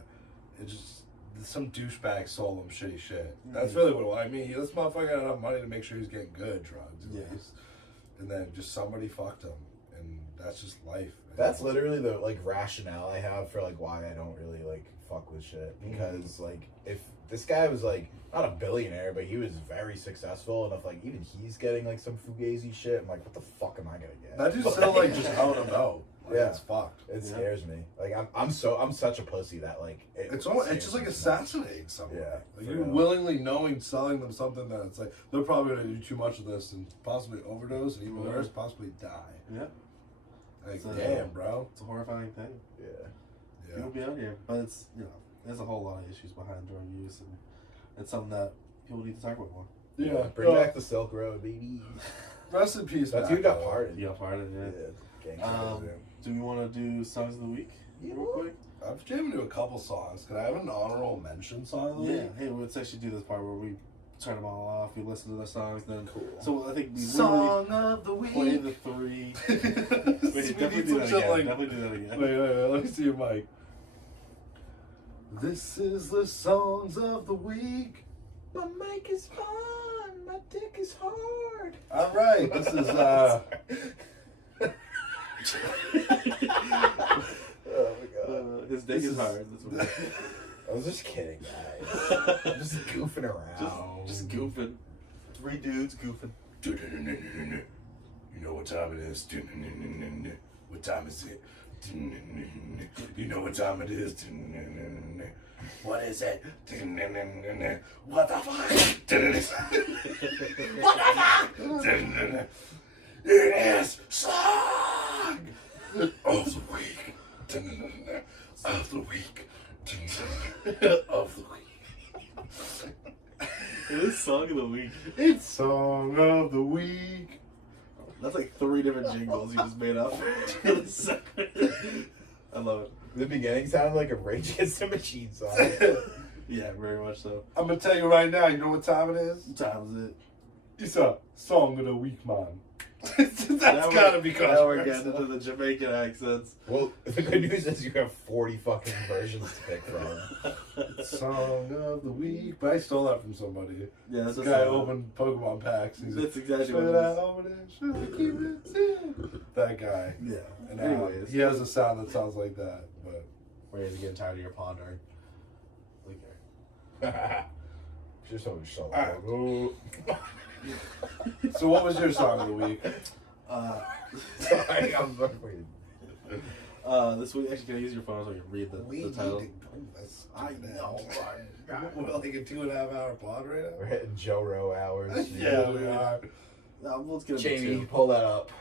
it just some douchebag sold him shitty shit. That's really what I mean. This motherfucker had enough money to make sure he's getting good drugs, and then just somebody fucked him, and that's just life. That's literally the like rationale I have for like why I don't really like fuck with shit, because like if this guy was like not a billionaire, but he was very successful, and if like even he's getting like some fugazi shit, I'm like, what the fuck am I gonna get? That dude's still like just out and out. Like, it's fucked. It scares me. Like I'm such a pussy that like it's just like assassinating someone. Yeah, like you willingly selling them something that it's like they're probably gonna do too much of this and possibly overdose and even worse, possibly die. Yeah. Like damn, bro. It's a horrifying thing. Yeah. People be out here, but it's there's a whole lot of issues behind drug use, and it's something that people need to talk about more. Yeah. Bring back the Silk Road, baby. Rest in peace. That dude got pardoned. He got pardoned. Yeah. Do we want to do songs of the week real quick? I'm jamming to a couple songs. Can I have an honorable mention song of the week? Hey, let's actually do this part where we turn them all off. We listen to the songs, then cool. So I think we song of the week. Play the three. Wait, definitely do that again. Definitely do that again. Wait. Let me see your mic. This is the songs of the week. My mic is fun. My dick is hard. All right. This is His dick is hard. That's what I was just kidding, guys. I'm just goofing around. just goofing. 3 dudes goofing. You know what time it is? What time is it? You know what time it is? What is it? What the fuck? What the fuck? It is song of the week. Of the week. Of the week. It is song of the week. It's song of the week. That's like 3 different jingles you just made up. I love it. The beginning sounded like a Rage Against the Machine song. Yeah, very much so. I'm gonna tell you right now, you know what time it is? What time is it? It's a song of the week, man. That's gotta be Now we're controversial. getting into the Jamaican accents. Well, the good news is you have 40 fucking versions to pick from. Song of the week. But I stole that from somebody. Yeah, This that's guy a song. opened Pokemon packs. He's That's like, exactly "Should what I it is. open it? Should I keep it sealed?" That guy. Yeah. And Anyways, he has a sound that sounds like that. But ready to get tired of your pondering. Okay. Just so much so. Alright. So what was your song of the week? Sorry, I'm fucking. This week, actually, can I use your phone so I can read the title? I know. We're like a 2.5 hour pod right We're now. hitting Joe Rowe hours. Yeah, we are. Let's get Jamie, into pull that up.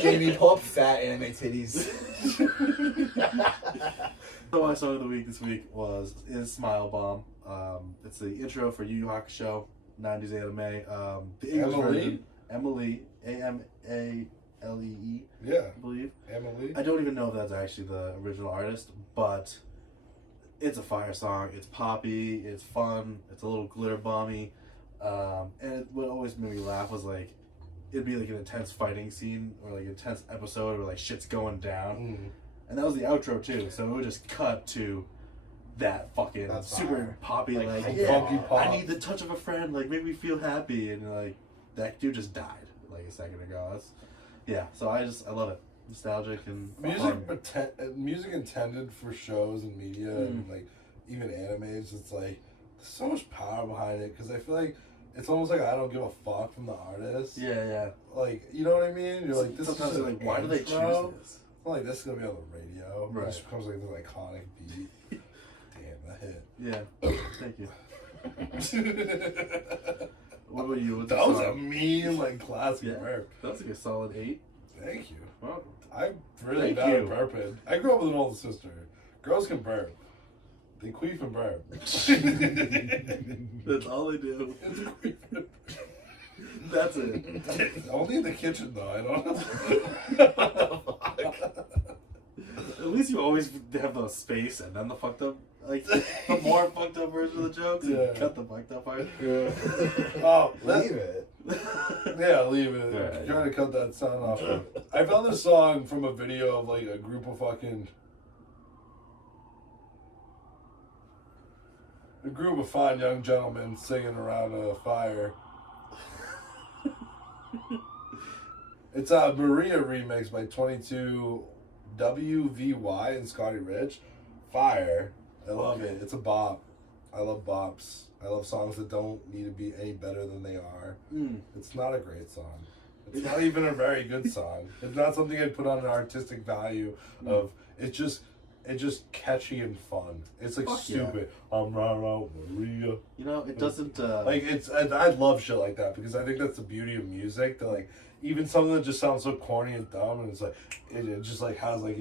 Jamie, pull up fat anime titties. So my song of the week this week is Smile Bomb. It's the intro for Yu Yu Hakusho, 90s anime. The English version, Emily, Amalee, Yeah, I believe. Emily. I don't even know if that's actually the original artist, but it's a fire song. It's poppy, it's fun, it's a little glitter bomby. And what always made me laugh was like, it'd be like an intense fighting scene or like an intense episode where like shit's going down. Mm. And that was the outro too, so it would just cut to that fucking That's super fire. poppy, like, Like, yeah, funky pop. I need the touch of a friend, like make me feel happy, and like that dude just died like a second ago. That's so I love it, nostalgic and fun. Music intended for shows and media and like even animes. It's like there's so much power behind it because I feel like it's almost like I don't give a fuck from the artist. Yeah. Like, you know what I mean? You're like, this Sometimes is you're an like, why do they intro. choose this? It's not like this is gonna be on the radio. Right. It just becomes like this iconic beat. Damn, that hit. Yeah, thank you. What about you? What's That your was a song? mean, like, classic Yeah. burp. That was like a solid 8. Thank you. Wow. I'm really Thank bad you. at burping. I grew up with an older sister. Girls can burp. They queef and burp. That's all they do. It's queef and That's it. Only in the kitchen, though. I don't know. At least you always have the space and then the fucked up, like the more fucked up version of the jokes. Yeah. And cut the fucked up part. Oh, Leave it. Yeah, leave it. Alright. Trying to cut that sound off. I found this song from a video of like a group of fine young gentlemen singing around a fire. It's a Maria remix by 22WVY and Scotty Rich. Fire. I love it. It's a bop. I love bops. I love songs that don't need to be any better than they are. It's not a great song. It's not even a very good song. It's not something I'd put on an artistic value of. It's just catchy and fun. It's like Fuck stupid. I'm Rara Maria. You know, it doesn't. Like I love shit like that because I think that's the beauty of music. That like even something that just sounds so corny and dumb, and it's like it just like has like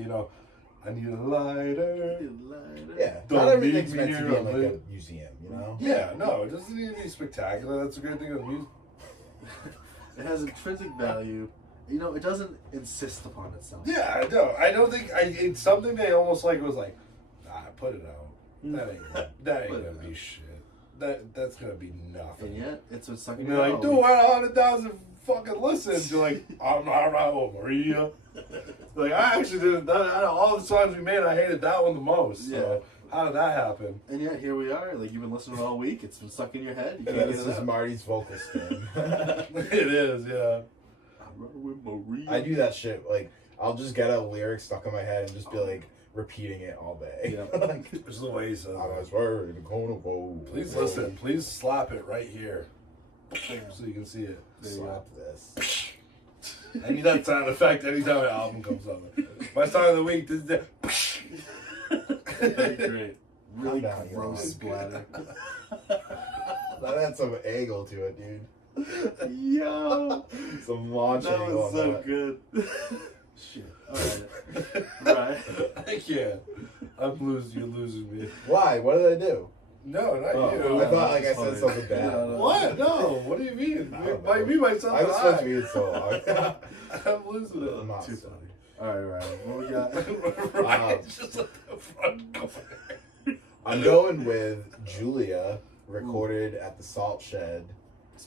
I need a lighter. Yeah, Don't not everything's meet me meant to be near in like a a museum, you know? Yeah, no, it doesn't need to be spectacular. That's a great thing of music. It has intrinsic value. You know, it doesn't insist upon itself. Yeah, I know. I don't think it's something they almost like was like, put it out. That ain't Put it gonna be out. shit. That's gonna be nothing. And yet, it's what's sucking And you they're like, out. dude, 100,000 fucking listens. You're like, I'm Maria. Like, I actually didn't. Out of all the songs we made, I hated that one the most. So, Yeah. how did that happen? And yet, here we are. Like, you've been listening all week. It's been stuck in your head. You Yeah, can't this get it is out. Marty's vocal sting. It is, yeah. I run with Maria. I do that shit, like, I'll just get a lyric stuck in my head and just be like, repeating it all day. Yeah. Like, There's the ways of. I swear, the corner go. Please listen. Please slap it right here Damn. so you can see it. There you Slap this. I need that sound effect anytime an album comes on. My song of the week is the. Very great. Really Calm down, gross Elon. splatter. That had some angle to it, dude. Yo, Some launch that angle was on so that. good. Shit. All right. I can't. You're losing me. Why? What did I do? No, not Oh, you. I thought like I that's said funny. something bad. No. What? No. What do you mean? I don't By know. me, myself, I was supposed to be in so long. I'm losing it. I'm not Too so- funny. All right, Ryan. What we got? Ryan's just at the front corner. I'm going with Julia, recorded at the Salt Shed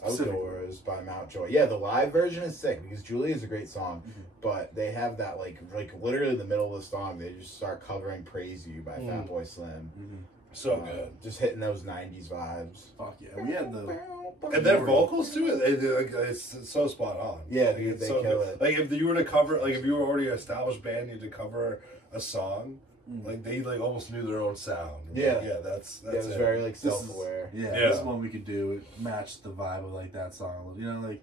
Outdoors by Mount Joy. Yeah, the live version is sick because Julia is a great song, but they have that like literally in the middle of the song they just start covering "Praise You" by Fatboy Slim. So good. Just hitting those '90s vibes. Fuck yeah. We had the. And their vocals too, it's so spot on. Yeah, Like, they it's so kill good. it. Like if you were to cover, like if you were already an established band, you had to cover a song. Like they almost knew their own sound. Yeah. Yeah, that's Yeah, it was it. very like This is- self-aware. Yeah, Yeah. this is one we could do. It matched the vibe of like that song. You know, like,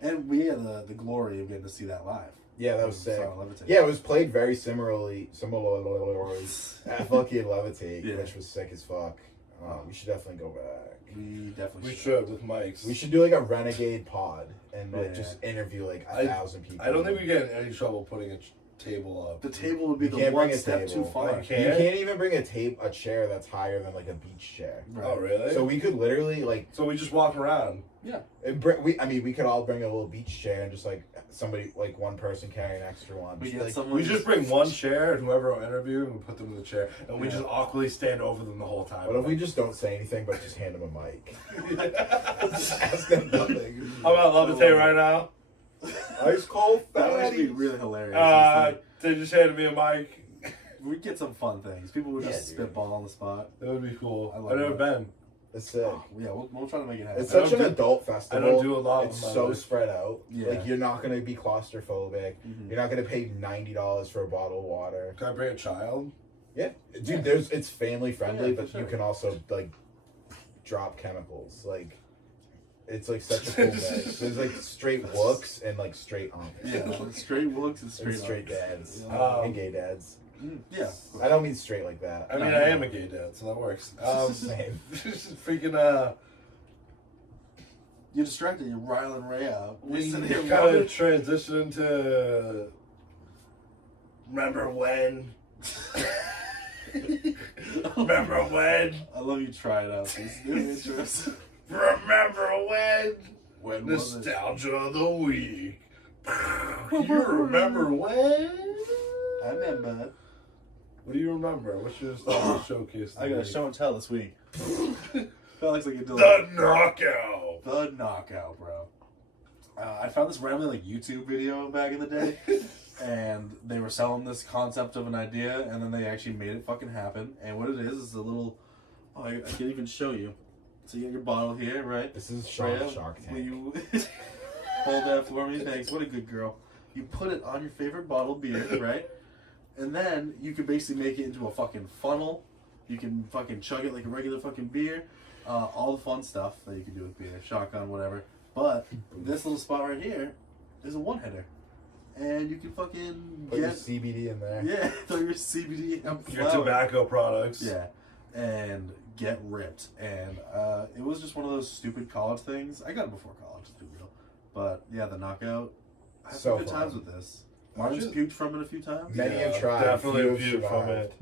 and we had the glory of getting to see that live. Yeah, that was sick. Song Levitate. Yeah, it was played very similarly at fucking Levitate, Yeah. which was sick as fuck. We should definitely go back. We definitely We should with mics. We should do like a renegade pod and like Yeah. just interview like I- 1,000 people. I don't think we get in any trouble putting a table up. The table would be You the can't one bring a step table. too far. You You can't? can't even bring a chair that's higher than like a beach chair. Right. Oh really? So we could literally like So we just walk around. Yeah. we could all bring a little beach chair and just like somebody like one person carry an extra one. We Just, get like, someone. We just bring one chair and whoever will interview, and we put them in the chair, and we just awkwardly stand over them the whole time. what if we just don't say anything but just hand them a mic? Just ask them nothing. How about Levitate right now? Ice cold That would actually be fatty. really hilarious. It's They just handed me a mic. like, we'd get some fun things. People would Yeah, just dude. spitball on the spot. That would be cool. I love I've never that. been. It's sick. Yeah, we'll try to make it happen. It's I such don't an do- adult I festival. don't do a lot. It's with my so life. spread out. Yeah. Like you're not gonna be claustrophobic. Mhm. You're not gonna pay $90 for a bottle of water. Can I bring a child? Yeah, dude. It's family friendly, Yeah, for but sure. you can also like drop chemicals. Like it's like such a cool day. There's like straight looks and like straight uncles. Yeah, straight looks and straight And straight ups. dads Yeah. and gay dads. Yeah. I don't mean straight like that. I mean, No, I no. am a gay dad, so that works. Same. Freaking You're distracted. You're riling Ray out. We're we sitting here kind walking. of transition into. Remember when? Remember when? I love you. Try it out. These new intros. Remember when? When was it? Nostalgia of the week. You remember when? I remember. What do you remember? What's your nostalgia showcase? I got a show and tell this week. Felix, like a The knockout. The knockout, bro. I found this random like YouTube video back in the day, and they were selling this concept of an idea, and then they actually made it fucking happen. And what it is a little. Oh, I can even show you. So you got your bottle here, right? This is Freya, Shark will Tank. you hold that for me? Thanks. What a good girl. You put it on your favorite bottle of beer, right? And then you can basically make it into a fucking funnel. You can fucking chug it like a regular fucking beer. All the fun stuff that you can do with beer, shotgun, whatever. But this little spot right here is a one-hitter. And you can fucking Put your get... CBD in there. Yeah, throw your CBD and Your flower. tobacco products. Yeah, and get ripped. And it was just one of those stupid college things. I got it before college, to be real. But yeah, the knockout. I had So some good fun. times with this. Martin's Just- puked from it a few times. Many have tried, Definitely few a have view from survived. it.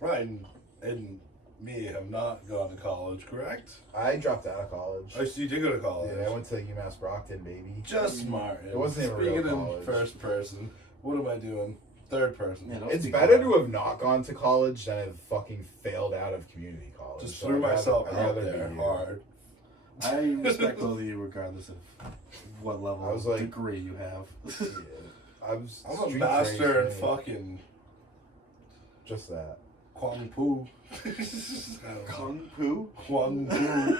Ryan and me have not gone to college, correct? I dropped out of college. Oh, so you did go to college. Yeah, I went to UMass Brockton, baby. Just Martin. It wasn't even Speaking real in college. first person, what am I doing? Third person. Yeah, don't It's speak better about to have not gone to college than have fucking failed out of community college. Just So threw I'd rather- myself I'd out rather there be you. hard. it. I respect both of you regardless of what level I was of like- degree you have. Yeah. I'm I'm a master in trained, fucking just that. Kung Fu. I don't know. Kung Fu? Kung Fu.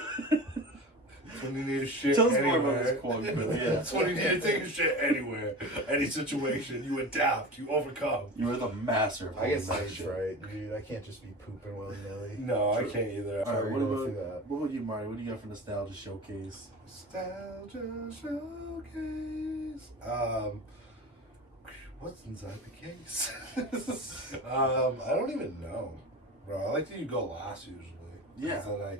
It's when you need a shit Tell us more about anywhere. this quote, Billy. Yeah. It's when you need to take a shit anywhere. Any situation, you adapt, you overcome. You are the master of I get holding back stage shit. fright, dude. I can't just be pooping willy nilly. No, I can't either. All right, Sorry, what go through about, that. what about you, Marty? What do you got for Nostalgia Showcase? Nostalgia showcase. What's inside the case? I don't even know, bro. I like that you go last usually. Yeah. 'Cause then I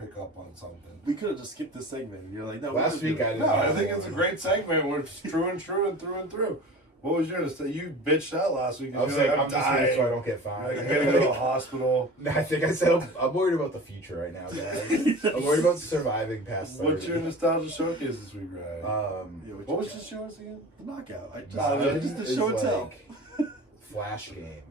pick up on something. We could have just skipped this segment. You're like, no. Last week I No, didn't. I think it's a great segment. We're true and true and through and through. What was yours? You bitched out last week. I was you're like, I'm I'm just here dying. so I don't get Like, fined. I'm gonna go to the hospital. I think I said I'm worried about the future right now, guys. I'm worried about surviving past 30. What's your nostalgia showcase this week, Ryan? Yeah, What was just yours again? the knockout? I just, Nah, I just It's the show and tell. like Flash games.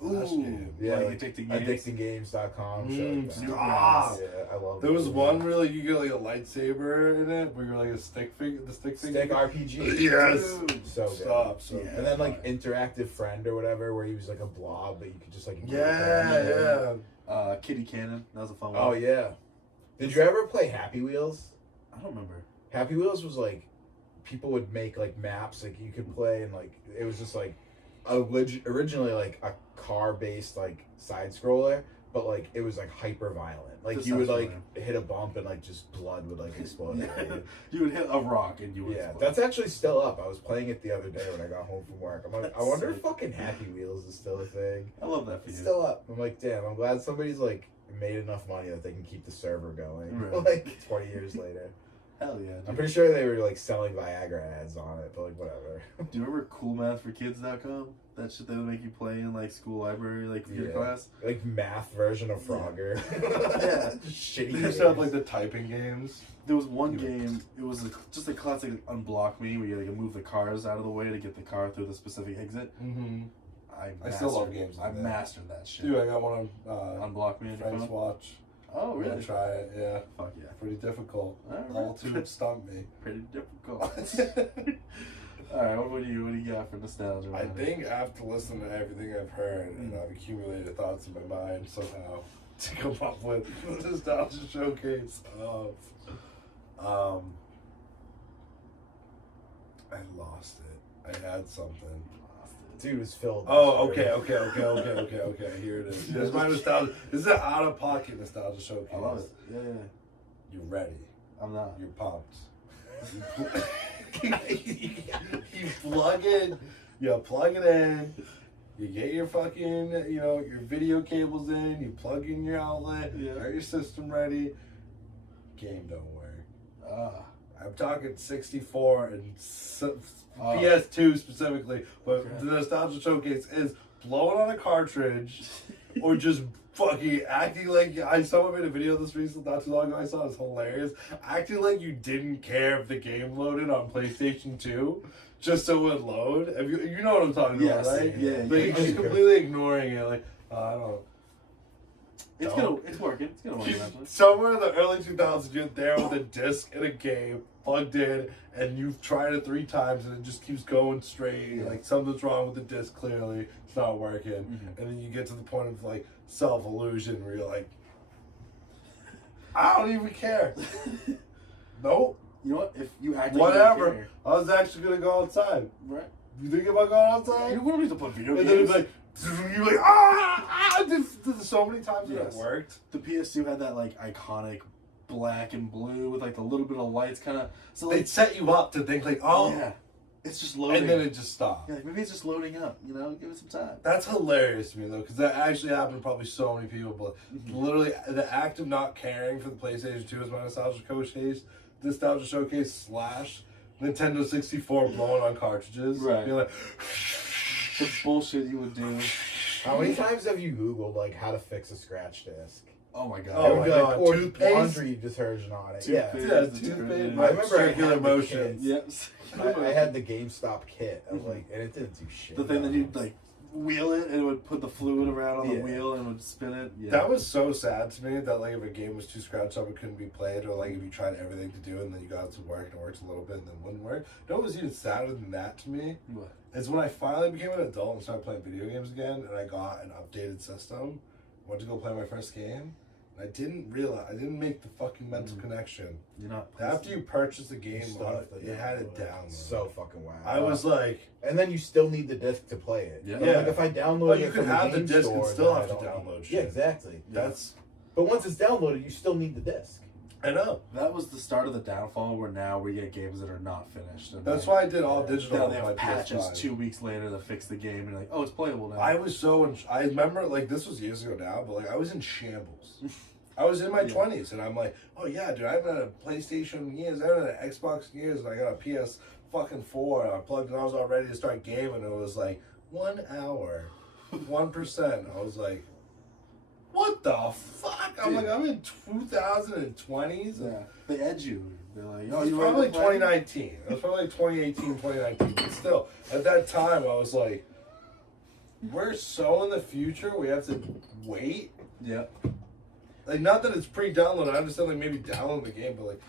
Flash Ooh. game. Yeah, Like like addicting games. addictinggames.com. shit like that. stop. Yeah, I love There was it. one where like you get like a lightsaber in it, where you're like a stick figure. The stick figure. Stick RPG. Yes. Dude. So good. Stop. So Yeah. And then like interactive friend or whatever, where he was like a blob, but you could just like Yeah. Kitty Cannon. That was a fun one. Oh yeah. Did you ever play Happy Wheels? I don't remember. Happy Wheels was like people would make like maps like you could play, and like it was just like originally like a car based like side scroller, but like it was like hyper violent. Like This you would sounds like familiar. hit a bump and like just blood would like explode. Yeah. You would hit a rock and you would Yeah, explode. that's actually still up. I was playing it the other day when I got home from work. I'm like, I That's wonder if sick. fucking Happy Wheels is still a thing. I love that for It's you. still up. I'm like, damn, I'm glad somebody's like made enough money that they can keep the server going. Right. Like 20 years later. Hell yeah. I'm Dude. pretty sure they were like selling Viagra ads on it, but like whatever. Do you remember coolmathforkids.com? That shit they would make you play in like school library, like for your Yeah. class. Like math version of Frogger. Yeah. Just shitty. They used to have like games. the typing games. There was one game. It was just a classic unblock me where you like move the cars out of the way to get the car through the specific exit. Mm-hmm. I still love mastered- games like I that. mastered that shit. Dude, I got one on Unblock me on your Friends phone. Watch. Oh I'm really? gonna try it. Yeah, Fuck yeah. pretty difficult. All All right. two stumped me. Pretty difficult. All right, what do you got for nostalgia? I man? think after listening to everything I've heard, and I've accumulated thoughts in my mind somehow to come up with a nostalgia showcase of, I lost it. I had something. Dude was filled. Oh, okay. Here it is. Here's my nostalgia. This is an out of pocket nostalgia showcase. I love it. Yeah, yeah. You're ready. I'm not. You're pumped. You plug it in, you get your fucking, your video cables in, you plug in your outlet, Yeah. got your system ready, game don't work. Ah. I'm talking 64 and Oh. PS2 specifically, but Okay. the nostalgia showcase is blowing on a cartridge or just fucking acting like someone made a video of this recently not too long ago. I saw it was hilarious. Acting like you didn't care if the game loaded on PlayStation 2 just so it would load. Have you know what I'm talking Yes, about, right? yeah, Like yeah. you're just completely ignoring it. Like I don't know. It's working. It's gonna work eventually. Somewhere in the early 2000s, you're there with a disc in a game plugged in, and you've tried it 3 times, and it just keeps going straight. Yeah. Like something's wrong with the disc. Clearly, it's not working. Mhm. And then you get to the point of like self illusion, where you're like, I don't even care. Nope. You know what? If you act like Whatever. you don't care, I was actually gonna go outside. right? You think about going You outside? don't need to put video And then games. it's like. You're like, ah! There's so many times that it Yes. worked. The PS2 had that like iconic black and blue with like the little bit of lights, kind of. So They like, set you up to think like, oh, yeah, it's just loading. and then it just stopped. yeah, like, maybe it's just loading up. You know, give it some time. That's hilarious to me though, because that actually happened to probably so many people. But literally, the act of not caring for the PlayStation 2 is my nostalgia showcase / Nintendo 64 blowing on cartridges. Right. You're like, The bullshit you would do. How many times have you Googled like how to fix a scratch disc? Oh my god. Oh It would my be God, like pour toothpaste? laundry detergent on it. Yeah. Toothpaste. yeah, It's toothpaste. different. I remember I circular had the motion. kits. Yep. I had the GameStop kit. I was Mhm. like, and it didn't do shit. The thing that you'd like wheel it and it would put the fluid around on the Yeah. wheel and would spin it. Yeah. That was so sad to me that like if a game was too scratched up it couldn't be played, or like if you tried everything to do and then you got it to work and it worked a little bit and then wouldn't work. You know what was even sadder than that to me? What? Is when I finally became an adult and started playing video games again, and I got an updated system. Went to go play my first game. I didn't make the fucking mental connection. You're not. After you purchase the game, Stuff, you had it downloaded. So fucking wow. I was like, and then you still need the disc to play it. Yeah. But, like if I download but it you could from have the game disc store, and still then have to I don't download need- shit. Yeah, exactly. That's But once it's downloaded, you still need the disc. I know. That was the start of the downfall. Where now we get games that are not finished. And That's then- why I did all digital. Now on they my have patches PS5. 2 weeks later to fix the game, and you're like, oh, it's playable now. I was I remember, like, this was years ago now, but, like, I was in shambles. I was in my 20s, and I'm like, oh, yeah, dude, I haven't had a PlayStation in years. I haven't had an Xbox in years, and I got a PS fucking 4, and I plugged it, and I was all ready to start gaming, and it was, like, 1 hour, 1%. I was like, what the fuck? I'm Dude. like, I'm in 2020s? Yeah, they edge you. They're like, It oh, was you probably ready to play? 2019. It was probably like 2018, 2019. But still, at that time, I was like, we're so in the future, we have to wait. Yeah. Like, not that it's pre-downloaded. I understand, like, maybe download the game, but, like,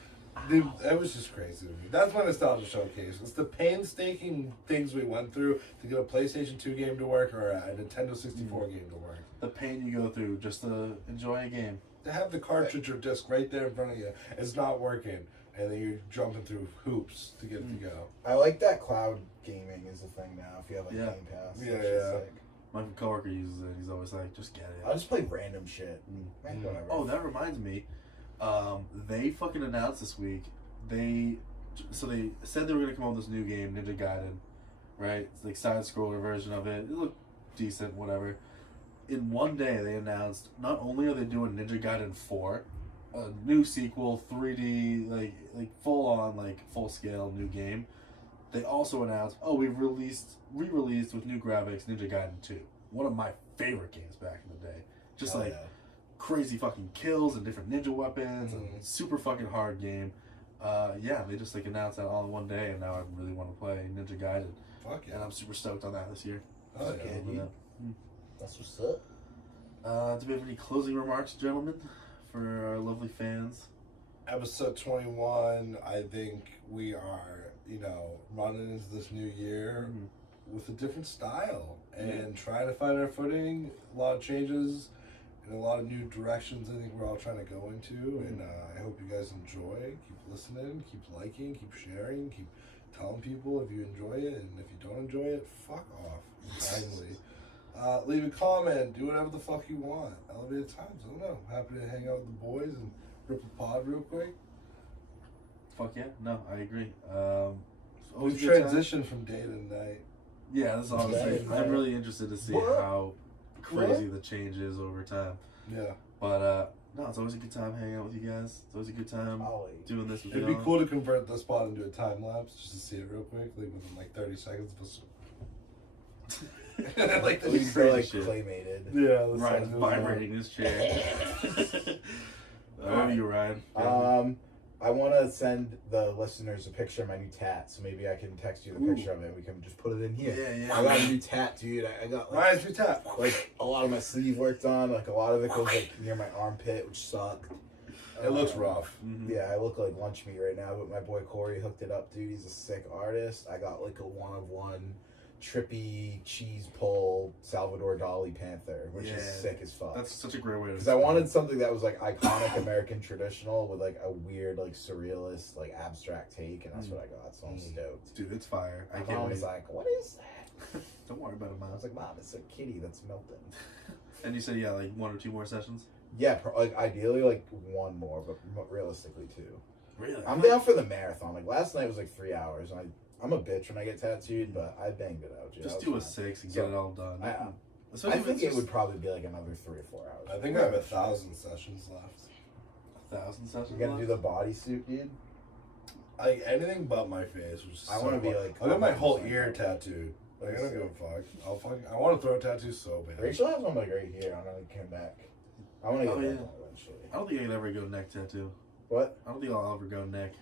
dude, that was just crazy to me. That's my nostalgia showcase. It's the painstaking things we went through to get a PlayStation 2 game to work or a Nintendo 64 game to work. The pain you go through just to enjoy a game. To have the cartridge or disc right there in front of you, it's not working, and then you're jumping through hoops to get it to go. I like that cloud gaming is a thing now. If you have like Yeah. Game Pass, Yeah, That shit's yeah. sick. My coworker uses it. He's always like, just get it. I'll just play random shit. Whatever. Oh, that reminds me. They fucking announced this week. They said they were gonna come out with this new game, Ninja Gaiden, right? It's like side scroller version of it. It looked decent, whatever. In one day, they announced not only are they doing Ninja Gaiden 4, a new sequel, 3D, like full on, like full scale new game. They also announced, oh, we've re-released with new graphics Ninja Gaiden 2, one of my favorite games back in the day. Just Hell like yeah. crazy fucking kills and different ninja weapons and Mhm. super fucking hard game. Yeah, they just like announced that all in one day, and now I really want to play Ninja Gaiden, Fuck and yeah. I'm super stoked on that this year. Oh, Okay, yeah. dude. That's what's up. Do we have any closing remarks, gentlemen, for our lovely fans? Episode 21, I think we are, running into this new year with a different style and trying to find our footing. A lot of changes and a lot of new directions I think we're all trying to go into. And I hope you guys enjoy. Keep listening, keep liking, keep sharing, keep telling people if you enjoy it. And if you don't enjoy it, fuck off. Kindly. Leave a comment, do whatever the fuck you want. Elevated Times, I don't know. Happy to hang out with the boys and rip a pod real quick. Fuck yeah, no, I agree. We Always a good time. transition from day to night. Yeah, that's all I'm saying. I'm really interested to see What? how crazy the change is over time. Yeah. But no, it's always a good time hanging out with you guys. It's always a good time Always. doing this with It'd you. be cool to convert this pod into a time lapse just to see it real quick, like within like 30 seconds of us. Like At the least they're like shit. claymated. Yeah, Ryan's vibrating his chair. Over you, Ryan. I want to send the listeners a picture of my new tat, so maybe I can text you the picture of it. We can just put it in here. Yeah. I got a new tat, dude. I got like, Ryan's new tap. like a lot of my sleeve worked on. Like a lot of it goes like near my armpit, which sucked. It looks rough. Mhm. Yeah, I look like lunch meat right now, but my boy Corey hooked it up, dude. He's a sick artist. I got like a one-of-one trippy cheese pull Salvador Dali panther, which is Yeah. sick as fuck. That's such a great way to. Because I wanted something that was like iconic American traditional with like a weird like surrealist like abstract take, and that's what I got. So I'm stoked. Dude, it's fire. I My can't mom was wait. like, "What is that?" Don't worry about it, I Mom. was like, "Mom, it's a kitty that's melting." And you said, yeah, like 1 or 2 more sessions? Yeah, like ideally like one more, but realistically 2. Really? I'm down for the marathon. Like last night was like 3 hours, and I'm a bitch when I get tattooed, but I banged it out. Dude. Just I was do a fine. 6 and So, get it all done. I Especially if think it's it just would probably be like another 3 or 4 hours. I think I have 1,000 sessions left. 1,000 sessions. You gotta do left? the bodysuit, dude. Like anything but my face, which is I so wanna be fun. like I got my whole 100% ear tattooed. Like I don't give a fuck. I want to throw a tattoo so bad. Rachel has one like right here. I don't know if it came back. I want to get Oh, that yeah. done eventually. I don't think I can ever go neck tattoo. What? I don't think I'll ever go neck.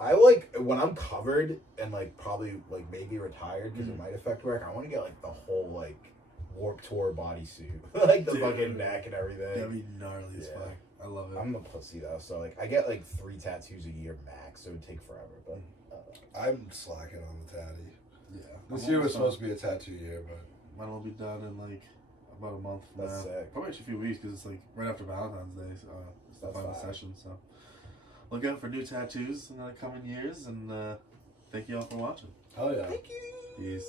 I like when I'm covered and like probably like maybe retired because it might affect work. I want to get like the whole like Warped Tour bodysuit, like the Dude. fucking neck and everything. That'd be gnarly as Yeah. fuck. I love it. I'm a pussy though, so like I get like 3 tattoos a year max. So it would take forever, but I'm slacking on the tatty. Yeah. This I'm year was almost supposed to be a tattoo year, but Mine will be done in like about a month from That's now. sick. Probably actually a few weeks because it's like right after Valentine's Day. So, it's the That's final fine. session. So look out for new tattoos in the coming years, and thank you all for watching. Hell yeah. Thank you. Peace.